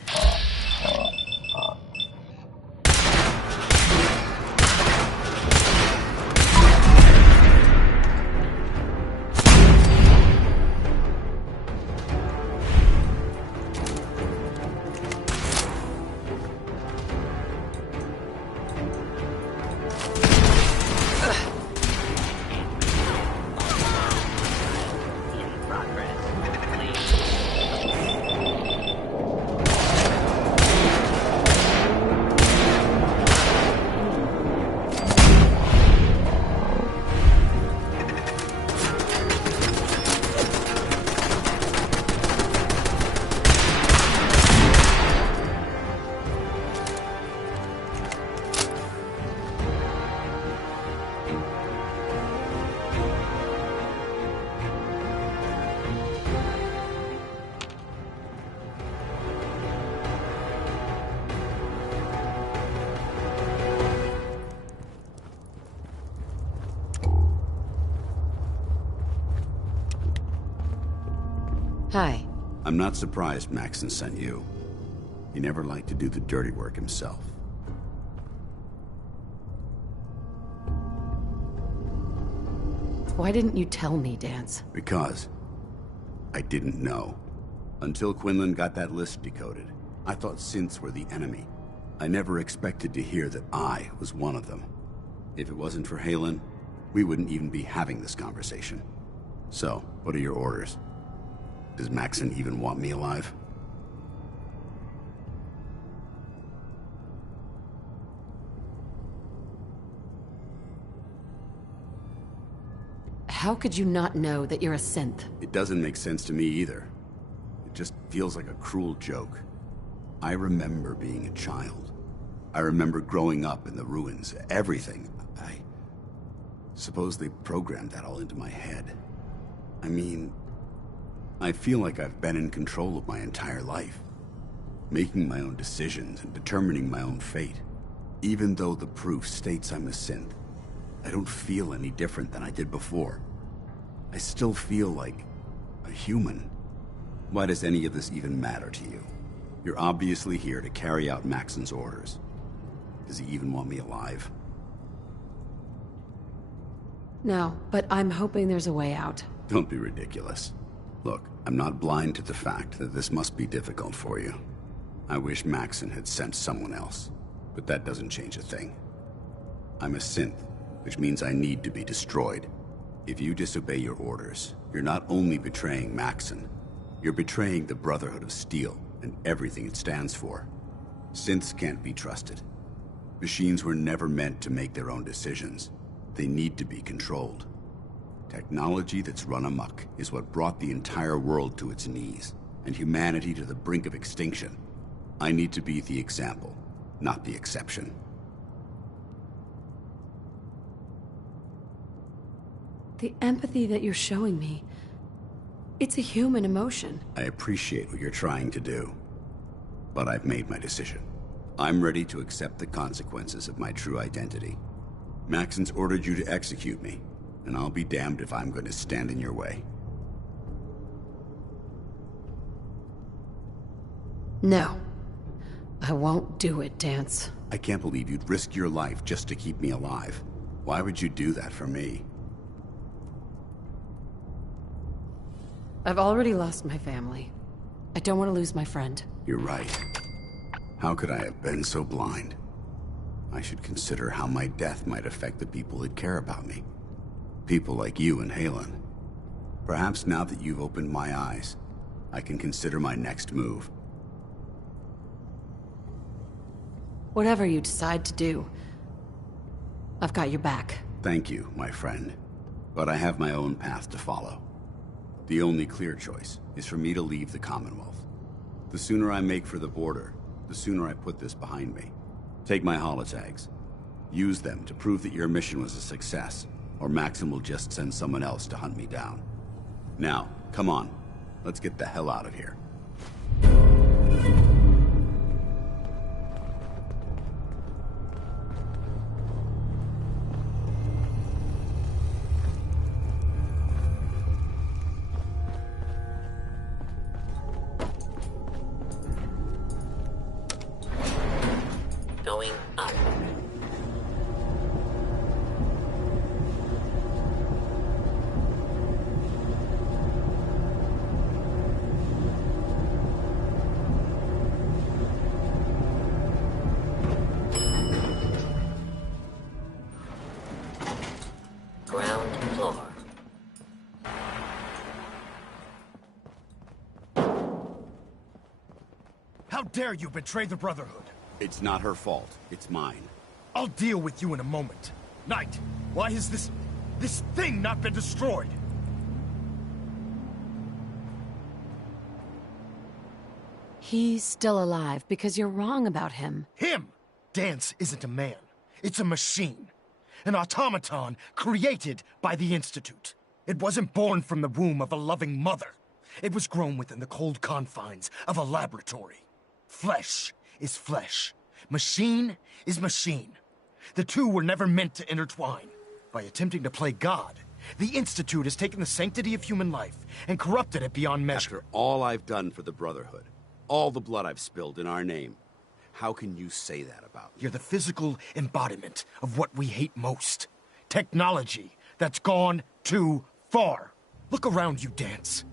Hi. I'm not surprised Maxon sent you. He never liked to do the dirty work himself. Why didn't you tell me, Danse? Because I didn't know. Until Quinlan got that list decoded, I thought synths were the enemy. I never expected to hear that I was one of them. If it wasn't for Haylen, we wouldn't even be having this conversation. So, what are your orders? Does Maxon even want me alive? How could you not know that you're a synth? It doesn't make sense to me either. It just feels like a cruel joke. I remember being a child. I remember growing up in the ruins, everything. I suppose they programmed that all into my head. I mean, I feel like I've been in control of my entire life, making my own decisions and determining my own fate. Even though the proof states I'm a synth, I don't feel any different than I did before. I still feel like a human. Why does any of this even matter to you? You're obviously here to carry out Maxon's orders. Does he even want me alive? No, but I'm hoping there's a way out. Don't be ridiculous. Look, I'm not blind to the fact that this must be difficult for you. I wish Maxon had sent someone else, but that doesn't change a thing. I'm a synth, which means I need to be destroyed. If you disobey your orders, you're not only betraying Maxon, you're betraying the Brotherhood of Steel and everything it stands for. Synths can't be trusted. Machines were never meant to make their own decisions. They need to be controlled. Technology that's run amok is what brought the entire world to its knees, and humanity to the brink of extinction. I need to be the example, not the exception. The empathy that you're showing me, it's a human emotion. I appreciate what you're trying to do, but I've made my decision. I'm ready to accept the consequences of my true identity. Maxon's ordered you to execute me, and I'll be damned if I'm going to stand in your way. No. I won't do it, Danse. I can't believe you'd risk your life just to keep me alive. Why would you do that for me? I've already lost my family. I don't want to lose my friend. You're right. How could I have been so blind? I should consider how my death might affect the people that care about me. People like you and Haylen. Perhaps now that you've opened my eyes, I can consider my next move. Whatever you decide to do, I've got your back. Thank you, my friend. But I have my own path to follow. The only clear choice is for me to leave the Commonwealth. The sooner I make for the border, the sooner I put this behind me. Take my holotags. Use them to prove that your mission was a success, or Maxon will just send someone else to hunt me down. Now, come on. Let's get the hell out of here. How dare you betray the Brotherhood? It's not her fault. It's mine. I'll deal with you in a moment. Knight, why has this thing not been destroyed? He's still alive because you're wrong about him. Him? Danse isn't a man. It's a machine. An automaton created by the Institute. It wasn't born from the womb of a loving mother. It was grown within the cold confines of a laboratory. Flesh is flesh. Machine is machine. The two were never meant to intertwine. By attempting to play God, the Institute has taken the sanctity of human life and corrupted it beyond measure. After all I've done for the Brotherhood, all the blood I've spilled in our name, how can you say that about me? You're the physical embodiment of what we hate most. Technology that's gone too far. Look around you, Danse.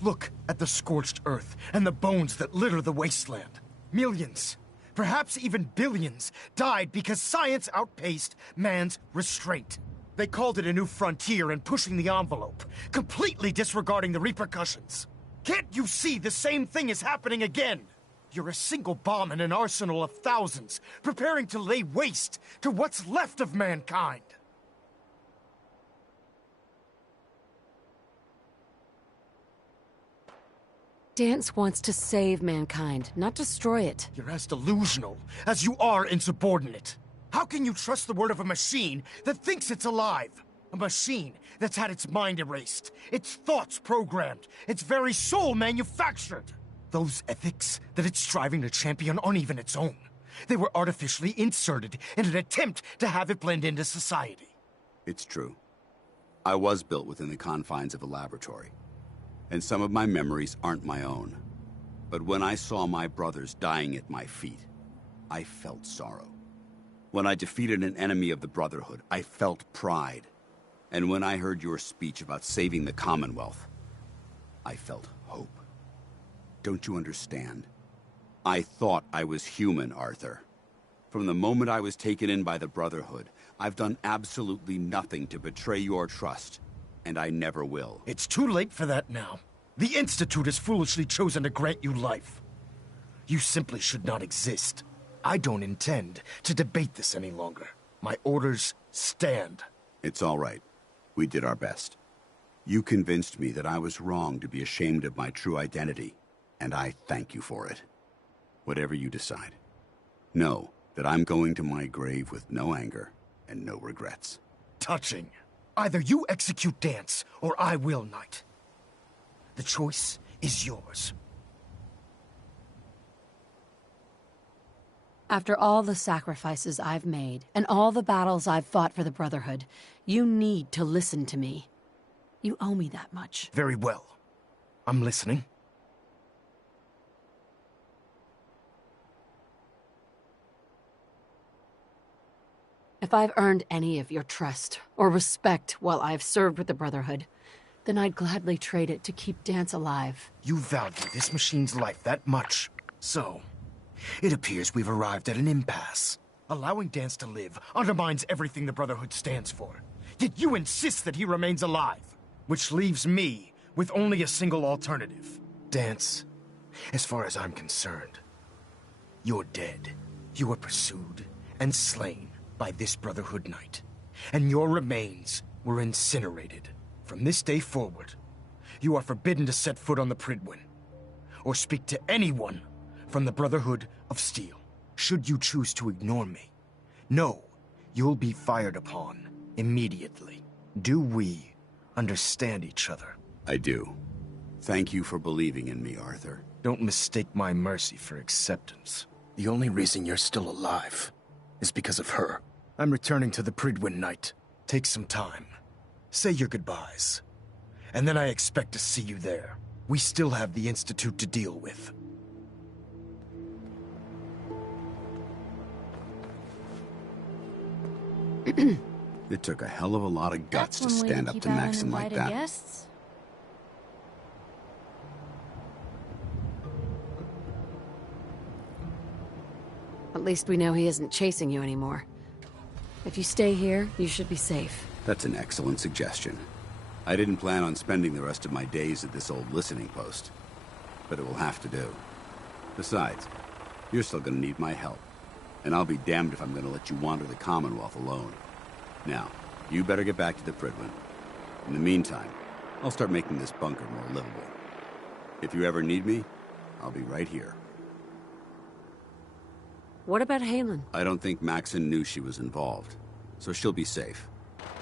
Look at the scorched earth and the bones that litter the wasteland. Millions, perhaps even billions, died because science outpaced man's restraint. They called it a new frontier and pushing the envelope, completely disregarding the repercussions. Can't you see the same thing is happening again? You're a single bomb in an arsenal of thousands, preparing to lay waste to what's left of mankind. Danse wants to save mankind, not destroy it. You're as delusional as you are insubordinate. How can you trust the word of a machine that thinks it's alive? A machine that's had its mind erased, its thoughts programmed, its very soul manufactured. Those ethics that it's striving to champion aren't even its own. They were artificially inserted in an attempt to have it blend into society. It's true. I was built within the confines of a laboratory, and some of my memories aren't my own. But when I saw my brothers dying at my feet, I felt sorrow. When I defeated an enemy of the Brotherhood, I felt pride. And when I heard your speech about saving the Commonwealth, I felt hope. Don't you understand? I thought I was human, Arthur. From the moment I was taken in by the Brotherhood, I've done absolutely nothing to betray your trust, and I never will. It's too late for that now. The Institute has foolishly chosen to grant you life. You simply should not exist. I don't intend to debate this any longer. My orders stand. It's all right. We did our best. You convinced me that I was wrong to be ashamed of my true identity, and I thank you for it. Whatever you decide, know that I'm going to my grave with no anger and no regrets. Touching. Either you execute Danse, or I will, Knight. The choice is yours. After all the sacrifices I've made, and all the battles I've fought for the Brotherhood, you need to listen to me. You owe me that much. Very well. I'm listening. If I've earned any of your trust or respect while I've served with the Brotherhood, then I'd gladly trade it to keep Danse alive. You value this machine's life that much. So, it appears we've arrived at an impasse. Allowing Danse to live undermines everything the Brotherhood stands for. Yet you insist that he remains alive, which leaves me with only a single alternative. Danse, as far as I'm concerned, you're dead. You were pursued and slain by this Brotherhood Knight, and your remains were incinerated. From this day forward, you are forbidden to set foot on the Prydwen, or speak to anyone from the Brotherhood of Steel. Should you choose to ignore me, know you'll be fired upon immediately. Do we understand each other? I do. Thank you for believing in me, Arthur. Don't mistake my mercy for acceptance. The only reason you're still alive is because of her. I'm returning to the Prydwen, Knight. Take some time. Say your goodbyes. And then I expect to see you there. We still have the Institute to deal with. It took a hell of a lot of guts to stand up to Maxim like that. Guests. At least we know he isn't chasing you anymore. If you stay here, you should be safe. That's an excellent suggestion. I didn't plan on spending the rest of my days at this old listening post, but it will have to do. Besides, you're still gonna need my help. And I'll be damned if I'm gonna let you wander the Commonwealth alone. Now, you better get back to the Prydwen. In the meantime, I'll start making this bunker more livable. If you ever need me, I'll be right here. What about Haylen? I don't think Maxon knew she was involved, so she'll be safe.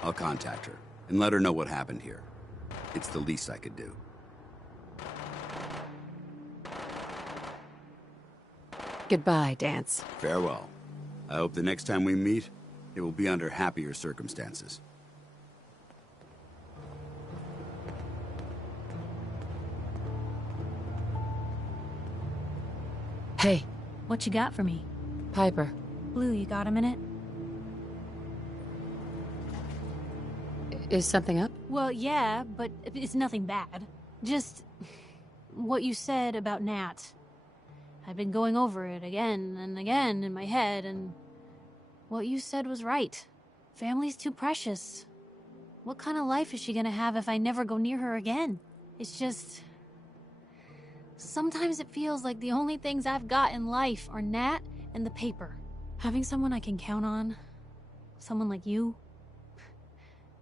I'll contact her and let her know what happened here. It's the least I could do. Goodbye, Danse. Farewell. I hope the next time we meet, it will be under happier circumstances. Hey. What you got for me? Piper. Blue, you got a minute? Is something up? Well, yeah, but it's nothing bad. Just what you said about Nat. I've been going over it again and again in my head, and what you said was right. Family's too precious. What kind of life is she gonna have if I never go near her again? It's just... Sometimes it feels like the only things I've got in life are Nat and the paper. Having someone I can count on, someone like you,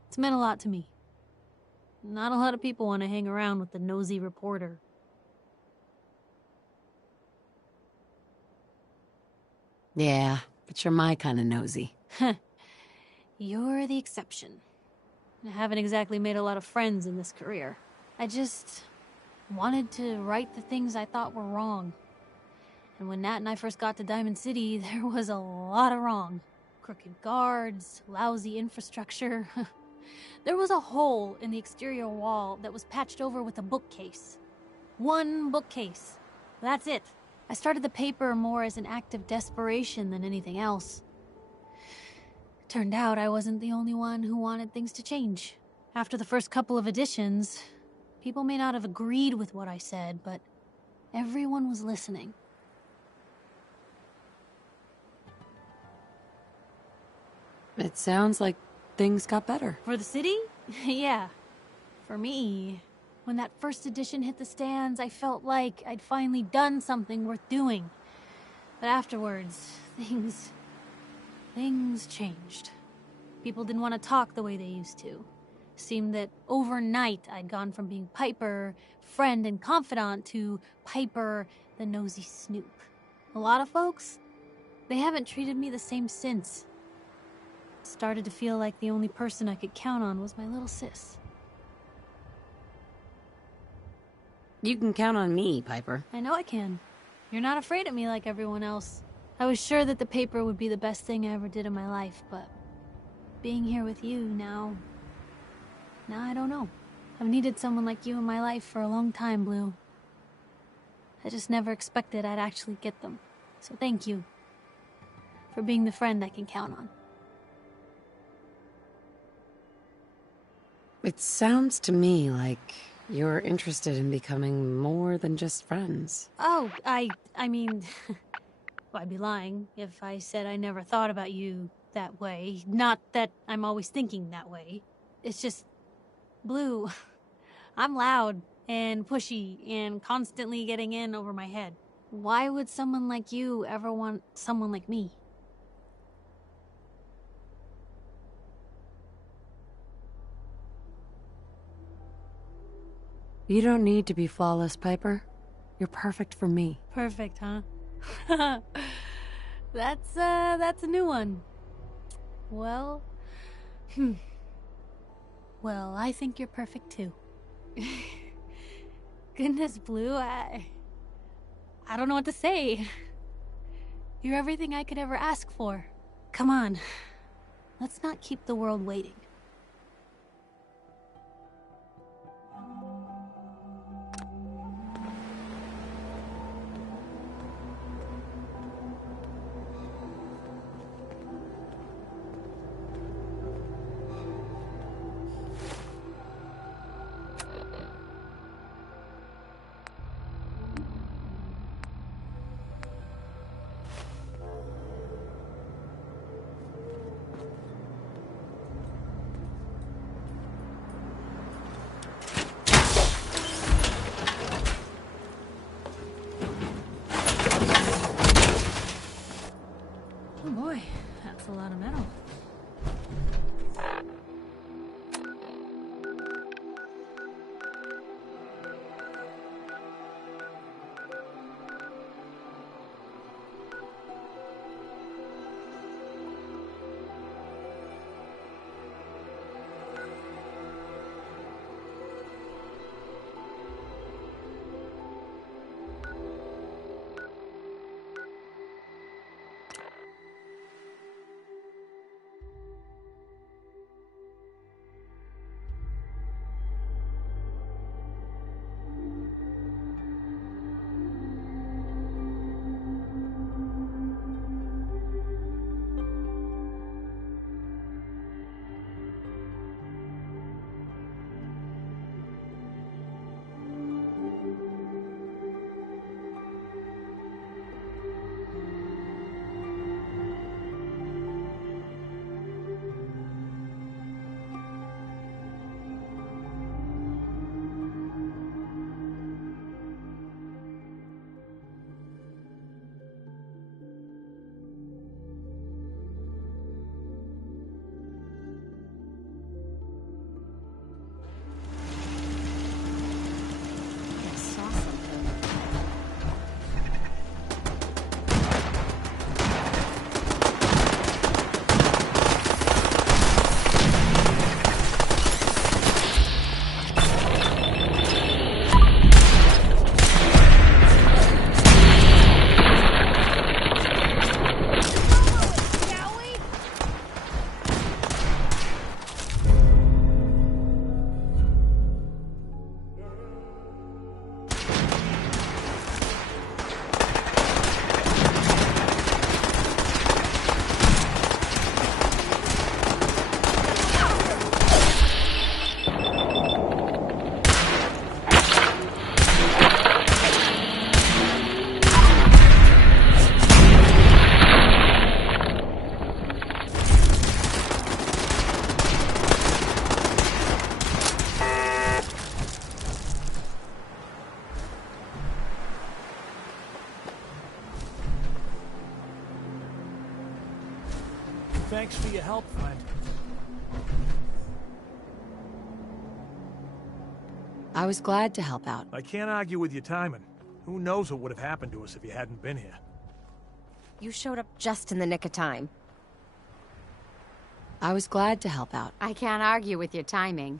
it's meant a lot to me. Not a lot of people want to hang around with the nosy reporter. Yeah, but you're my kind of nosy. You're the exception. I haven't exactly made a lot of friends in this career. I just wanted to right the things I thought were wrong. And when Nat and I first got to Diamond City, there was a lot of wrong. Crooked guards, lousy infrastructure. There was a hole in the exterior wall that was patched over with a bookcase. One bookcase. That's it. I started the paper more as an act of desperation than anything else. Turned out I wasn't the only one who wanted things to change. After the first couple of editions, people may not have agreed with what I said, but everyone was listening. It sounds like things got better. For the city? Yeah. For me, when that first edition hit the stands, I felt like I'd finally done something worth doing. But afterwards, things changed. People didn't want to talk the way they used to. Seemed that overnight I'd gone from being Piper, friend and confidant, to Piper, the nosy snoop. A lot of folks, they haven't treated me the same since. Started to feel like the only person I could count on was my little sis. You can count on me, Piper. I know I can. You're not afraid of me like everyone else. I was sure that the paper would be the best thing I ever did in my life, but being here with you now I don't know. I've needed someone like you in my life for a long time, Blue. I just never expected I'd actually get them. So thank you for being the friend I can count on. It sounds to me like you're interested in becoming more than just friends. Oh, I mean, well, I'd be lying if I said I never thought about you that way. Not that I'm always thinking that way. It's just, Blue, I'm loud and pushy and constantly getting in over my head. Why would someone like you ever want someone like me? You don't need to be flawless, Piper. You're perfect for me. Perfect, huh? That's a new one. Well, well, I think you're perfect too. Goodness, Blue, I don't know what to say. You're everything I could ever ask for. Come on, let's not keep the world waiting. That's a lot of metal. Thanks for your help, friend. I was glad to help out. I can't argue with your timing. Who knows what would have happened to us if you hadn't been here. You showed up just in the nick of time. I was glad to help out. I can't argue with your timing.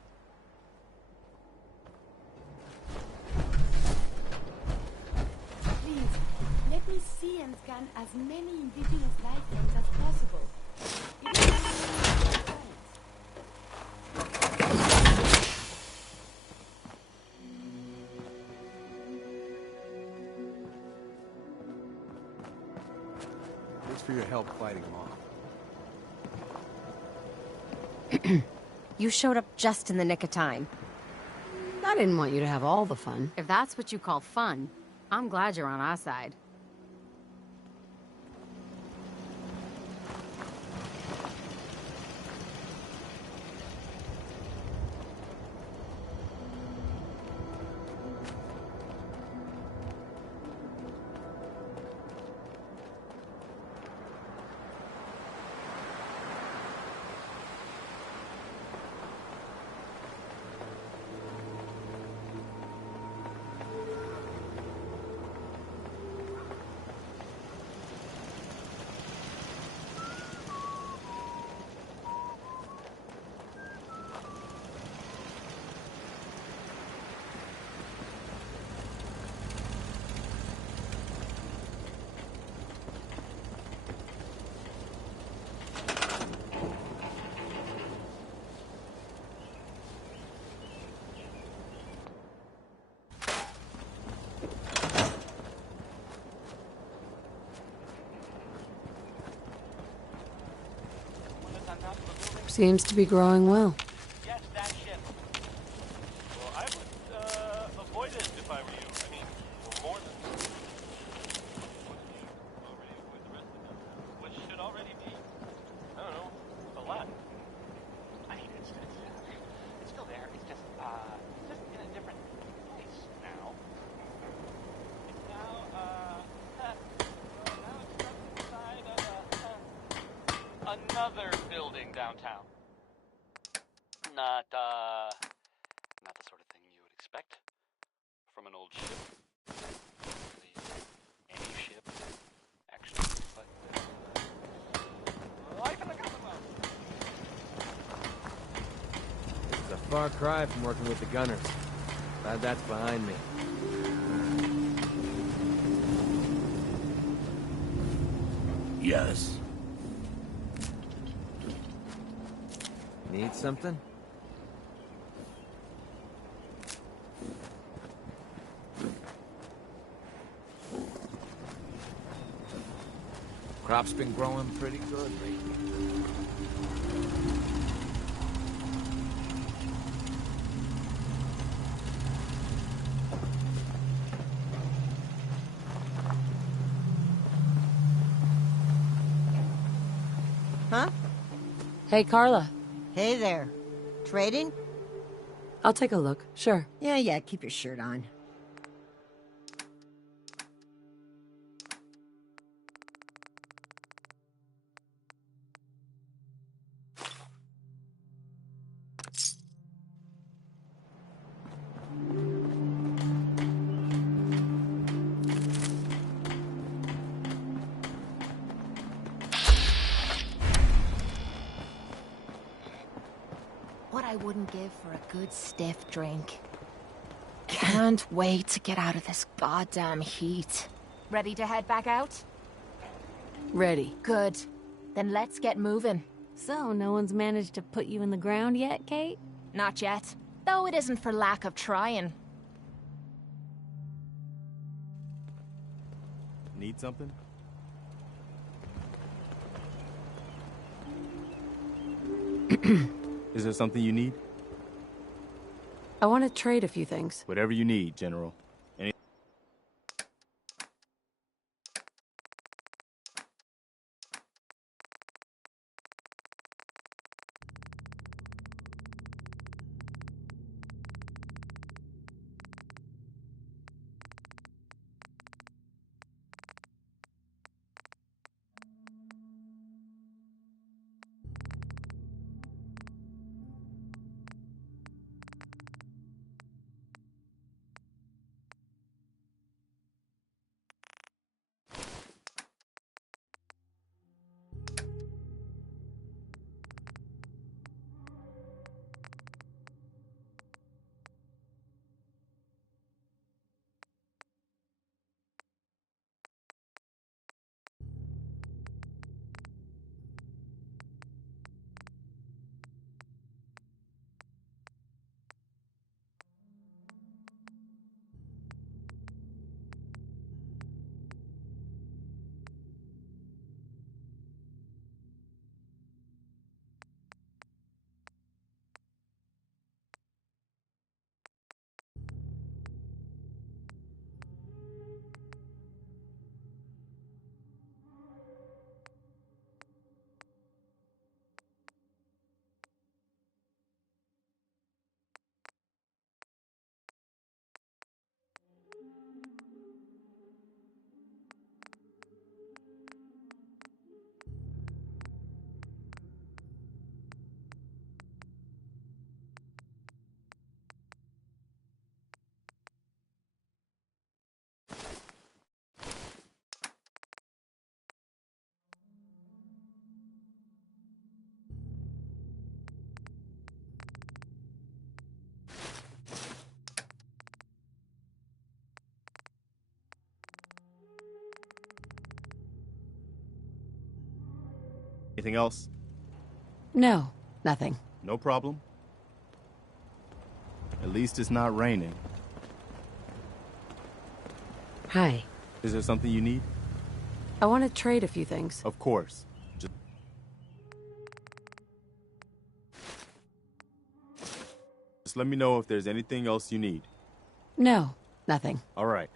Please, let me see and scan as many indigenous life forms as possible. Thanks for your help fighting them off. You showed up just in the nick of time. I didn't want you to have all the fun. If that's what you call fun, I'm glad you're on our side. Seems to be growing well. Yes, that ship. Well, I would avoid it if I were you. I mean, more than already avoid the rest of them, which should already be, I don't know, a lot. I mean, it's still there. It's just in a different place now. It's now it's inside a another building downtown. Not the sort of thing you would expect from an old ship. Any ship, actually, but life in the Commonwealth. This is a far cry from working with the gunners. Glad that's behind me. Yes. Need something? Crop's been growing pretty good lately. Huh? Hey, Carla. Hey there. Trading? I'll take a look, sure. Yeah, keep your shirt on. What I wouldn't give for a good stiff drink. Can't wait to get out of this goddamn heat. Ready to head back out? Ready. Good. Then let's get moving. So, no one's managed to put you in the ground yet, Kate? Not yet. Though it isn't for lack of trying. Need something? Is there something you need? I want to trade a few things. Whatever you need, General. Anything else? No, nothing. No problem. At least it's not raining. Hi. Is there something you need? I want to trade a few things. Of course. Just let me know if there's anything else you need. No, nothing. All right.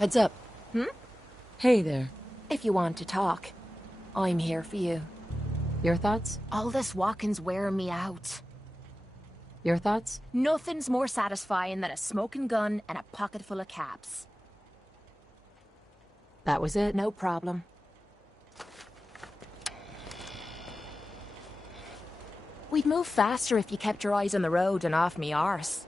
Heads up. Hey there. If you want to talk, I'm here for you. Your thoughts? All this walking's wearing me out. Your thoughts? Nothing's more satisfying than a smoking gun and a pocket full of caps. That was it? No problem. We'd move faster if you kept your eyes on the road and off me arse.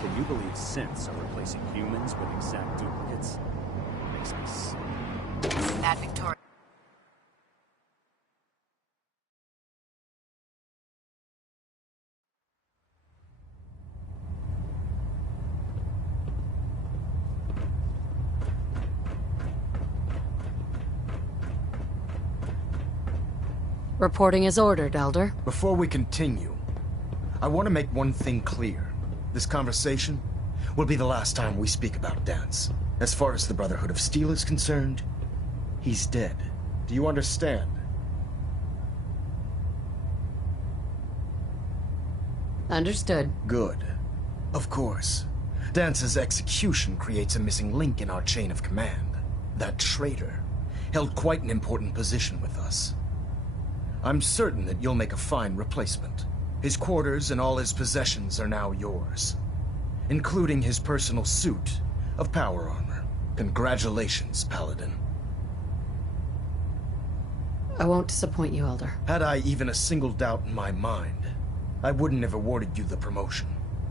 Can you believe synths are replacing humans with exact duplicates? Makes me sick. That Victoria. Reporting as ordered, Elder. Before we continue, I want to make one thing clear. This conversation will be the last time we speak about Danse. As far as the Brotherhood of Steel is concerned, he's dead. Do you understand? Understood. Good. Of course. Dance's execution creates a missing link in our chain of command. That traitor held quite an important position with us. I'm certain that you'll make a fine replacement. His quarters and all his possessions are now yours, including his personal suit of power armor. Congratulations, Paladin. I won't disappoint you, Elder. Had I even a single doubt in my mind, I wouldn't have awarded you the promotion.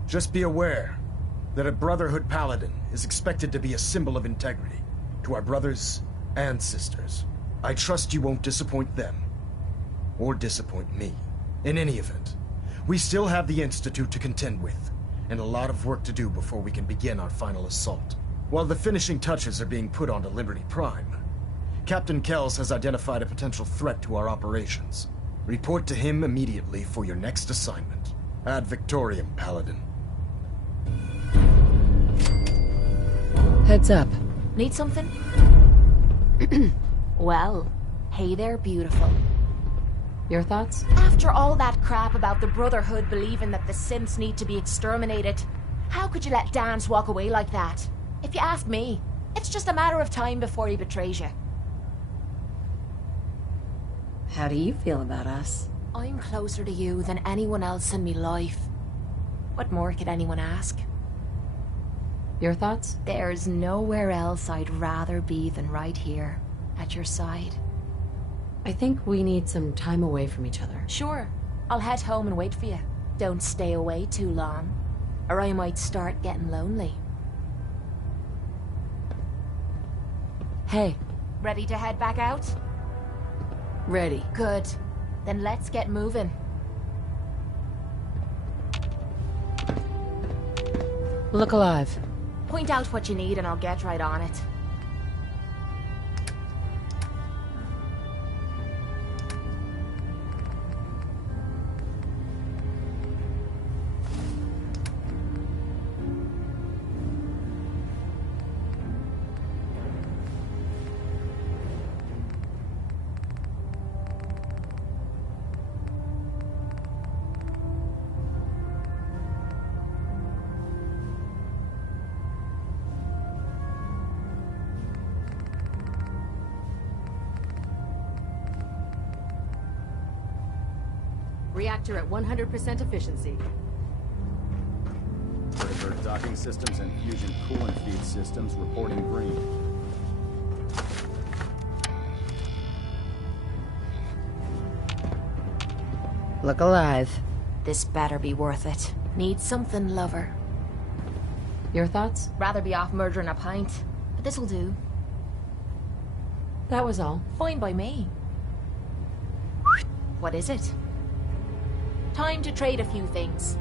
Just be aware that a Brotherhood Paladin is expected to be a symbol of integrity to our brothers and sisters. I trust you won't disappoint them, or disappoint me. In any event, we still have the Institute to contend with, and a lot of work to do before we can begin our final assault. While the finishing touches are being put onto Liberty Prime, Captain Kells has identified a potential threat to our operations. Report to him immediately for your next assignment. Ad Victoriam, Paladin. Heads up. Need something? Well, hey there, beautiful. Your thoughts? After all that crap about the Brotherhood believing that the synths need to be exterminated, how could you let Danse walk away like that? If you ask me, it's just a matter of time before he betrays you. How do you feel about us? I'm closer to you than anyone else in me life. What more could anyone ask? Your thoughts? There's nowhere else I'd rather be than right here, at your side. I think we need some time away from each other. Sure. I'll head home and wait for you. Don't stay away too long, or I might start getting lonely. Hey. Ready to head back out? Ready. Good. Then let's get moving. Look alive. Point out what you need and I'll get right on it. Reactor at 100% efficiency. Divert docking systems and fusion coolant feed systems reporting green. Look alive. This better be worth it. Need something, lover. Your thoughts? Rather be off murdering a pint, but this'll do. That was all. Fine by me. What is it? Time to trade a few things.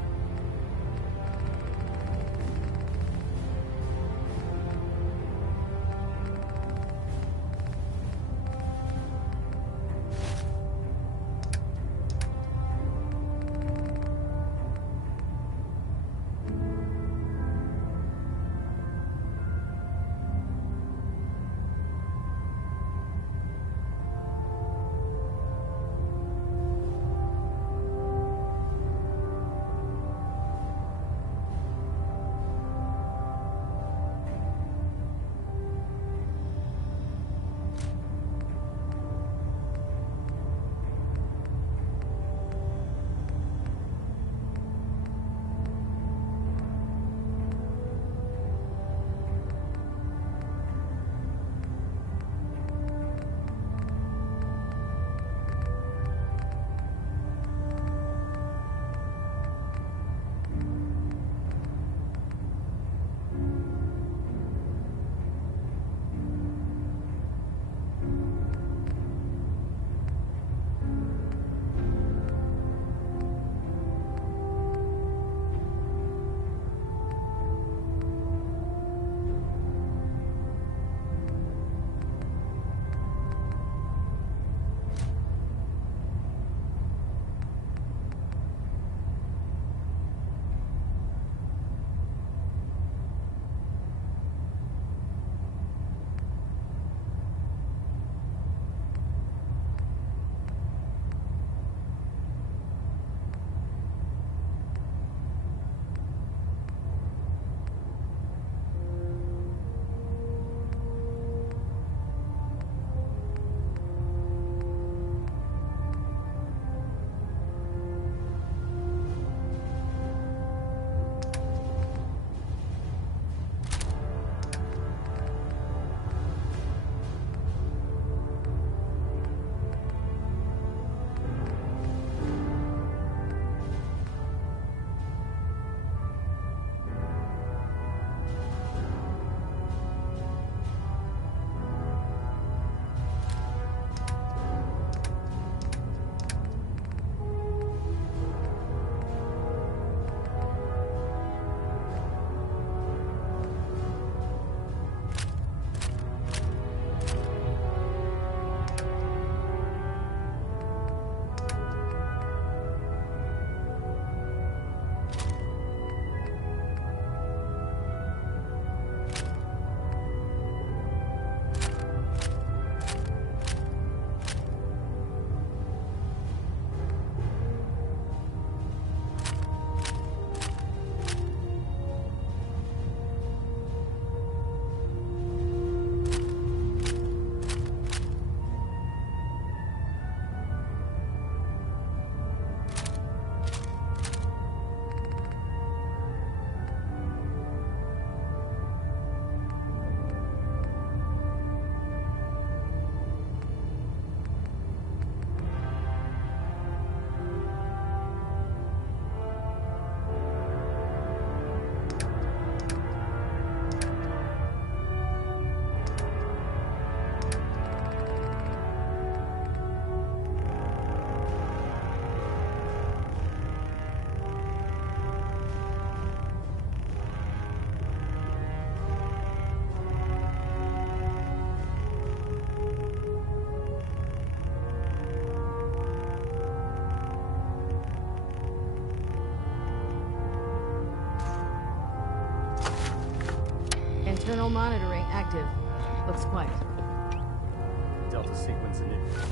Internal monitoring active. Looks quiet. Delta sequence initiated.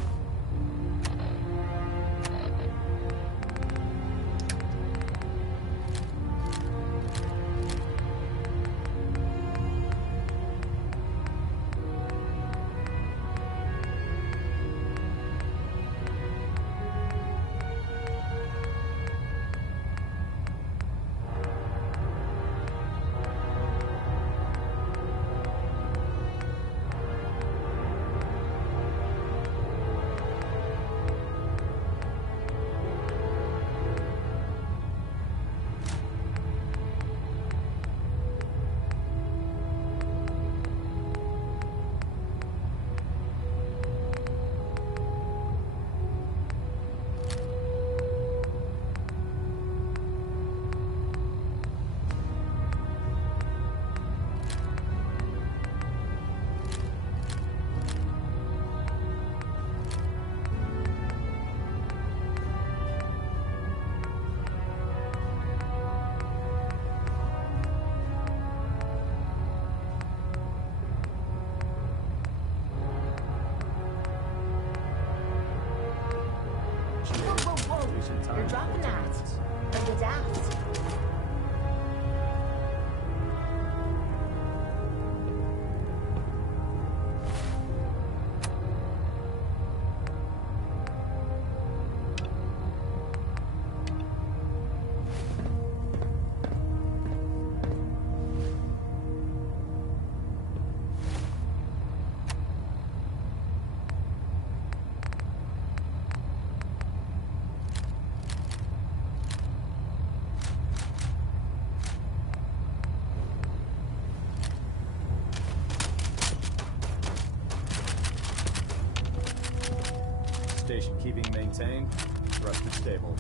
Housekeeping maintained. Thrust is stable.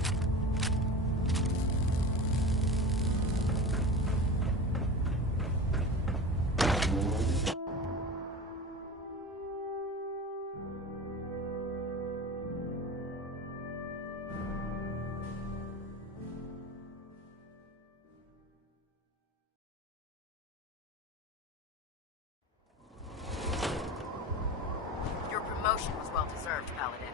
Your promotion was well deserved, Paladin.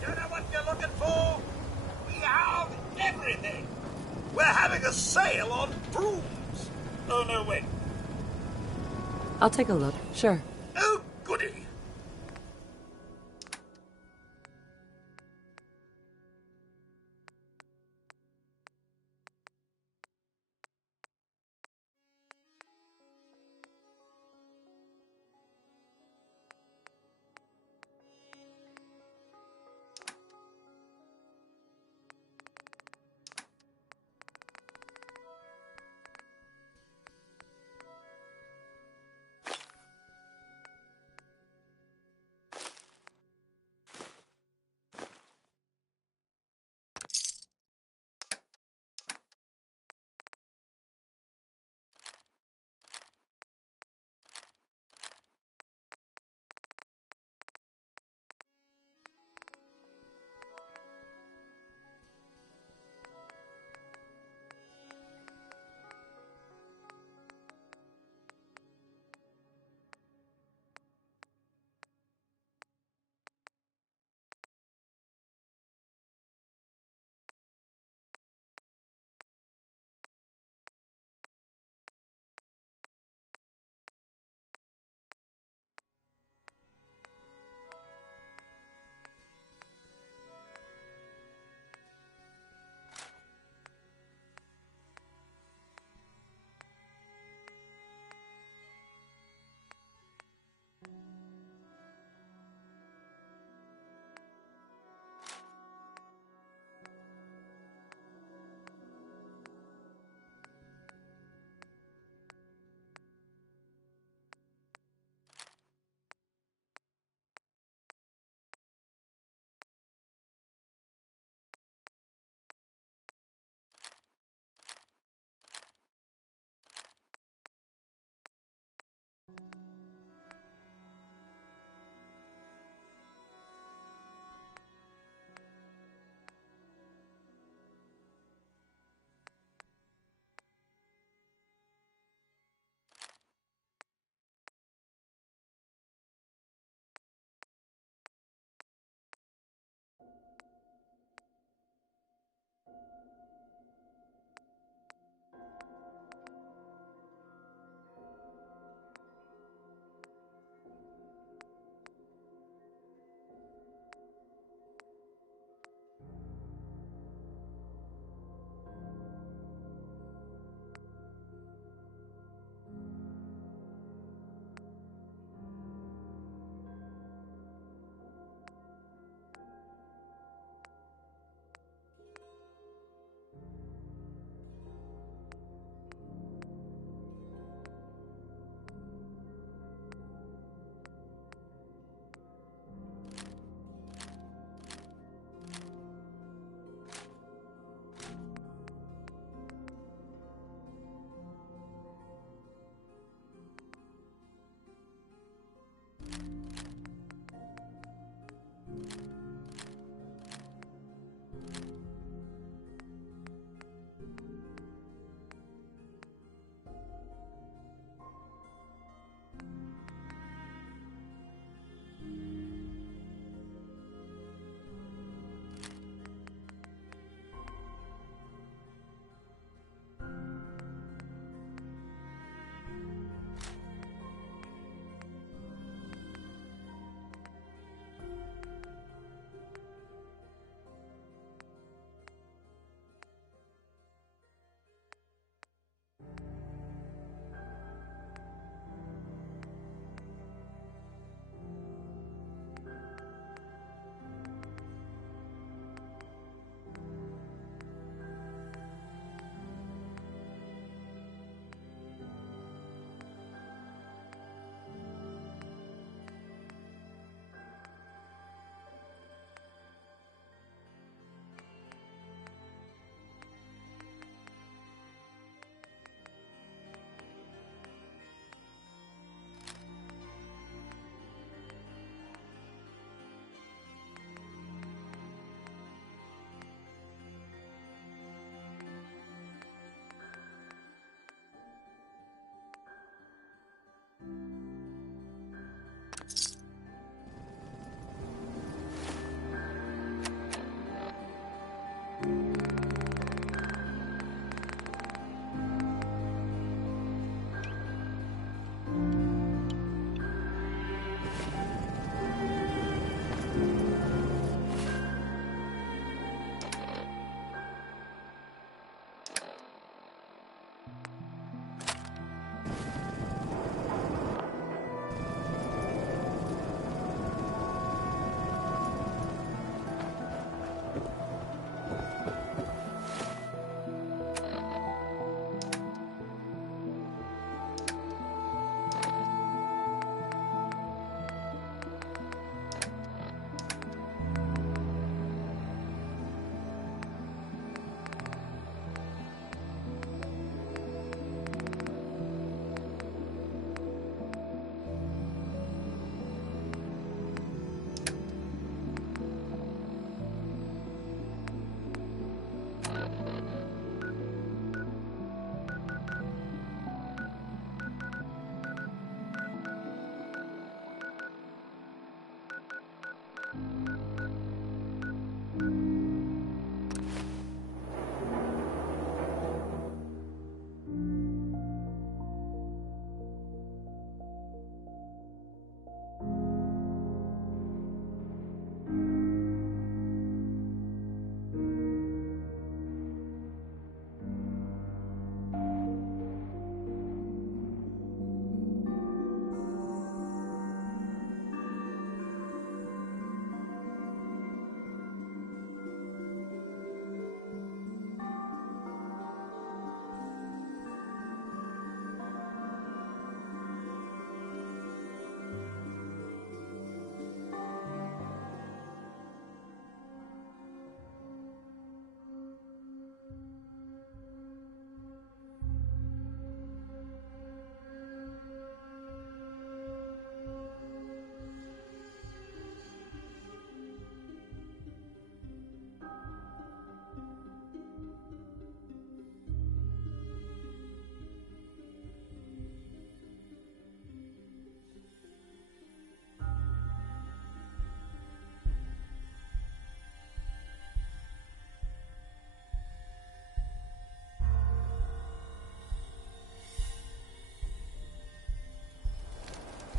You know what you're looking for? We have everything. We're having a sale on brooms. Oh, no, wait. I'll take a look, sure. Oh, goody.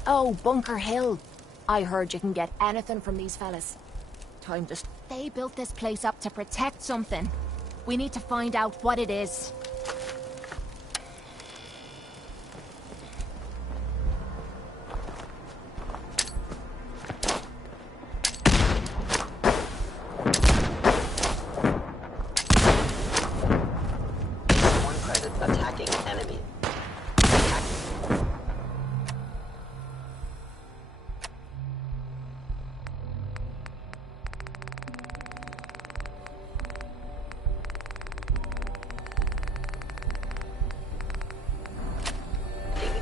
Oh, Bunker Hill. I heard you can get anything from these fellas. Time to... They built this place up to protect something. We need to find out what it is. One credit attacking enemy.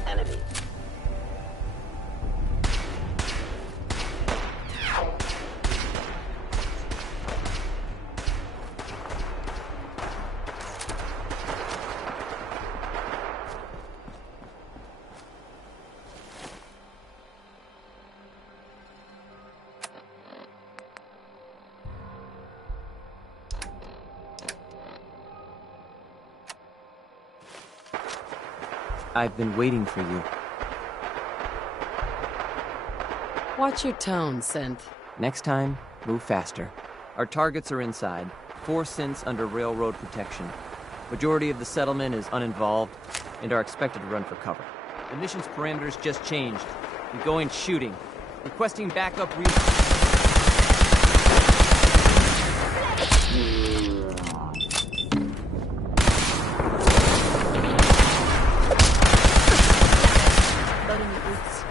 Enemy. I've been waiting for you. Watch your tone, Synth. Next time, move faster. Our targets are inside. 4 synths under railroad protection. Majority of the settlement is uninvolved and are expected to run for cover. The mission's parameters just changed. We're going shooting. Requesting backup Loading the boots.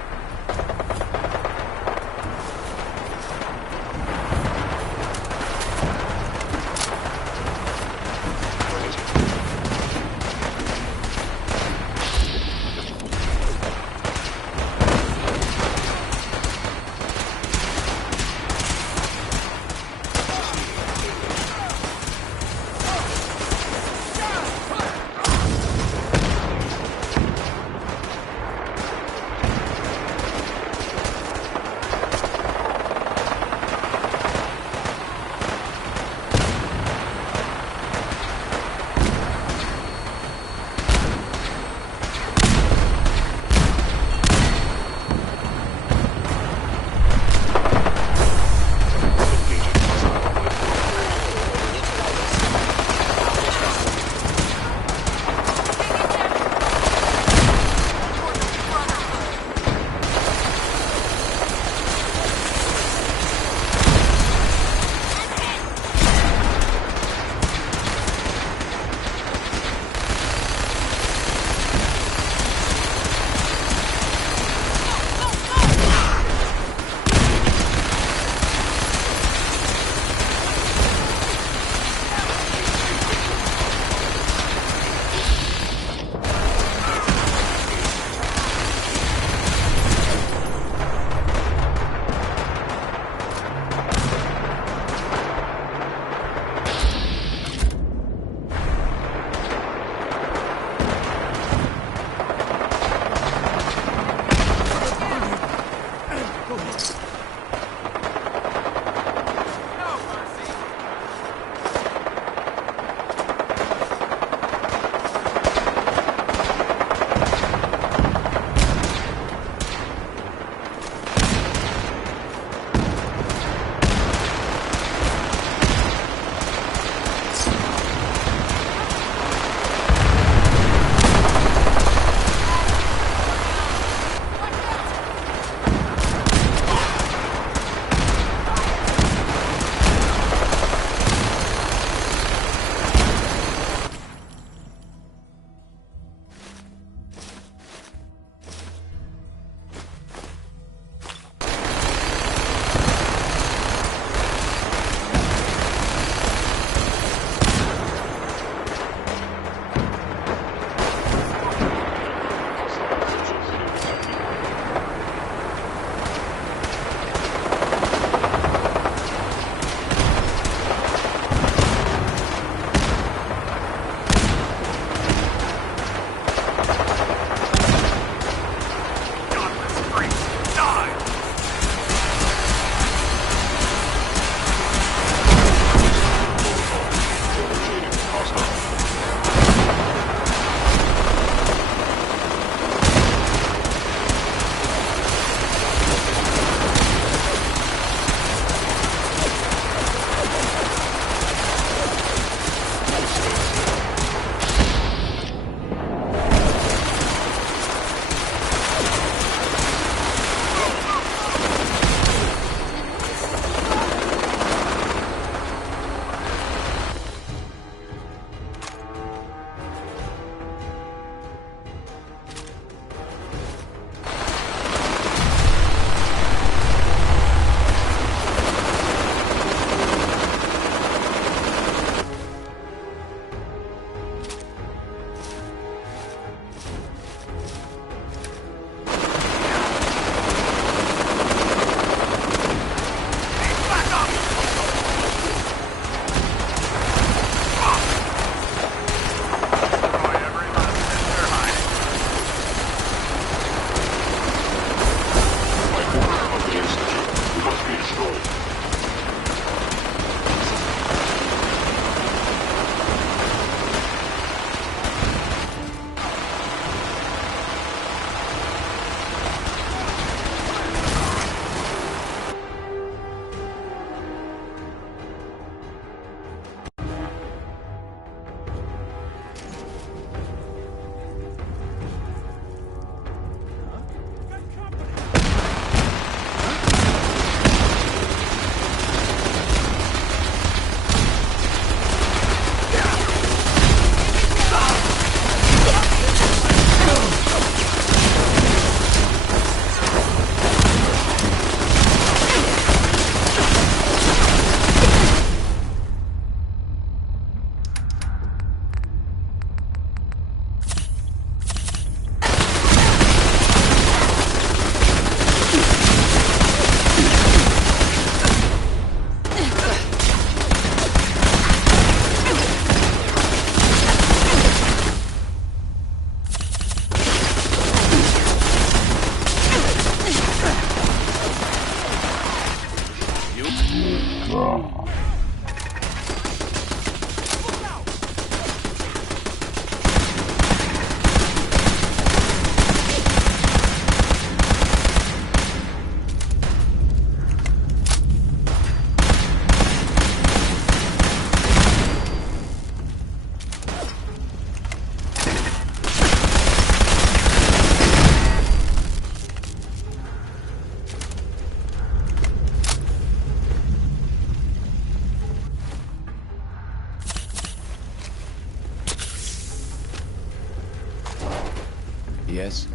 Yes?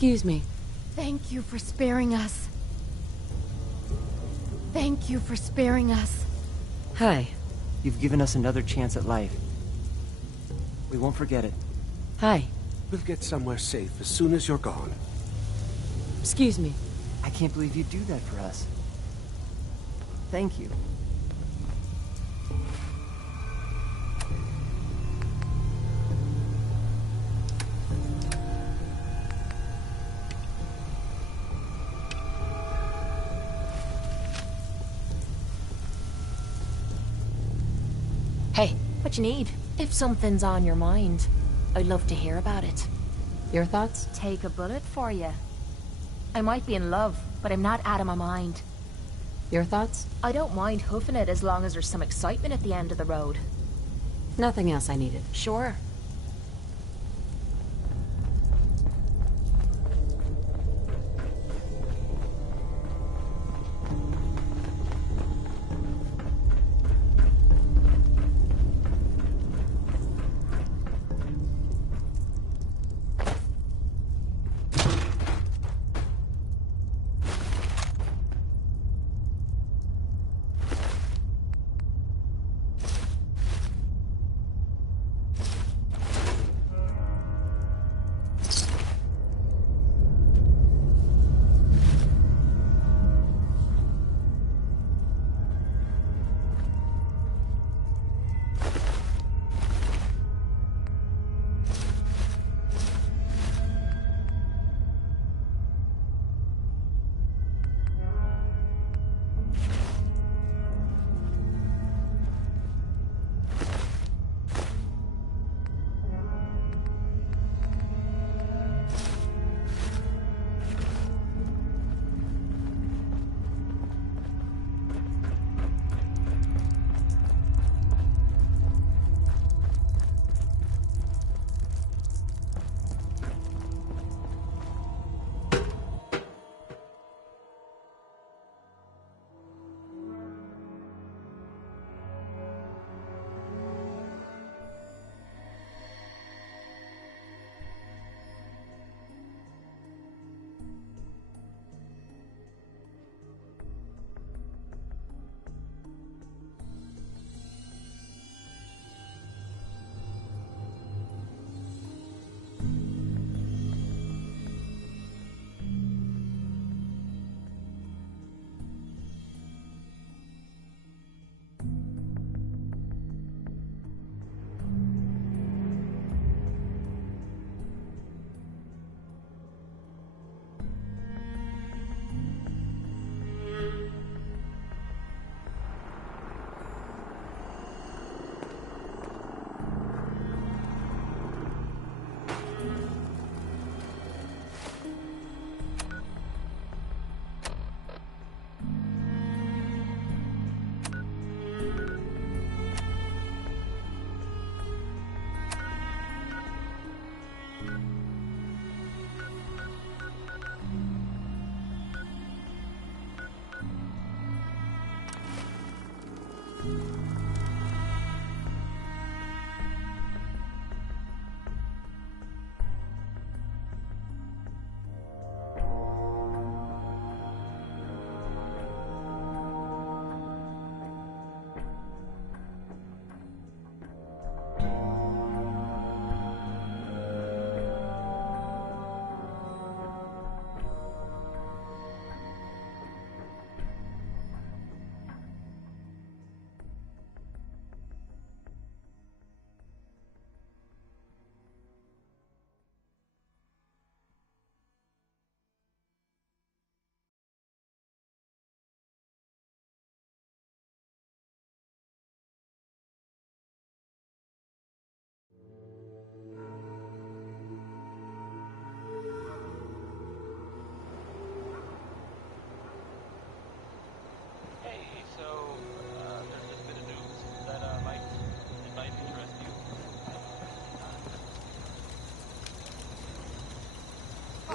Excuse me. Thank you for sparing us. Thank you for sparing us. Hi. You've given us another chance at life. We won't forget it. Hi. We'll get somewhere safe as soon as you're gone. Excuse me. I can't believe you'd do that for us. Thank you. Hey, what you need? If something's on your mind, I'd love to hear about it. Your thoughts? Take a bullet for you. I might be in love, but I'm not out of my mind. Your thoughts? I don't mind hoofing it as long as there's some excitement at the end of the road. Nothing else I needed. Sure.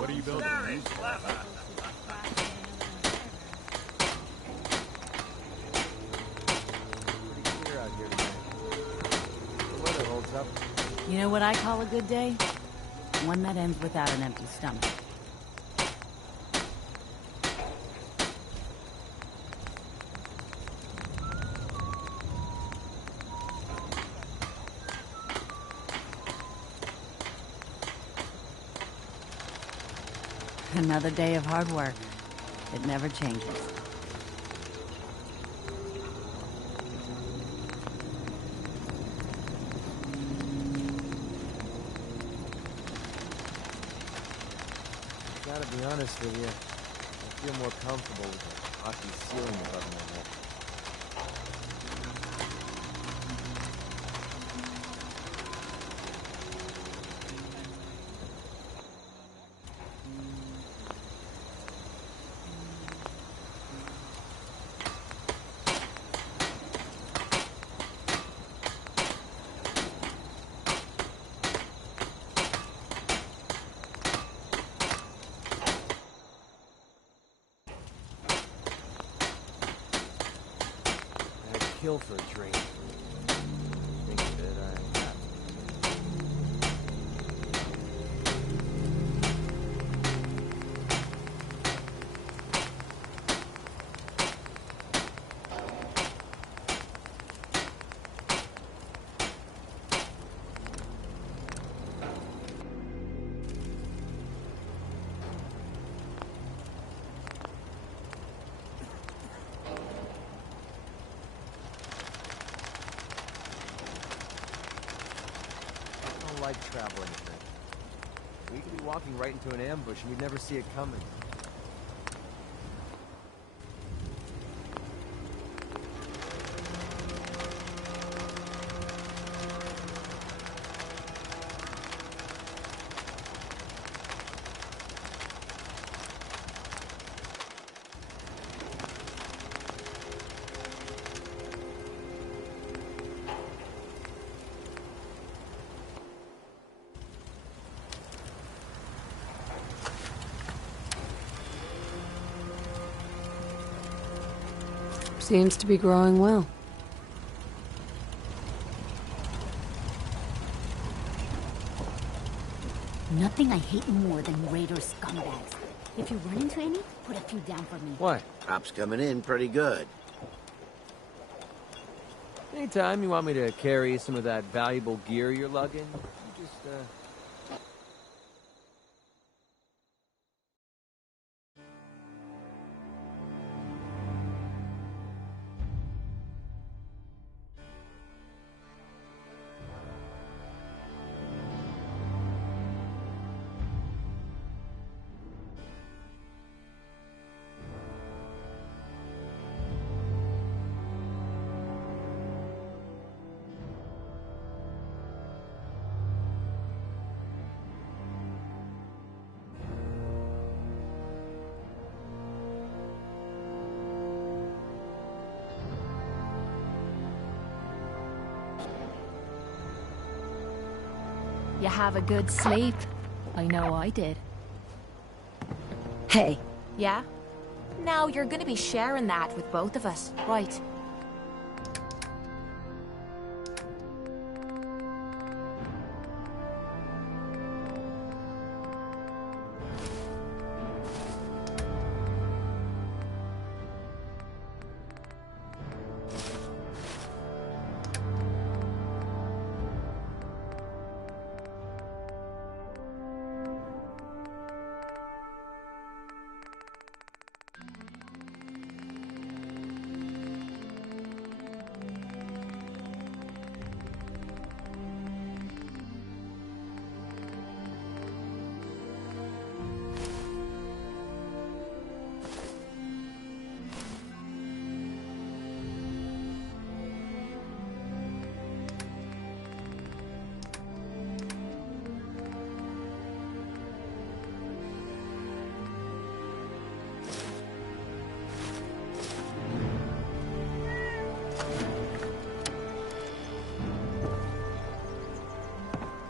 What are you building? Very clever. Pretty clear out here tonight. The weather holds up. You know what I call a good day? One that ends without an empty stomach. Another day of hard work. It never changes. Gotta be honest with you, I feel more comfortable with the rocky ceiling above my head. Kill for a drink. Think that I have. Like traveling thing. We could be walking right into an ambush and we'd never see it coming. Seems to be growing well. Nothing I hate more than Raider scumbags. If you run into any, put a few down for me. What? Crop's coming in pretty good. Anytime you want me to carry some of that valuable gear you're lugging, you just, You have a good sleep. I know I did. Hey. Yeah? Now you're gonna be sharing that with both of us, right?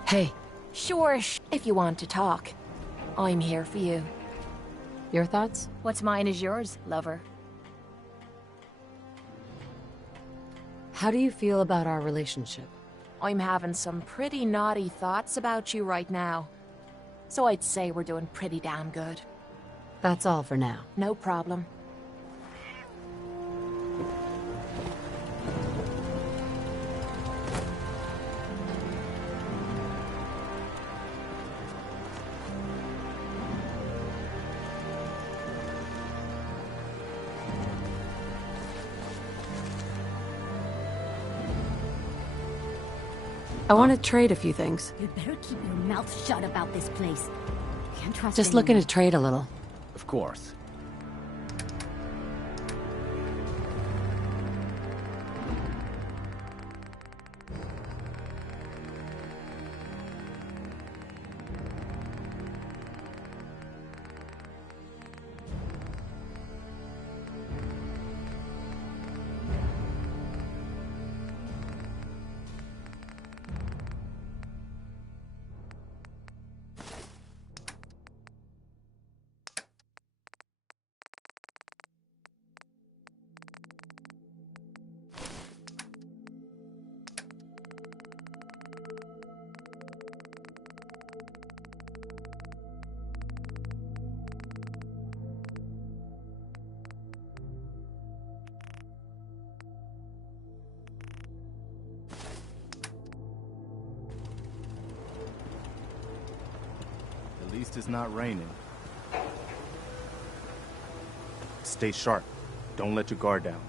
Hey. Sure, if you want to talk. I'm here for you. Your thoughts? What's mine is yours, lover. How do you feel about our relationship? I'm having some pretty naughty thoughts about you right now. So I'd say we're doing pretty damn good. That's all for now. No problem. I want to trade a few things. You'd better keep your mouth shut about this place. Can't trust Just anyone. looking to trade a little. Of course. At least it's not raining. Stay sharp. Don't let your guard down.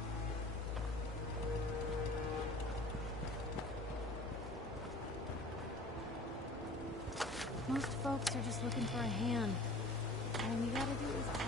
Most folks are just looking for a hand. All you gotta do is offer.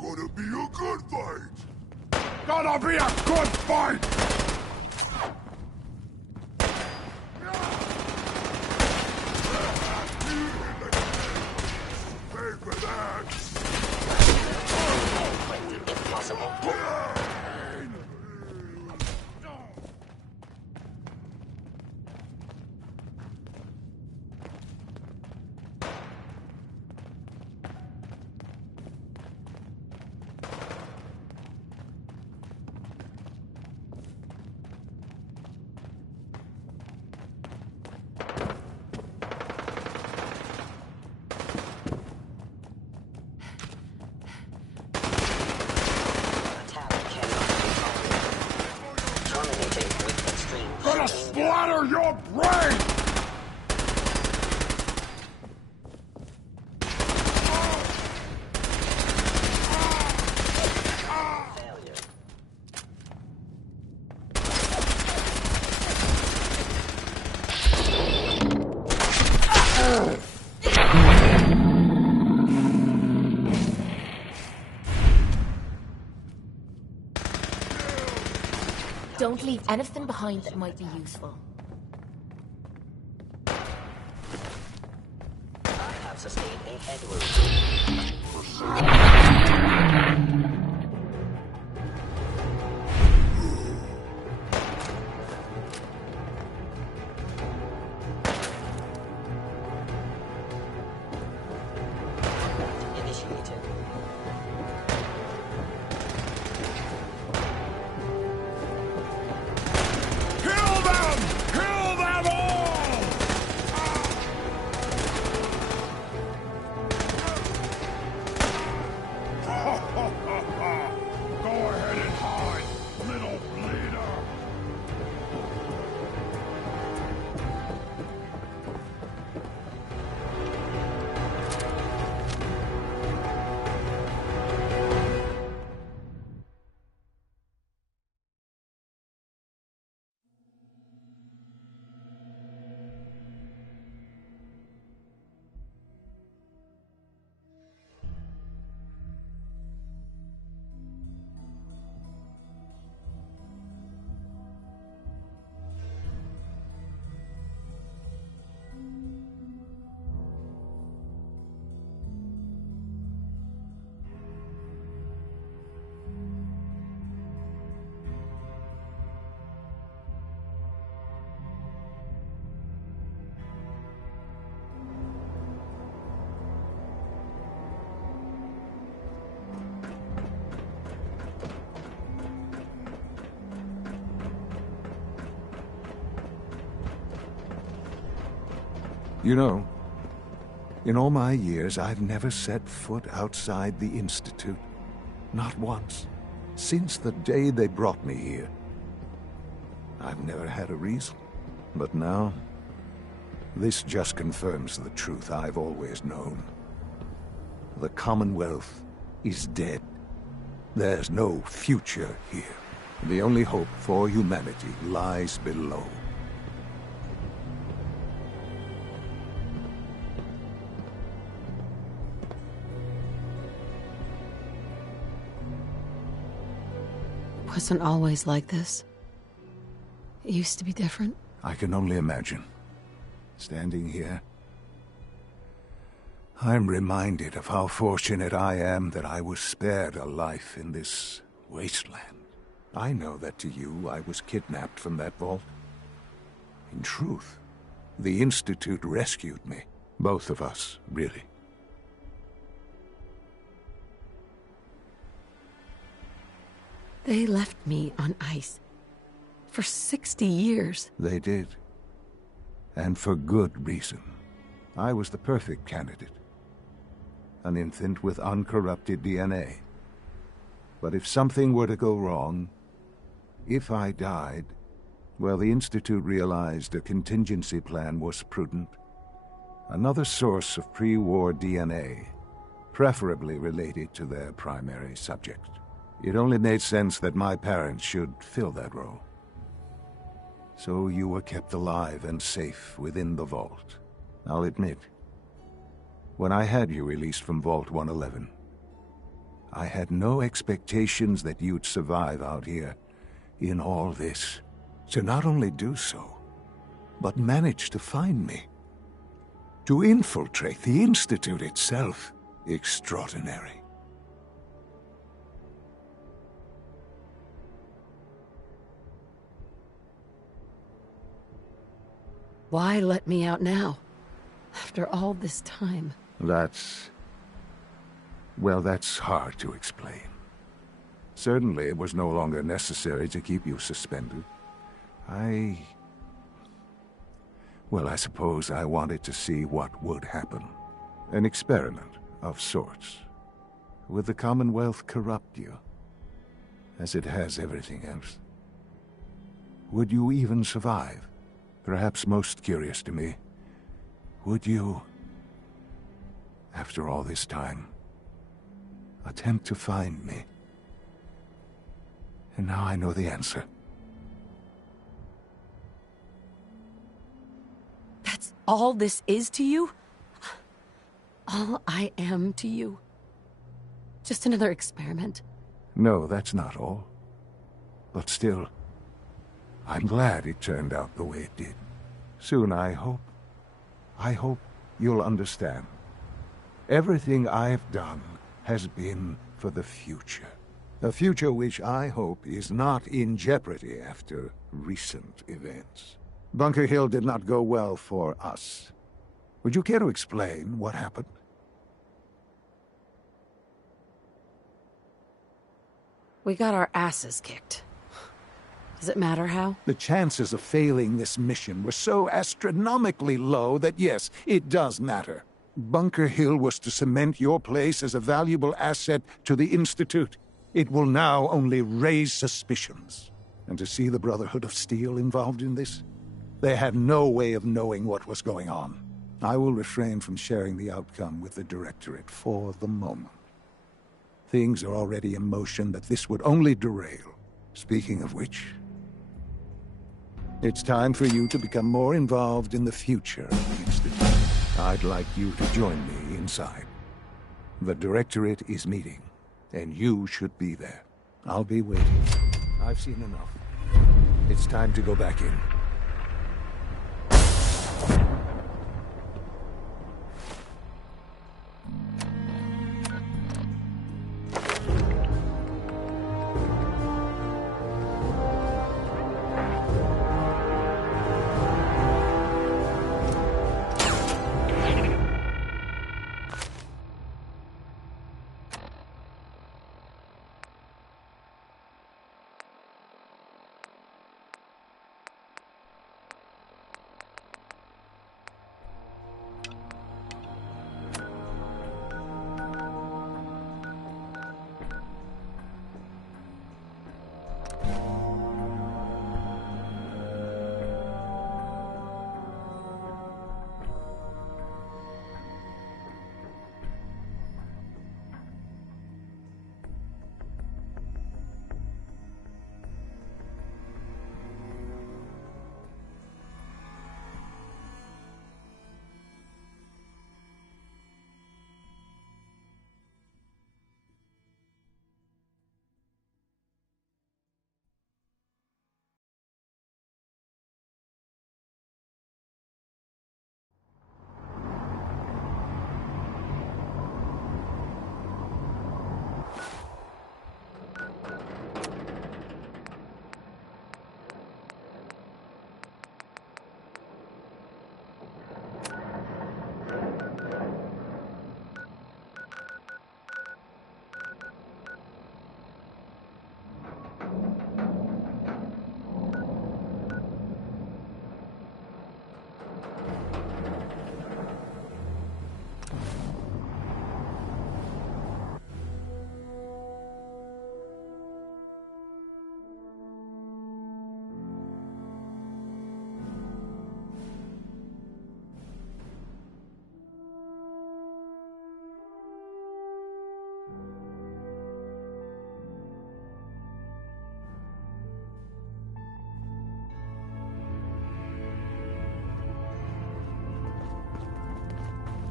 Gonna be a good fight! Gonna be a good fight! Pay for that! Impossible. Gonna splatter your brain! Don't leave anything behind that might be useful. I have sustained a head wound. Initiated. Kill them! Kill them all! Go ahead and hide, little bleeder! You know, in all my years, I've never set foot outside the Institute. Not once. Since the day they brought me here. I've never had a reason. But now, this just confirms the truth I've always known. The Commonwealth is dead. There's no future here. The only hope for humanity lies below. Wasn't always like this. It used to be different. I can only imagine. Standing here, I'm reminded of how fortunate I am that I was spared a life in this wasteland. I know that to you, I was kidnapped from that vault. In truth, the Institute rescued me. Both of us, really. They left me on ice. For 60 years. They did. And for good reason. I was the perfect candidate. An infant with uncorrupted DNA. But if something were to go wrong, if I died, well, the Institute realized a contingency plan was prudent. Another source of pre-war DNA, preferably related to their primary subject. It only made sense that my parents should fill that role. So you were kept alive and safe within the vault. I'll admit, when I had you released from Vault 111, I had no expectations that you'd survive out here in all this. To not only do so, but manage to find me. To infiltrate the Institute itself. Extraordinary. Why let me out now? After all this time. Well, that's hard to explain. Certainly, it was no longer necessary to keep you suspended. Well, I suppose I wanted to see what would happen. An experiment of sorts. Would the Commonwealth corrupt you? As it has everything else? Would you even survive? Perhaps most curious to me, would you, after all this time, attempt to find me? And now I know the answer. That's all this is to you? All I am to you? Just another experiment? No, that's not all. But still, I'm glad it turned out the way it did. Soon, I hope you'll understand. Everything I've done has been for the future. A future which I hope is not in jeopardy after recent events. Bunker Hill did not go well for us. Would you care to explain what happened? We got our asses kicked. Does it matter how? The chances of failing this mission were so astronomically low that yes, it does matter. Bunker Hill was to cement your place as a valuable asset to the Institute. It will now only raise suspicions. And to see the Brotherhood of Steel involved in this? They had no way of knowing what was going on. I will refrain from sharing the outcome with the Directorate for the moment. Things are already in motion that this would only derail. Speaking of which, it's time for you to become more involved in the future of the Institute. I'd like you to join me inside. The Directorate is meeting, and you should be there. I'll be waiting. I've seen enough. It's time to go back in.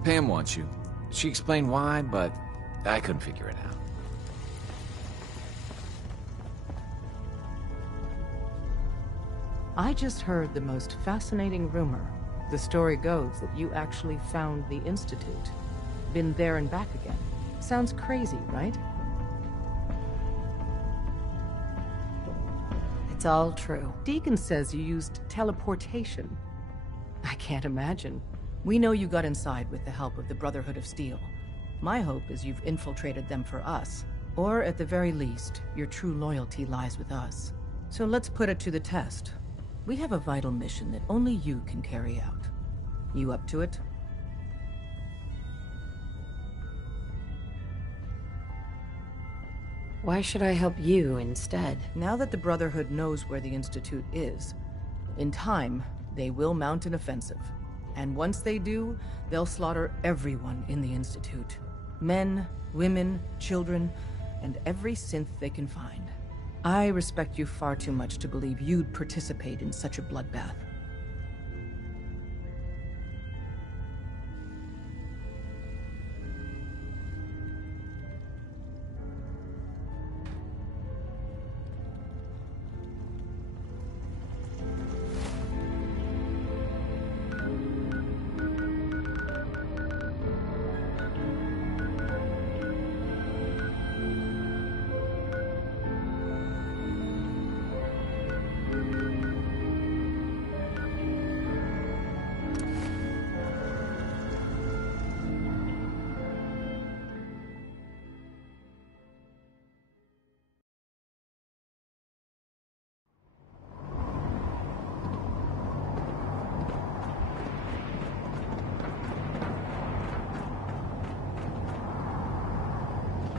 Pam wants you. She explained why, but I couldn't figure it out. I just heard the most fascinating rumor. The story goes that you actually found the Institute. Been there and back again. Sounds crazy, right? It's all true. Deacon says you used teleportation. I can't imagine. We know you got inside with the help of the Brotherhood of Steel. My hope is you've infiltrated them for us. Or at the very least, your true loyalty lies with us. So let's put it to the test. We have a vital mission that only you can carry out. You up to it? Why should I help you instead? Now that the Brotherhood knows where the Institute is, in time, they will mount an offensive. And once they do, they'll slaughter everyone in the Institute. Men, women, children, and every synth they can find. I respect you far too much to believe you'd participate in such a bloodbath.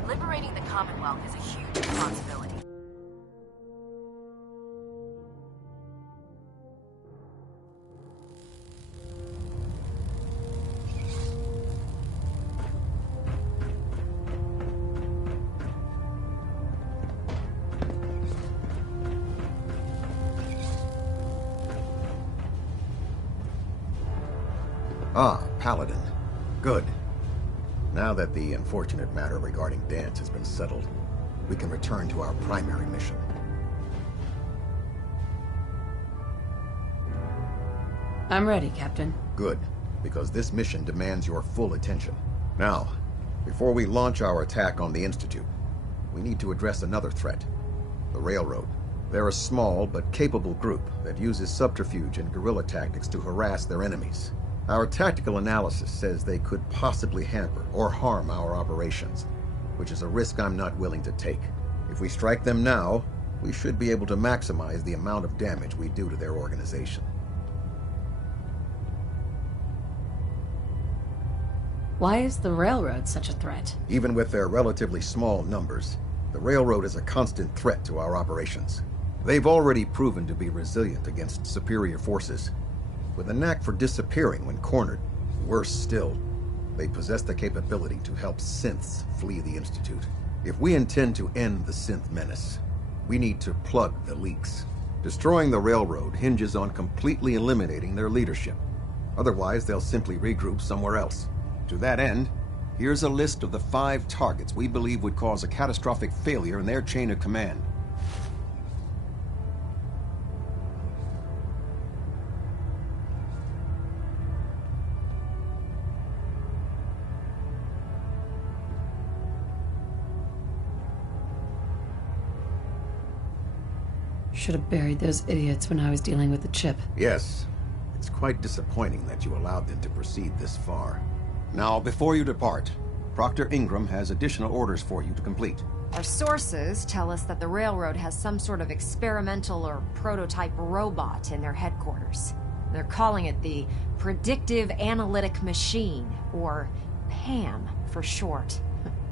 Liberating the Commonwealth is a huge responsibility. Ah, Paladin. Good. Now that the unfortunate matter regarding Danse has been settled, we can return to our primary mission. I'm ready, Captain. Good, because this mission demands your full attention. Now, before we launch our attack on the Institute, we need to address another threat. The Railroad. They're a small but capable group that uses subterfuge and guerrilla tactics to harass their enemies. Our tactical analysis says they could possibly hamper or harm our operations, which is a risk I'm not willing to take. If we strike them now, we should be able to maximize the amount of damage we do to their organization. Why is the Railroad such a threat? Even with their relatively small numbers, the Railroad is a constant threat to our operations. They've already proven to be resilient against superior forces, with a knack for disappearing when cornered. Worse still, they possess the capability to help synths flee the Institute. If we intend to end the synth menace, we need to plug the leaks. Destroying the Railroad hinges on completely eliminating their leadership. Otherwise, they'll simply regroup somewhere else. To that end, here's a list of the 5 targets we believe would cause a catastrophic failure in their chain of command. Should have buried those idiots when I was dealing with the chip. Yes. It's quite disappointing that you allowed them to proceed this far. Now, before you depart, Proctor Ingram has additional orders for you to complete. Our sources tell us that the Railroad has some sort of experimental or prototype robot in their headquarters. They're calling it the Predictive Analytic Machine, or PAM for short.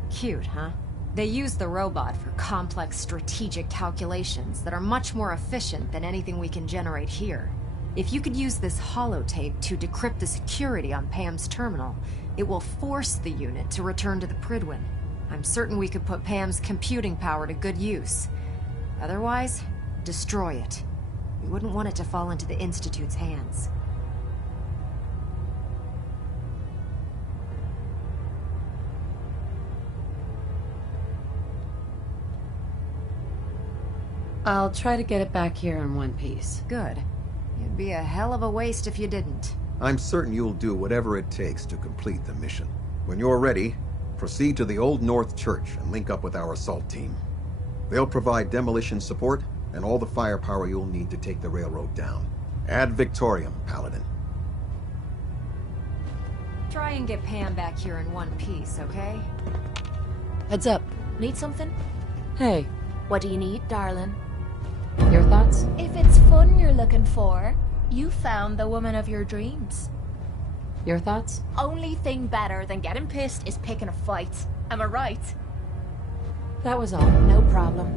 Cute, huh? They use the robot for complex strategic calculations that are much more efficient than anything we can generate here. If you could use this holotape to decrypt the security on PAM's terminal, it will force the unit to return to the Prydwen. I'm certain we could put PAM's computing power to good use. Otherwise, destroy it. We wouldn't want it to fall into the Institute's hands. I'll try to get it back here in one piece. Good. It'd be a hell of a waste if you didn't. I'm certain you'll do whatever it takes to complete the mission. When you're ready, proceed to the Old North Church and link up with our assault team. They'll provide demolition support and all the firepower you'll need to take the Railroad down. Ad Victoriam, Paladin. Try and get Pam back here in one piece, okay? Heads up. Need something? Hey. What do you need, darling? Your thoughts? If it's fun you're looking for, you found the woman of your dreams. Your thoughts? Only thing better than getting pissed is picking a fight. Am I right? That was all. No problem.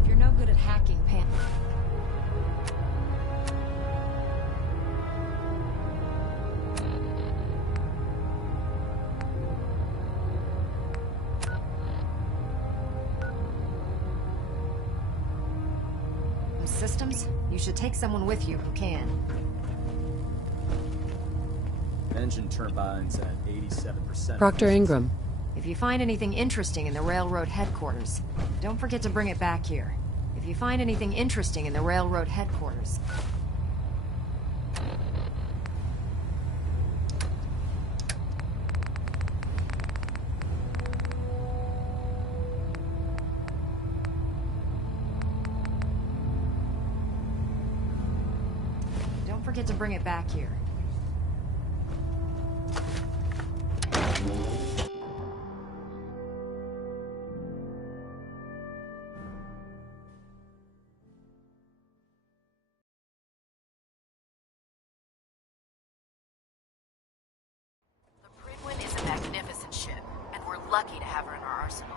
If you're no good at hacking, Pam... Systems? You should take someone with you who can. Engine turbines at 87%. Proctor Ingram. If you find anything interesting in the Railroad headquarters, don't forget to bring it back here. If you find anything interesting in the Railroad headquarters... Don't forget to bring it back here. The Prydwen is a magnificent ship, and we're lucky to have her in our arsenal.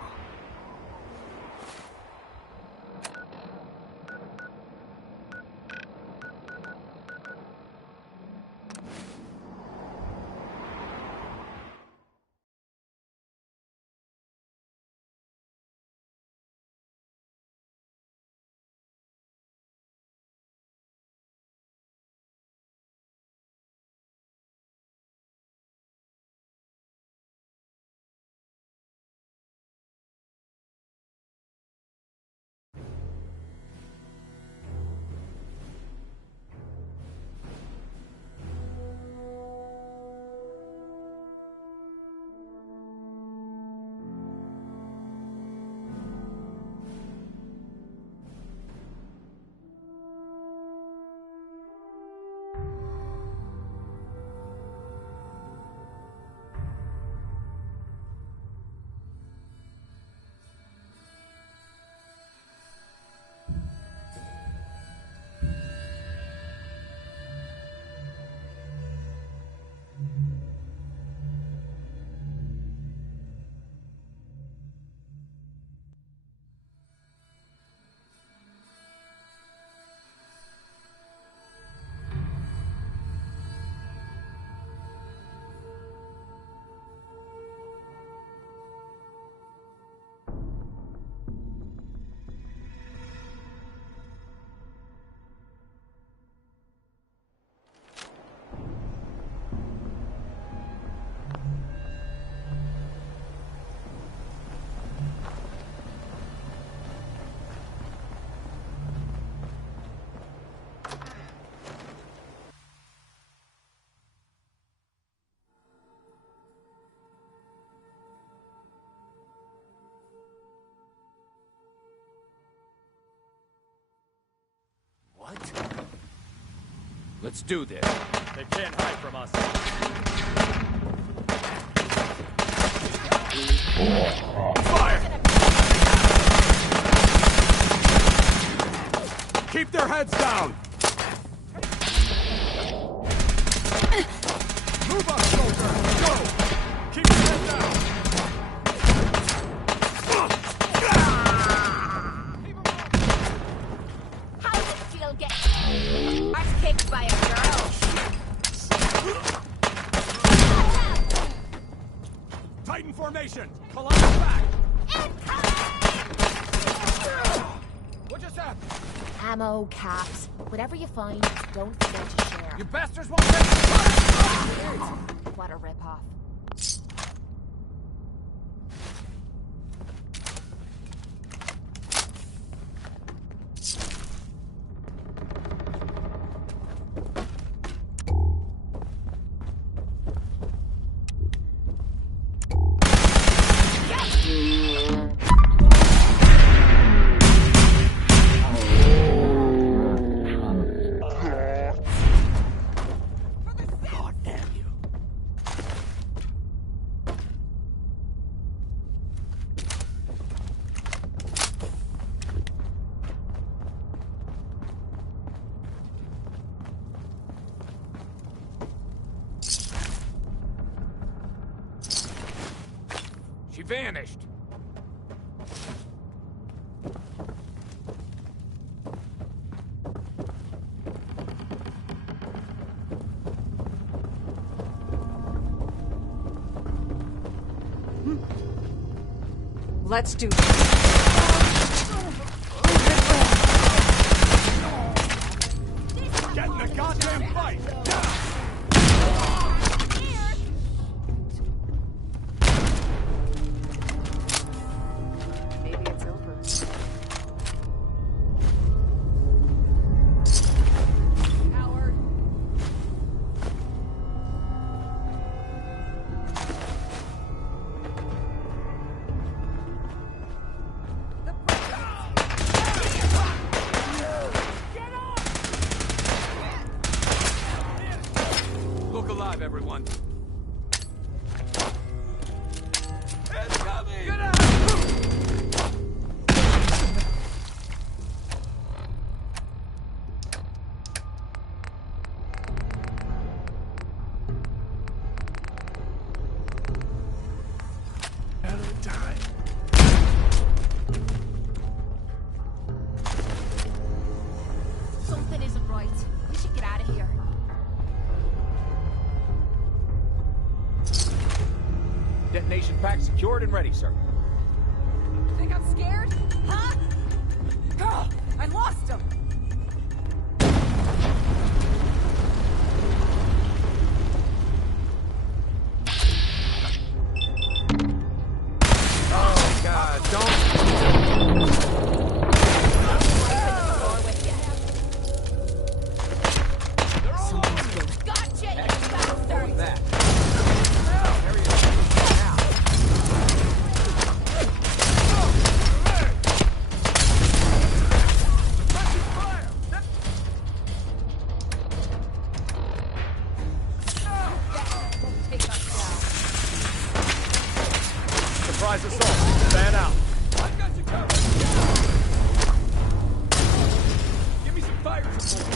Let's do this. They can't hide from us. Fire! Keep their heads down! Move up, soldier! Go! Keep your head down! How does it feel getting ass kicked by a girl? Titan formation! Columbus back! What just happened? Ammo, caps, whatever you find, don't forget to share. You bastards won't get What a ripoff. She vanished. Let's do Get in the goddamn fight! Maybe it's over. Look alive, everyone. It's coming! Get out! Something isn't right. We should get out of here. Detonation pack secured and ready, sir. Think I'm scared? Huh? Oh, I lost him! Oh, God, don't... Gotcha, you bastard! That. Surprise assault. Fan out. I've got you covered. Give me some fire support.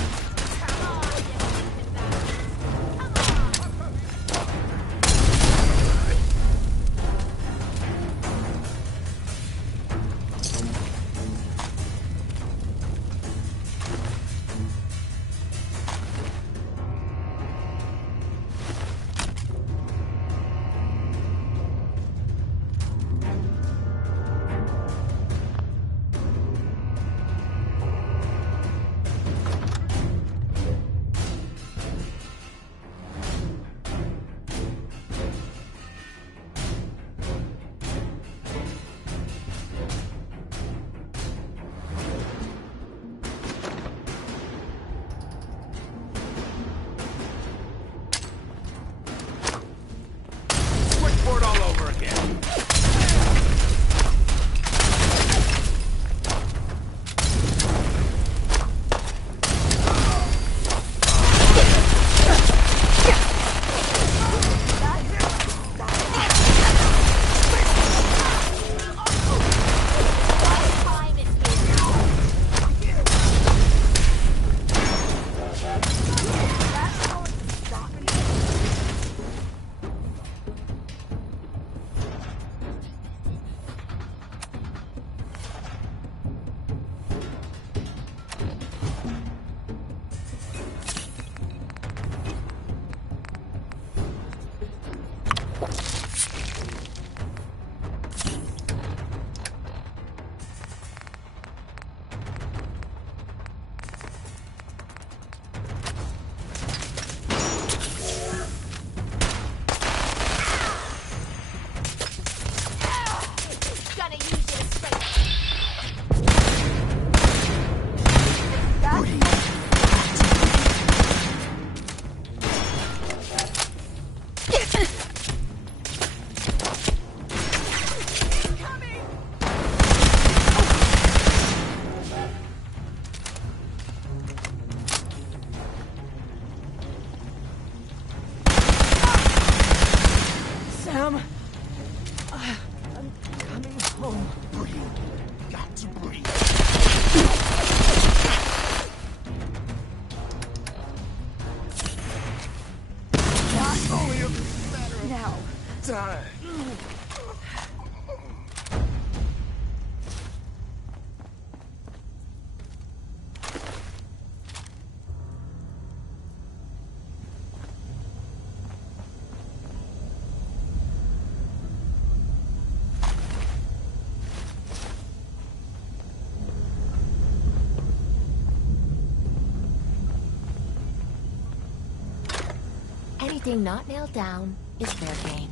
Anything not nailed down is fair game.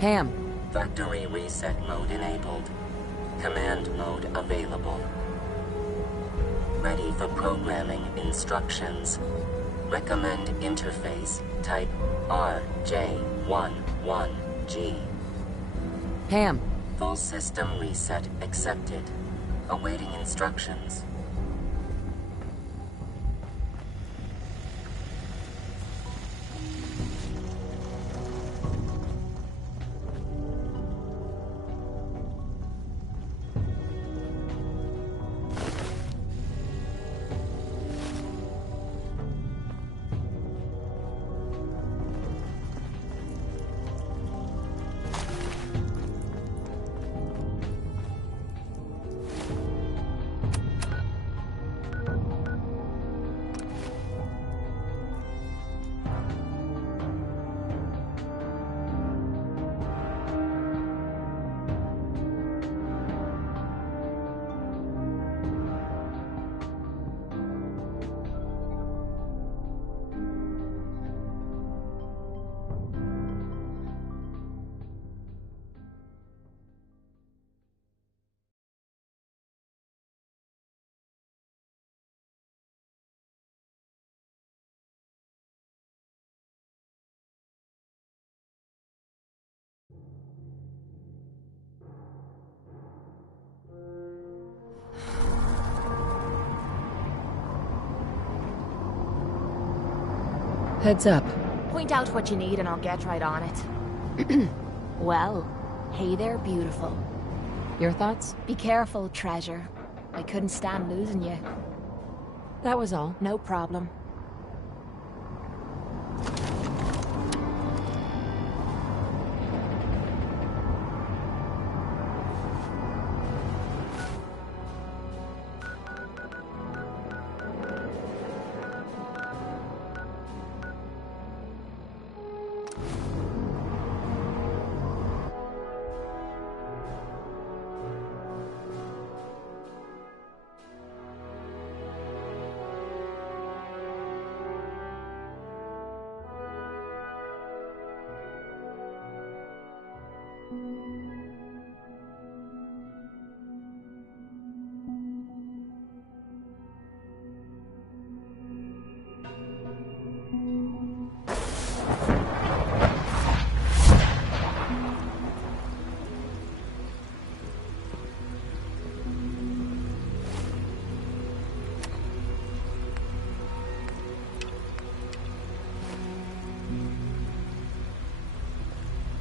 Pam. Factory reset mode enabled. Command mode available. Ready for programming instructions. Recommend interface type RJ11G. Pam. Full system reset accepted. Awaiting instructions. Heads up. Point out what you need and I'll get right on it. Well, hey there, beautiful. Your thoughts? Be careful, treasure. I couldn't stand losing you. That was all. No problem.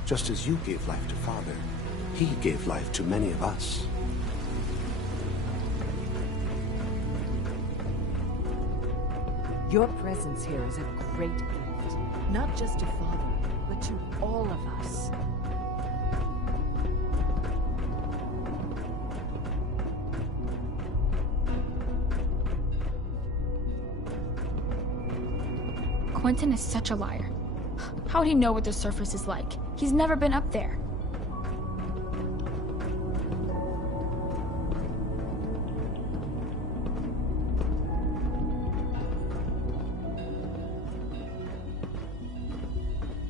Just as you gave life to Father, he gave life to many of us. Your presence here is a great gift. Not just to Father, but to all of us. Quentin is such a liar. How'd he know what the surface is like? He's never been up there.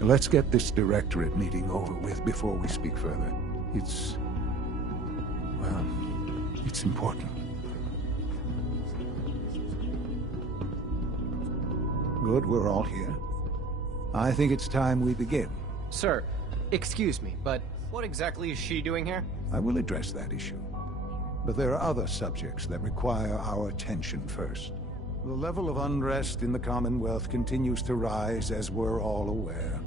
Let's get this directorate meeting over with before we speak further. It's important. Good, we're all here. I think it's time we begin. Sir, excuse me, but what exactly is she doing here? I will address that issue. But there are other subjects that require our attention first. The level of unrest in the Commonwealth continues to rise, as we're all aware.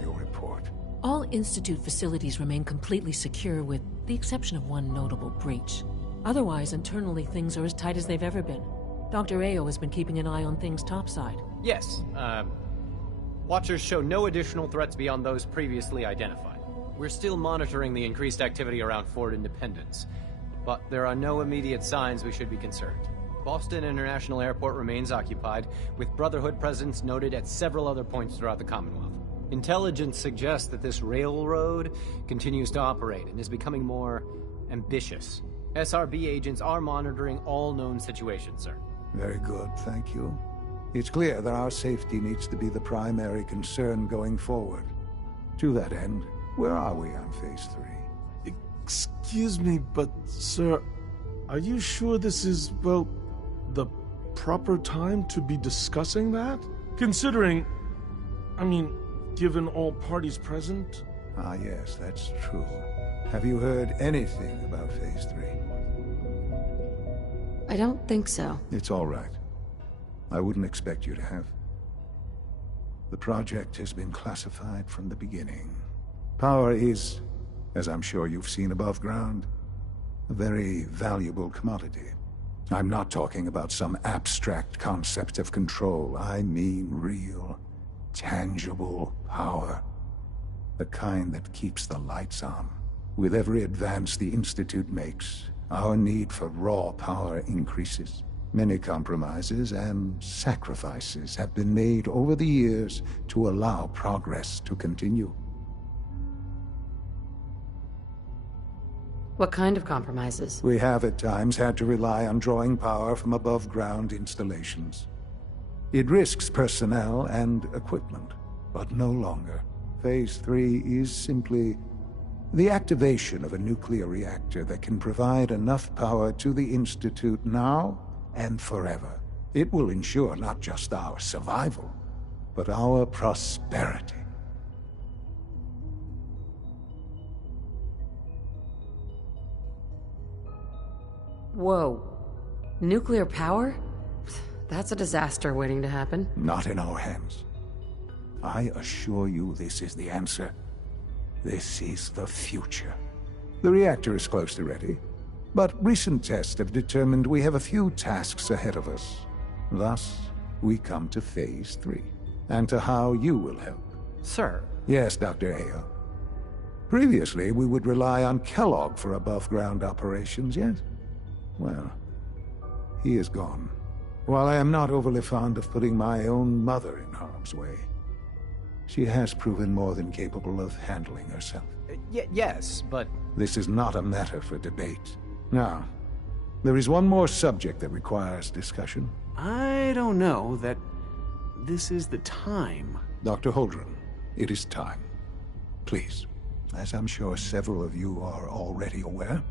Your report. All Institute facilities remain completely secure with the exception of one notable breach. Otherwise, internally, things are as tight as they've ever been. Dr. Ayo has been keeping an eye on things topside. Yes, Watchers show no additional threats beyond those previously identified. We're still monitoring the increased activity around Fort Independence, but there are no immediate signs we should be concerned. Boston International Airport remains occupied, with Brotherhood presence noted at several other points throughout the Commonwealth. Intelligence suggests that this railroad continues to operate and is becoming more ambitious. SRB agents are monitoring all known situations, sir. Very good, thank you. It's clear that our safety needs to be the primary concern going forward. To that end, where are we on Phase 3? Excuse me, but sir, are you sure this is, well, the proper time to be discussing that? Considering, given all parties present? Ah, yes, that's true. Have you heard anything about Phase 3? I don't think so. It's all right. I wouldn't expect you to have. The project has been classified from the beginning. Power is, as I'm sure you've seen above ground, a very valuable commodity. I'm not talking about some abstract concept of control. I mean real, tangible power. The kind that keeps the lights on. With every advance the Institute makes, our need for raw power increases. Many compromises and sacrifices have been made over the years to allow progress to continue. What kind of compromises? We have at times had to rely on drawing power from above-ground installations. It risks personnel and equipment, but no longer. Phase 3 is simply the activation of a nuclear reactor that can provide enough power to the Institute now and forever. It will ensure not just our survival, but our prosperity. Whoa. Nuclear power? That's a disaster waiting to happen. Not in our hands. I assure you this is the answer. This is the future. The reactor is close to ready, but recent tests have determined we have a few tasks ahead of us. Thus, we come to Phase 3, and to how you will help. Sir? Yes, Dr. Ayo. Previously, we would rely on Kellogg for above-ground operations, yes? Well, he is gone. While I am not overly fond of putting my own mother in harm's way, she has proven more than capable of handling herself. Yes, but... This is not a matter for debate. Now, there is one more subject that requires discussion. I don't know that this is the time. Dr. Holdren, it is time. Please, as I'm sure several of you are already aware,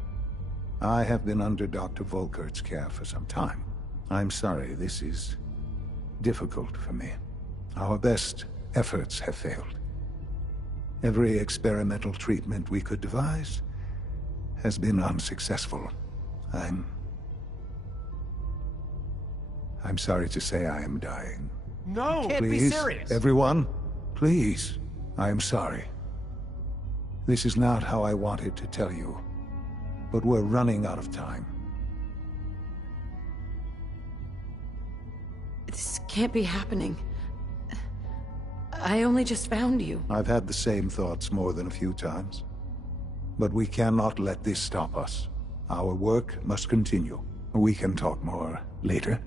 I have been under Dr. Volkert's care for some time. I'm sorry, this is difficult for me. Our best efforts have failed. Every experimental treatment we could devise has been unsuccessful. I'm sorry to say I am dying. No! You can't Please, be serious! Everyone, please, I am sorry. This is not how I wanted to tell you, but we're running out of time. This can't be happening. I only just found you. I've had the same thoughts more than a few times. But we cannot let this stop us. Our work must continue. We can talk more later.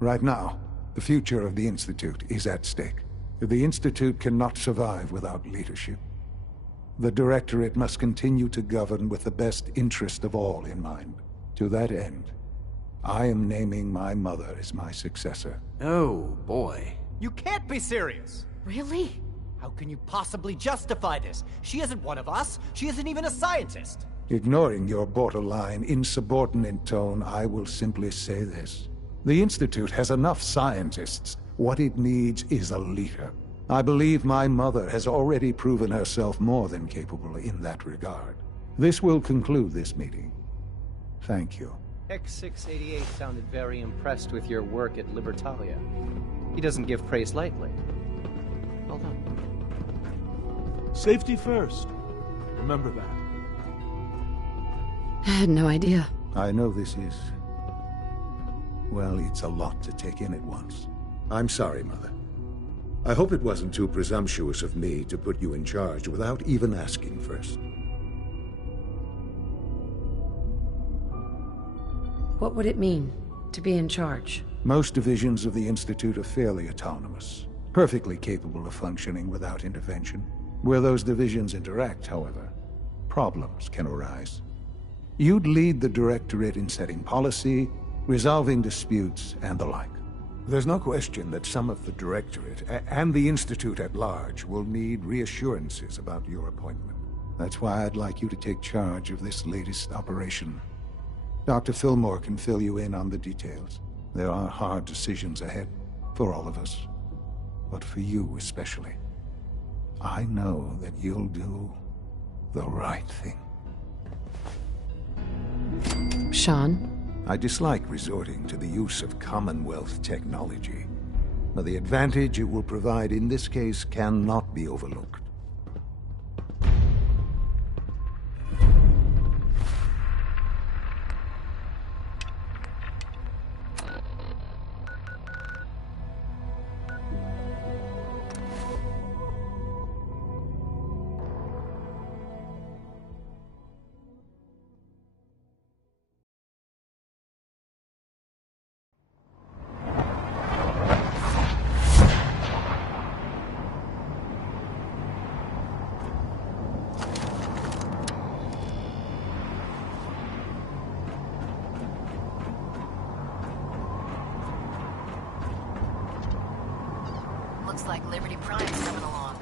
Right now, the future of the Institute is at stake. The Institute cannot survive without leadership. The Directorate must continue to govern with the best interest of all in mind. To that end, I am naming my mother as my successor. Oh, boy. You can't be serious! Really? How can you possibly justify this? She isn't one of us. She isn't even a scientist. Ignoring your borderline, insubordinate tone, I will simply say this. The Institute has enough scientists. What it needs is a leader. I believe my mother has already proven herself more than capable in that regard. This will conclude this meeting. Thank you. X688 sounded very impressed with your work at Libertalia. He doesn't give praise lightly. Hold on. Safety first. Remember that. I had no idea. I know this is... well, it's a lot to take in at once. I'm sorry, Mother. I hope it wasn't too presumptuous of me to put you in charge without even asking first. What would it mean, to be in charge? Most divisions of the Institute are fairly autonomous, perfectly capable of functioning without intervention. Where those divisions interact, however, problems can arise. You'd lead the Directorate in setting policy, resolving disputes, and the like. There's no question that some of the Directorate and the Institute at large will need reassurances about your appointment. That's why I'd like you to take charge of this latest operation. Dr. Fillmore can fill you in on the details. There are hard decisions ahead, for all of us. But for you especially. I know that you'll do the right thing. Sean? I dislike resorting to the use of Commonwealth technology, but the advantage it will provide in this case cannot be overlooked. Looks like Liberty Prime's coming along.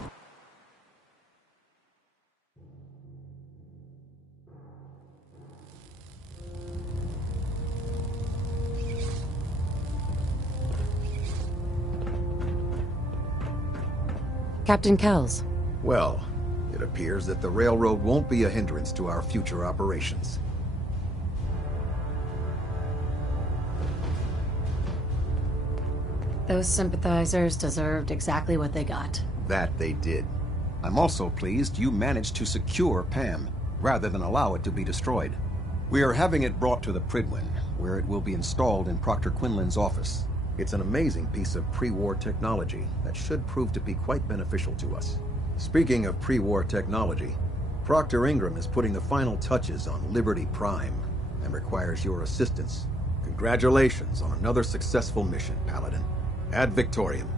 Captain Kells. Well, it appears that the railroad won't be a hindrance to our future operations. Those sympathizers deserved exactly what they got. That they did. I'm also pleased you managed to secure Pam, rather than allow it to be destroyed. We are having it brought to the Prydwen, where it will be installed in Proctor Quinlan's office. It's an amazing piece of pre-war technology that should prove to be quite beneficial to us. Speaking of pre-war technology, Proctor Ingram is putting the final touches on Liberty Prime and requires your assistance. Congratulations on another successful mission, Paladin. Ad Victoriam.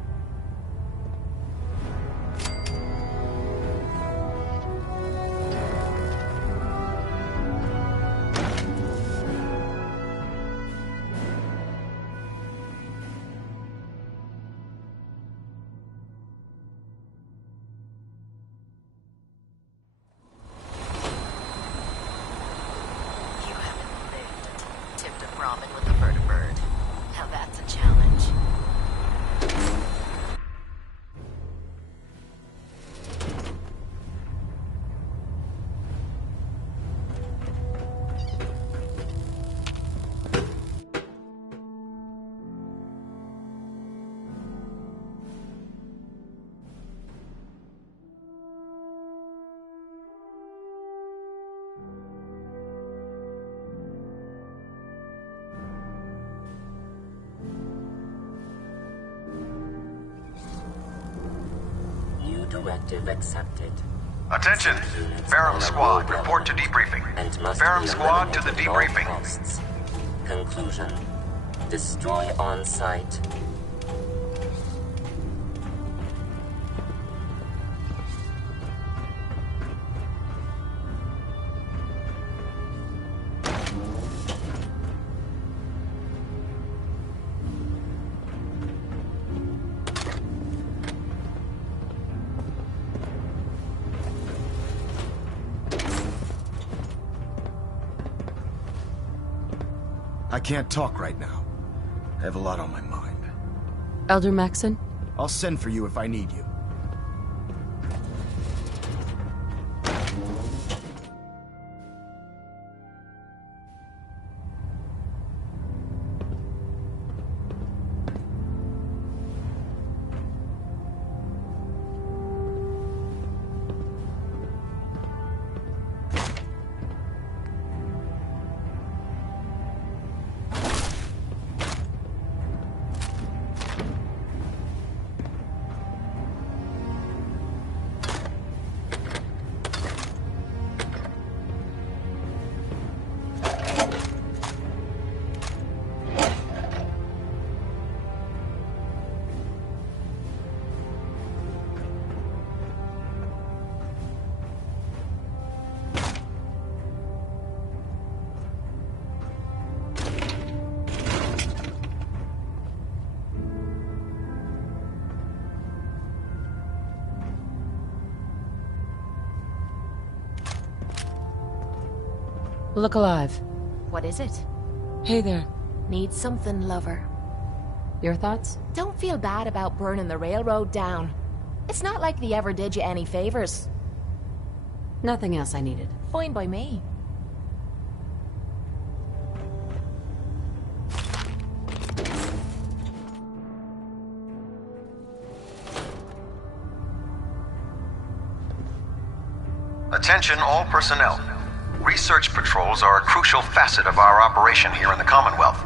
Directive accepted. Attention! Ferrum Squad, report to debriefing. Ferrum Squad to the debriefing. Costs. Conclusion. Destroy on-site. I can't talk right now. I have a lot on my mind. Elder Maxon? I'll send for you if I need you. Look alive. What is it? Hey there. Need something, lover. Your thoughts? Don't feel bad about burning the railroad down. It's not like they ever did you any favors. Nothing else I needed. Fine by me. Attention all personnel. Research patrols are a crucial facet of our operation here in the Commonwealth.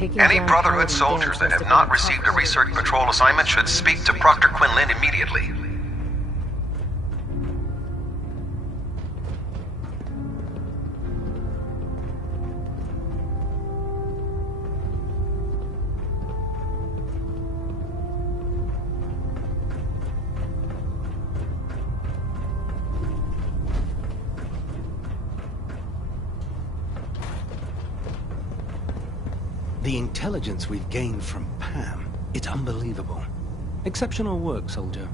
Any Brotherhood soldiers that have not received a research patrol assignment should speak to Proctor Quinlan immediately. The intelligence we've gained from Pam, it's unbelievable. Exceptional work, soldier.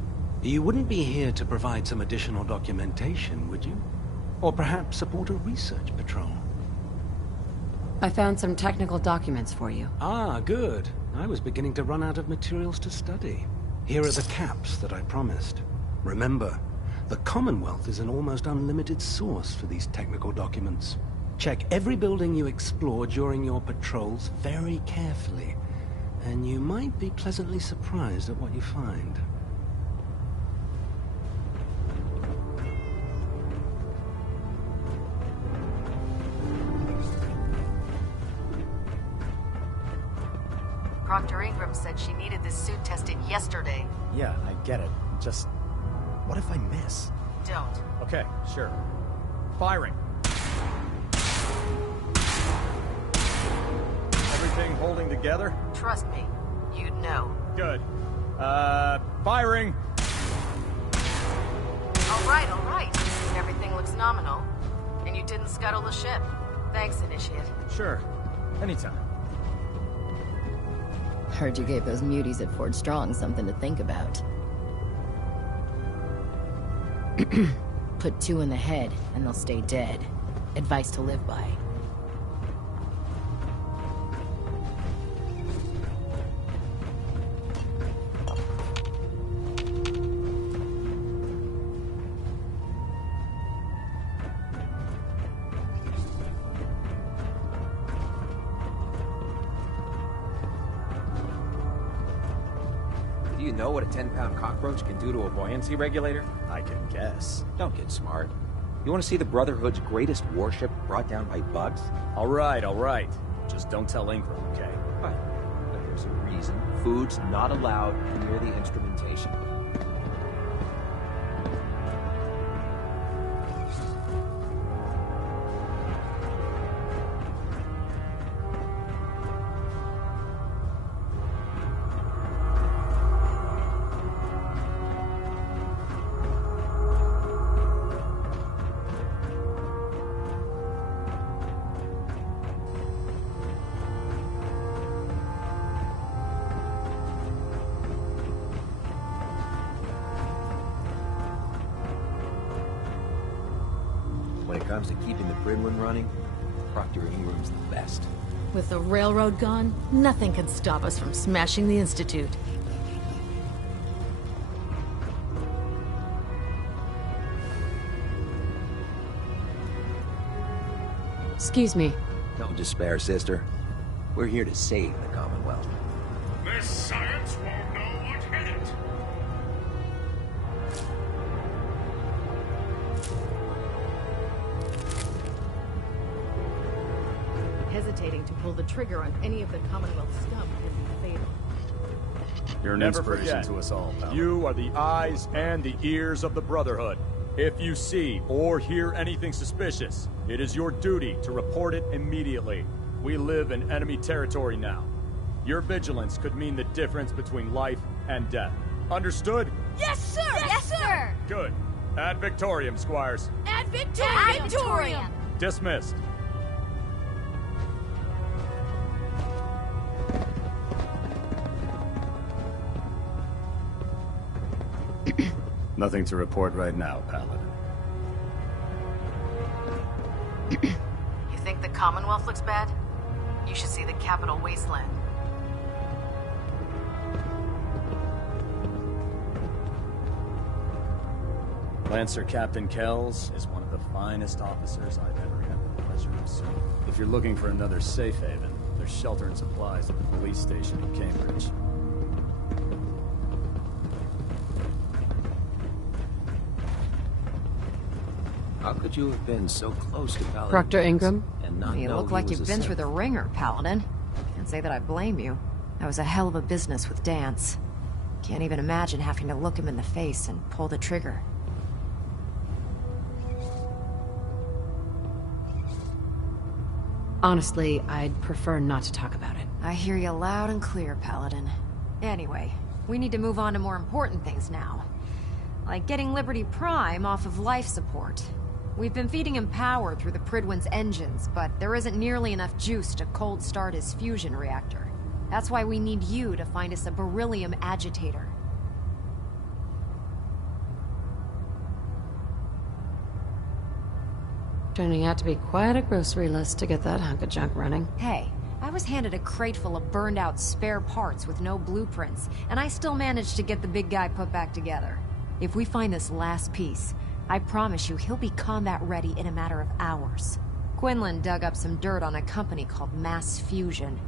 You wouldn't be here to provide some additional documentation, would you? Or perhaps support a research patrol? I found some technical documents for you. Ah, good. I was beginning to run out of materials to study. Here are the caps that I promised. Remember, the Commonwealth is an almost unlimited source for these technical documents. Check every building you explore during your patrols very carefully, and you might be pleasantly surprised at what you find. Proctor Ingram said she needed this suit tested yesterday. Yeah, I get it. Just... what if I miss? Don't. Okay, sure. Firing. Everything holding together? Trust me, you'd know. Good. Firing! All right. Everything looks nominal. And you didn't scuttle the ship. Thanks, Initiate. Sure. Anytime. Heard you gave those muties at Fort Strong something to think about. Put two in the head, and they'll stay dead. Advice to live by. Do you know what a 10-pound cockroach can do to a buoyancy regulator? I can guess. Don't get smart. You want to see the Brotherhood's greatest warship brought down by bugs? All right. Just don't tell Ingram, okay? Right. But there's a reason. Food's not allowed near the instrumentation. When it comes to keeping the Bridlin running, Proctor Ingram's the best. With the railroad gone, nothing can stop us from smashing the Institute. Excuse me. Don't despair, sister. We're here to save the Commonwealth. This science won't know what hit it. Hesitating to pull the trigger on any of the Commonwealth scum can be fatal. You're an inspiration to us all, pal. You are the eyes and the ears of the Brotherhood. If you see or hear anything suspicious, it is your duty to report it immediately. We live in enemy territory now. Your vigilance could mean the difference between life and death. Understood? Yes, sir! Yes, sir! Good. Ad Victoriam, Squires. Ad Victoriam! Ad Victoriam! Dismissed. Nothing to report right now, Paladin. You think the Commonwealth looks bad? You should see the Capital Wasteland. Lancer Captain Kells is one of the finest officers I've ever had the pleasure of serving. If you're looking for another safe haven, there's shelter and supplies at the police station in Cambridge. How could you have been so close to Paladin? Proctor Ingram? And not You know look he like was you've a been Sith? through the ringer, Paladin. Can't say that I blame you. That was a hell of a business with Dance. Can't even imagine having to look him in the face and pull the trigger. Honestly, I'd prefer not to talk about it. I hear you loud and clear, Paladin. Anyway, we need to move on to more important things now. Like getting Liberty Prime off of life support. We've been feeding him power through the Prydwen's engines, but there isn't nearly enough juice to cold start his fusion reactor. That's why we need you to find us a beryllium agitator. Turning out to be quite a grocery list to get that hunk of junk running. Hey, I was handed a crate full of burned out spare parts with no blueprints, and I still managed to get the big guy put back together. If we find this last piece, I promise you he'll be combat ready in a matter of hours. Quinlan dug up some dirt on a company called Mass Fusion.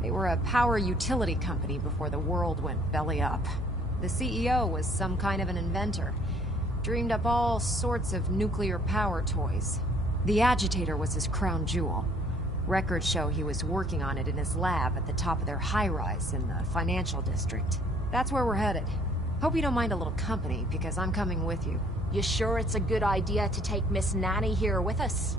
They were a power utility company before the world went belly up. The CEO was some kind of an inventor. Dreamed up all sorts of nuclear power toys. The agitator was his crown jewel. Records show he was working on it in his lab at the top of their high-rise in the financial district. That's where we're headed. Hope you don't mind a little company, because I'm coming with you. You sure it's a good idea to take Miss Nanny here with us?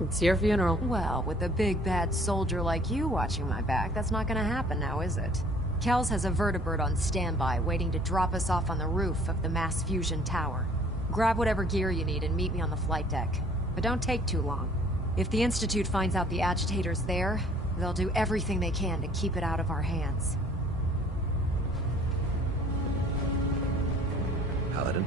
It's your funeral. Well, with a big bad soldier like you watching my back, that's not gonna happen now, is it? Kells has a vertibird on standby, waiting to drop us off on the roof of the Mass Fusion Tower. Grab whatever gear you need and meet me on the flight deck. But don't take too long. If the Institute finds out the agitator's there, they'll do everything they can to keep it out of our hands. Paladin?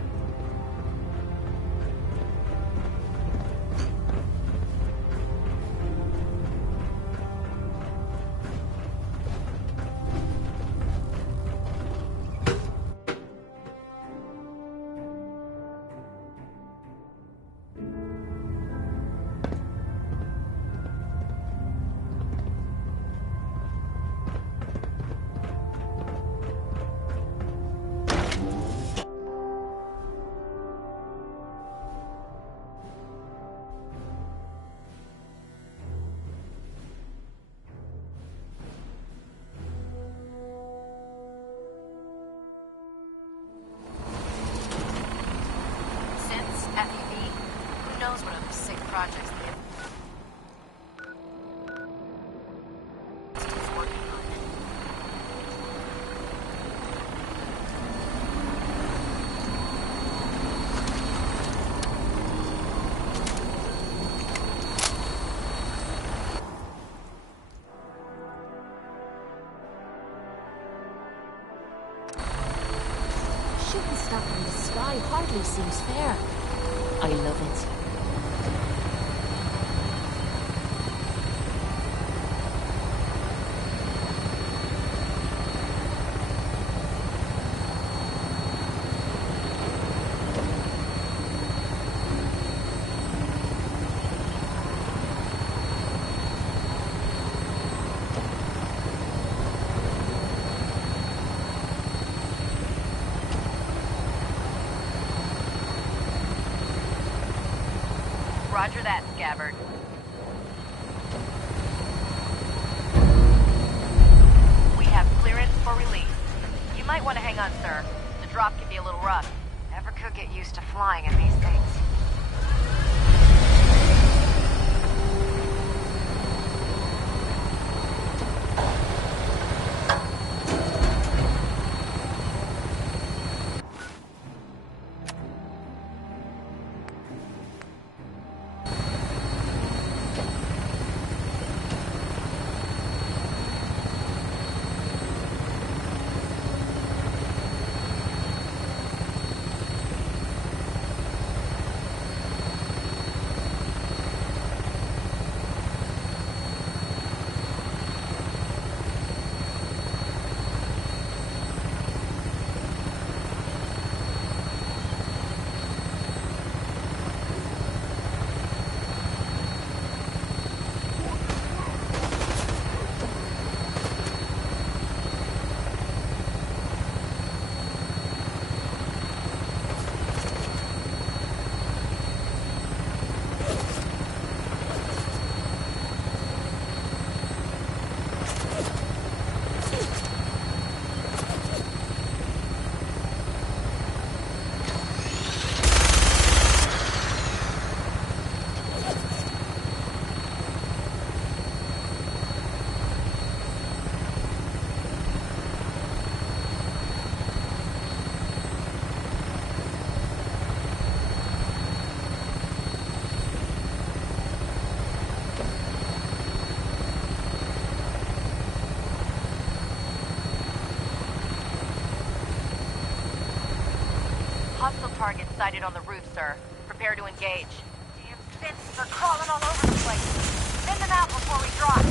Since FEV, who knows what other sick projects the team's working on. Shooting stuff from the sky hardly hardly seems fair. I love it. Roger that, Scabbard. We have clearance for release. You might want to hang on, sir. The drop can be a little rough. Never could get used to flying in these things. Hostile target sighted on the roof, sir. Prepare to engage. Damn synths are crawling all over the place. Send them out before we drop.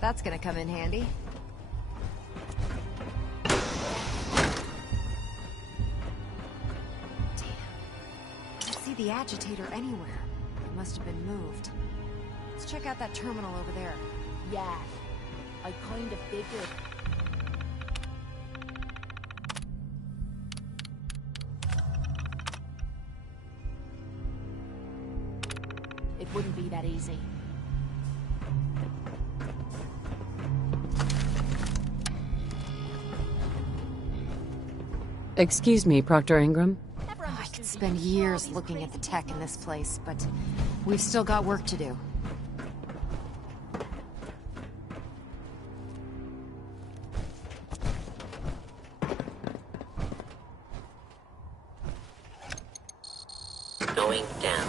Bet that's gonna come in handy. See the agitator anywhere. It must have been moved. Let's check out that terminal over there. Yeah, I kind of figured. It wouldn't be that easy. Excuse me, Proctor Ingram? I could spend years looking at the tech in this place, but we've still got work to do. Going down.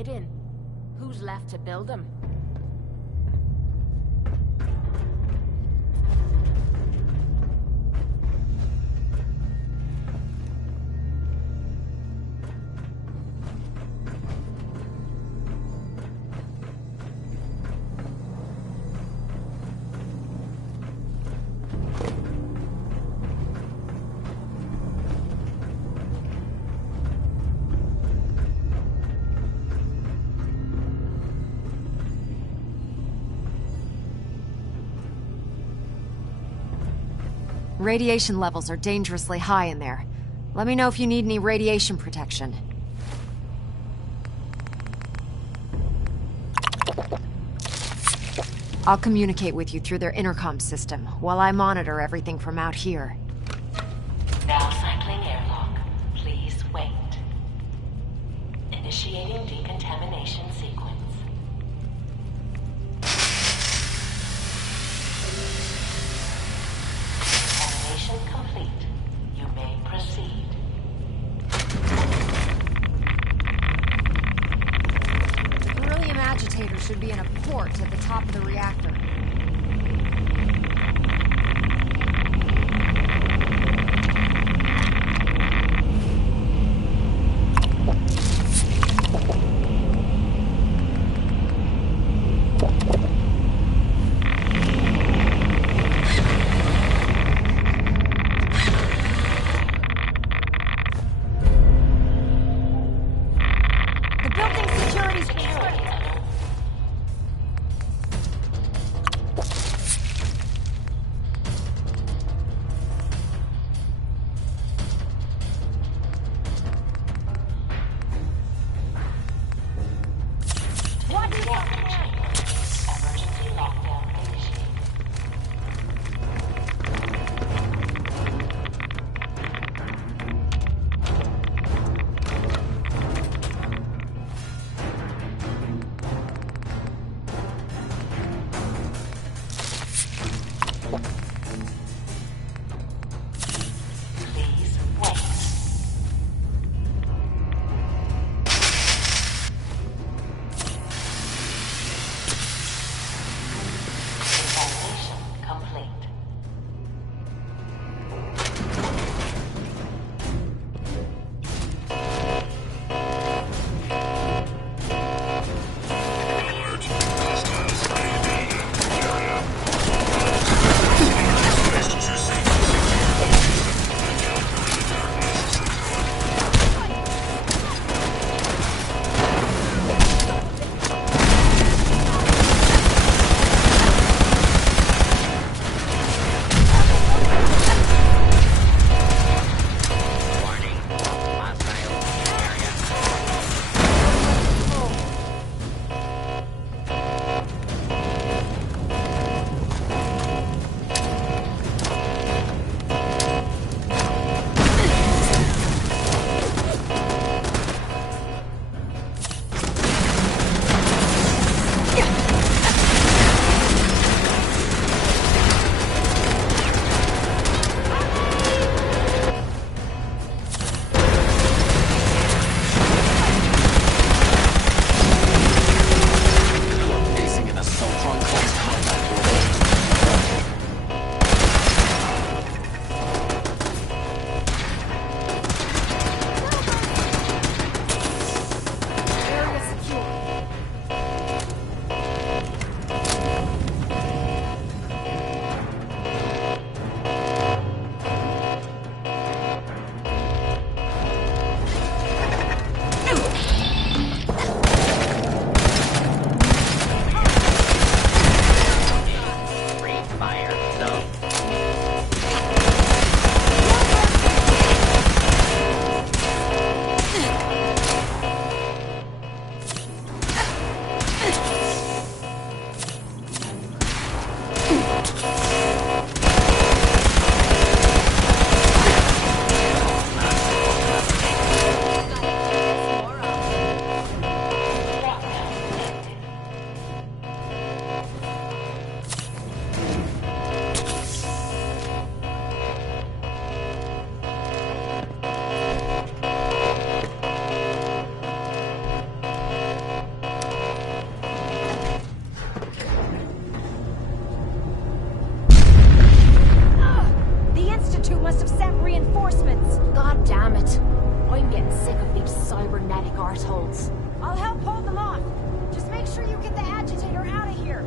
hidden. Who's left to build them? Radiation levels are dangerously high in there. Let me know if you need any radiation protection. I'll communicate with you through their intercom system, while I monitor everything from out here. Now cycling airlock. Please wait. Initiating decontamination sequence. Decontamination complete. You may proceed. The beryllium agitator should be in a port at the top of the reactor. reinforcements! God damn it. I'm getting sick of these cybernetic arseholes. I'll help hold them off. Just make sure you get the agitator out of here.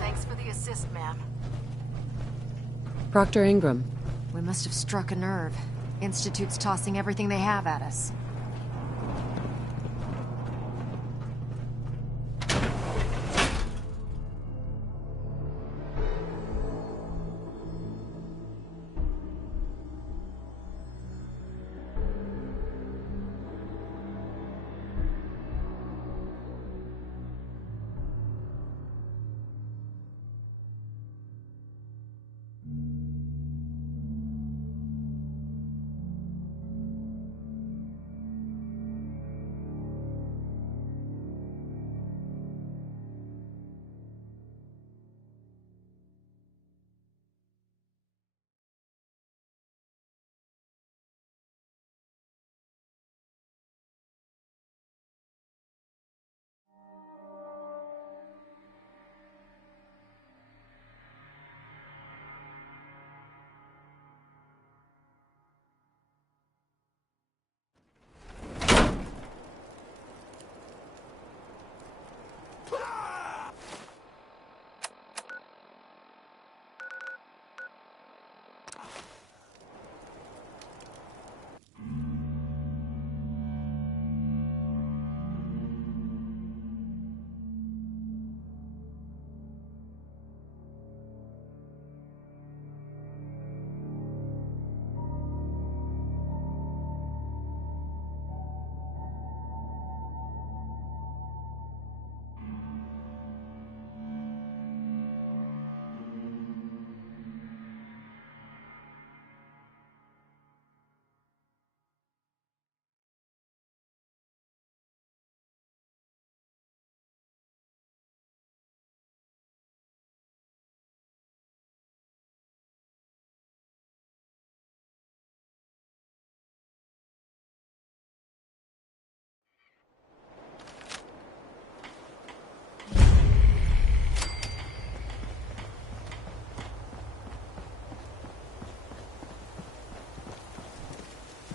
Thanks for the assist, ma'am. Proctor Ingram. We must have struck a nerve. Institute's tossing everything they have at us.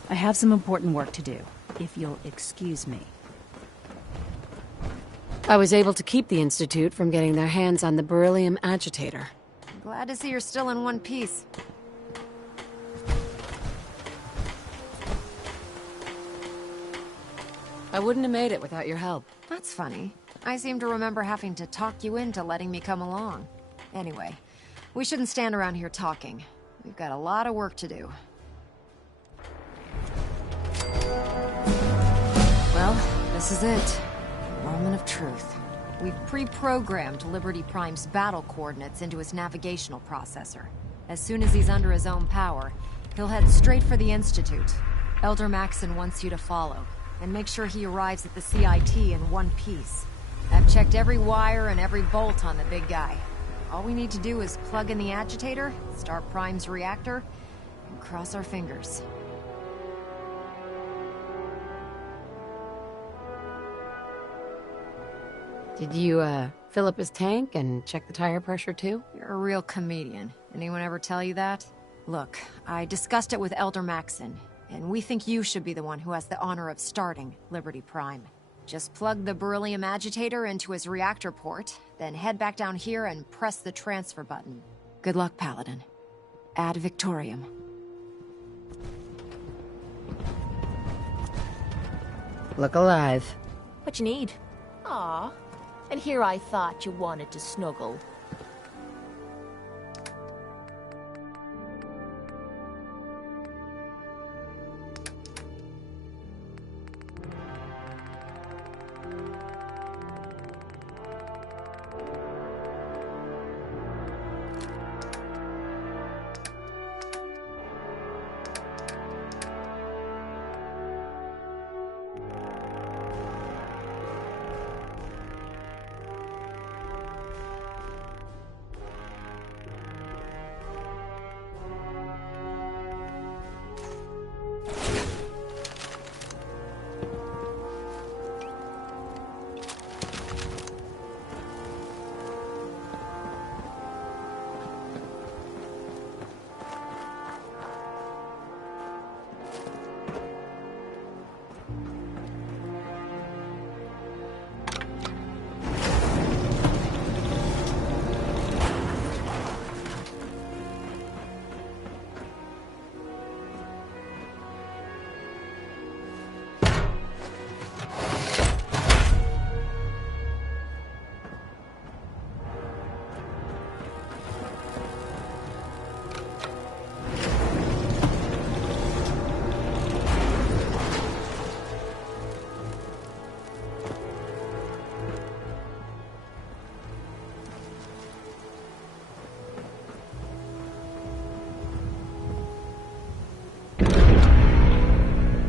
I have some important work to do, if you'll excuse me. I was able to keep the Institute from getting their hands on the beryllium agitator. Glad to see you're still in one piece. I wouldn't have made it without your help. That's funny. I seem to remember having to talk you into letting me come along. Anyway, we shouldn't stand around here talking. We've got a lot of work to do. Well, this is it. Moment Moment of truth. We've pre-programmed Liberty Prime's battle coordinates into his navigational processor. As soon as he's under his own power, he'll head straight for the Institute. Elder Maxson wants you to follow, and make sure he arrives at the CIT in one piece. I've checked every wire and every bolt on the big guy. All we need to do is plug in the agitator, start Prime's reactor, and cross our fingers. Did you, fill up his tank and check the tire pressure too? You're a real comedian. Anyone ever tell you that? Look, I discussed it with Elder Maxson, and we think you should be the one who has the honor of starting Liberty Prime. Just plug the beryllium agitator into his reactor port, then head back down here and press the transfer button. Good luck, Paladin. Ad Victoriam. Look alive. What you need? Aw. And here I thought you wanted to snuggle.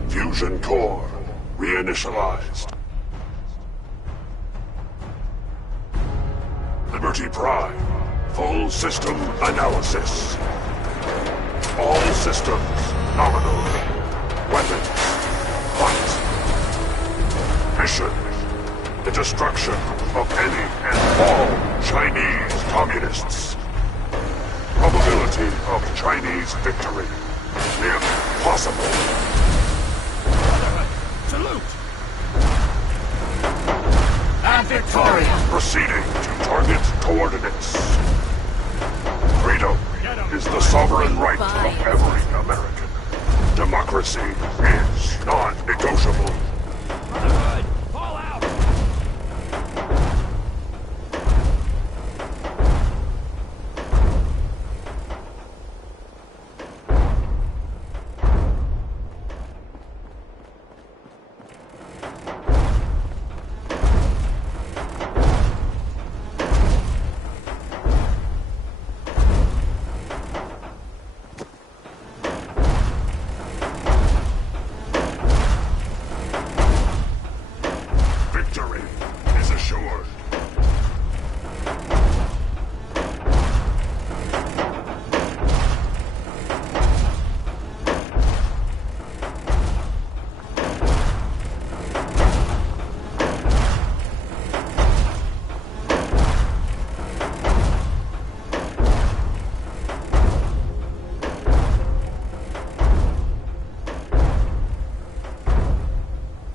Fusion core reinitialized. Liberty Prime, full system analysis. All systems nominal. Weapons, fight. Mission, the destruction of any and all Chinese communists. Probability of Chinese victory, if possible. Salute! And Victoria! Proceeding to target coordinates. Freedom is the sovereign right of every American. Democracy is non-negotiable. Brotherhood, fall out!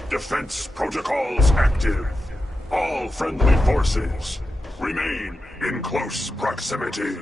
Defense protocols active. All friendly forces remain in close proximity.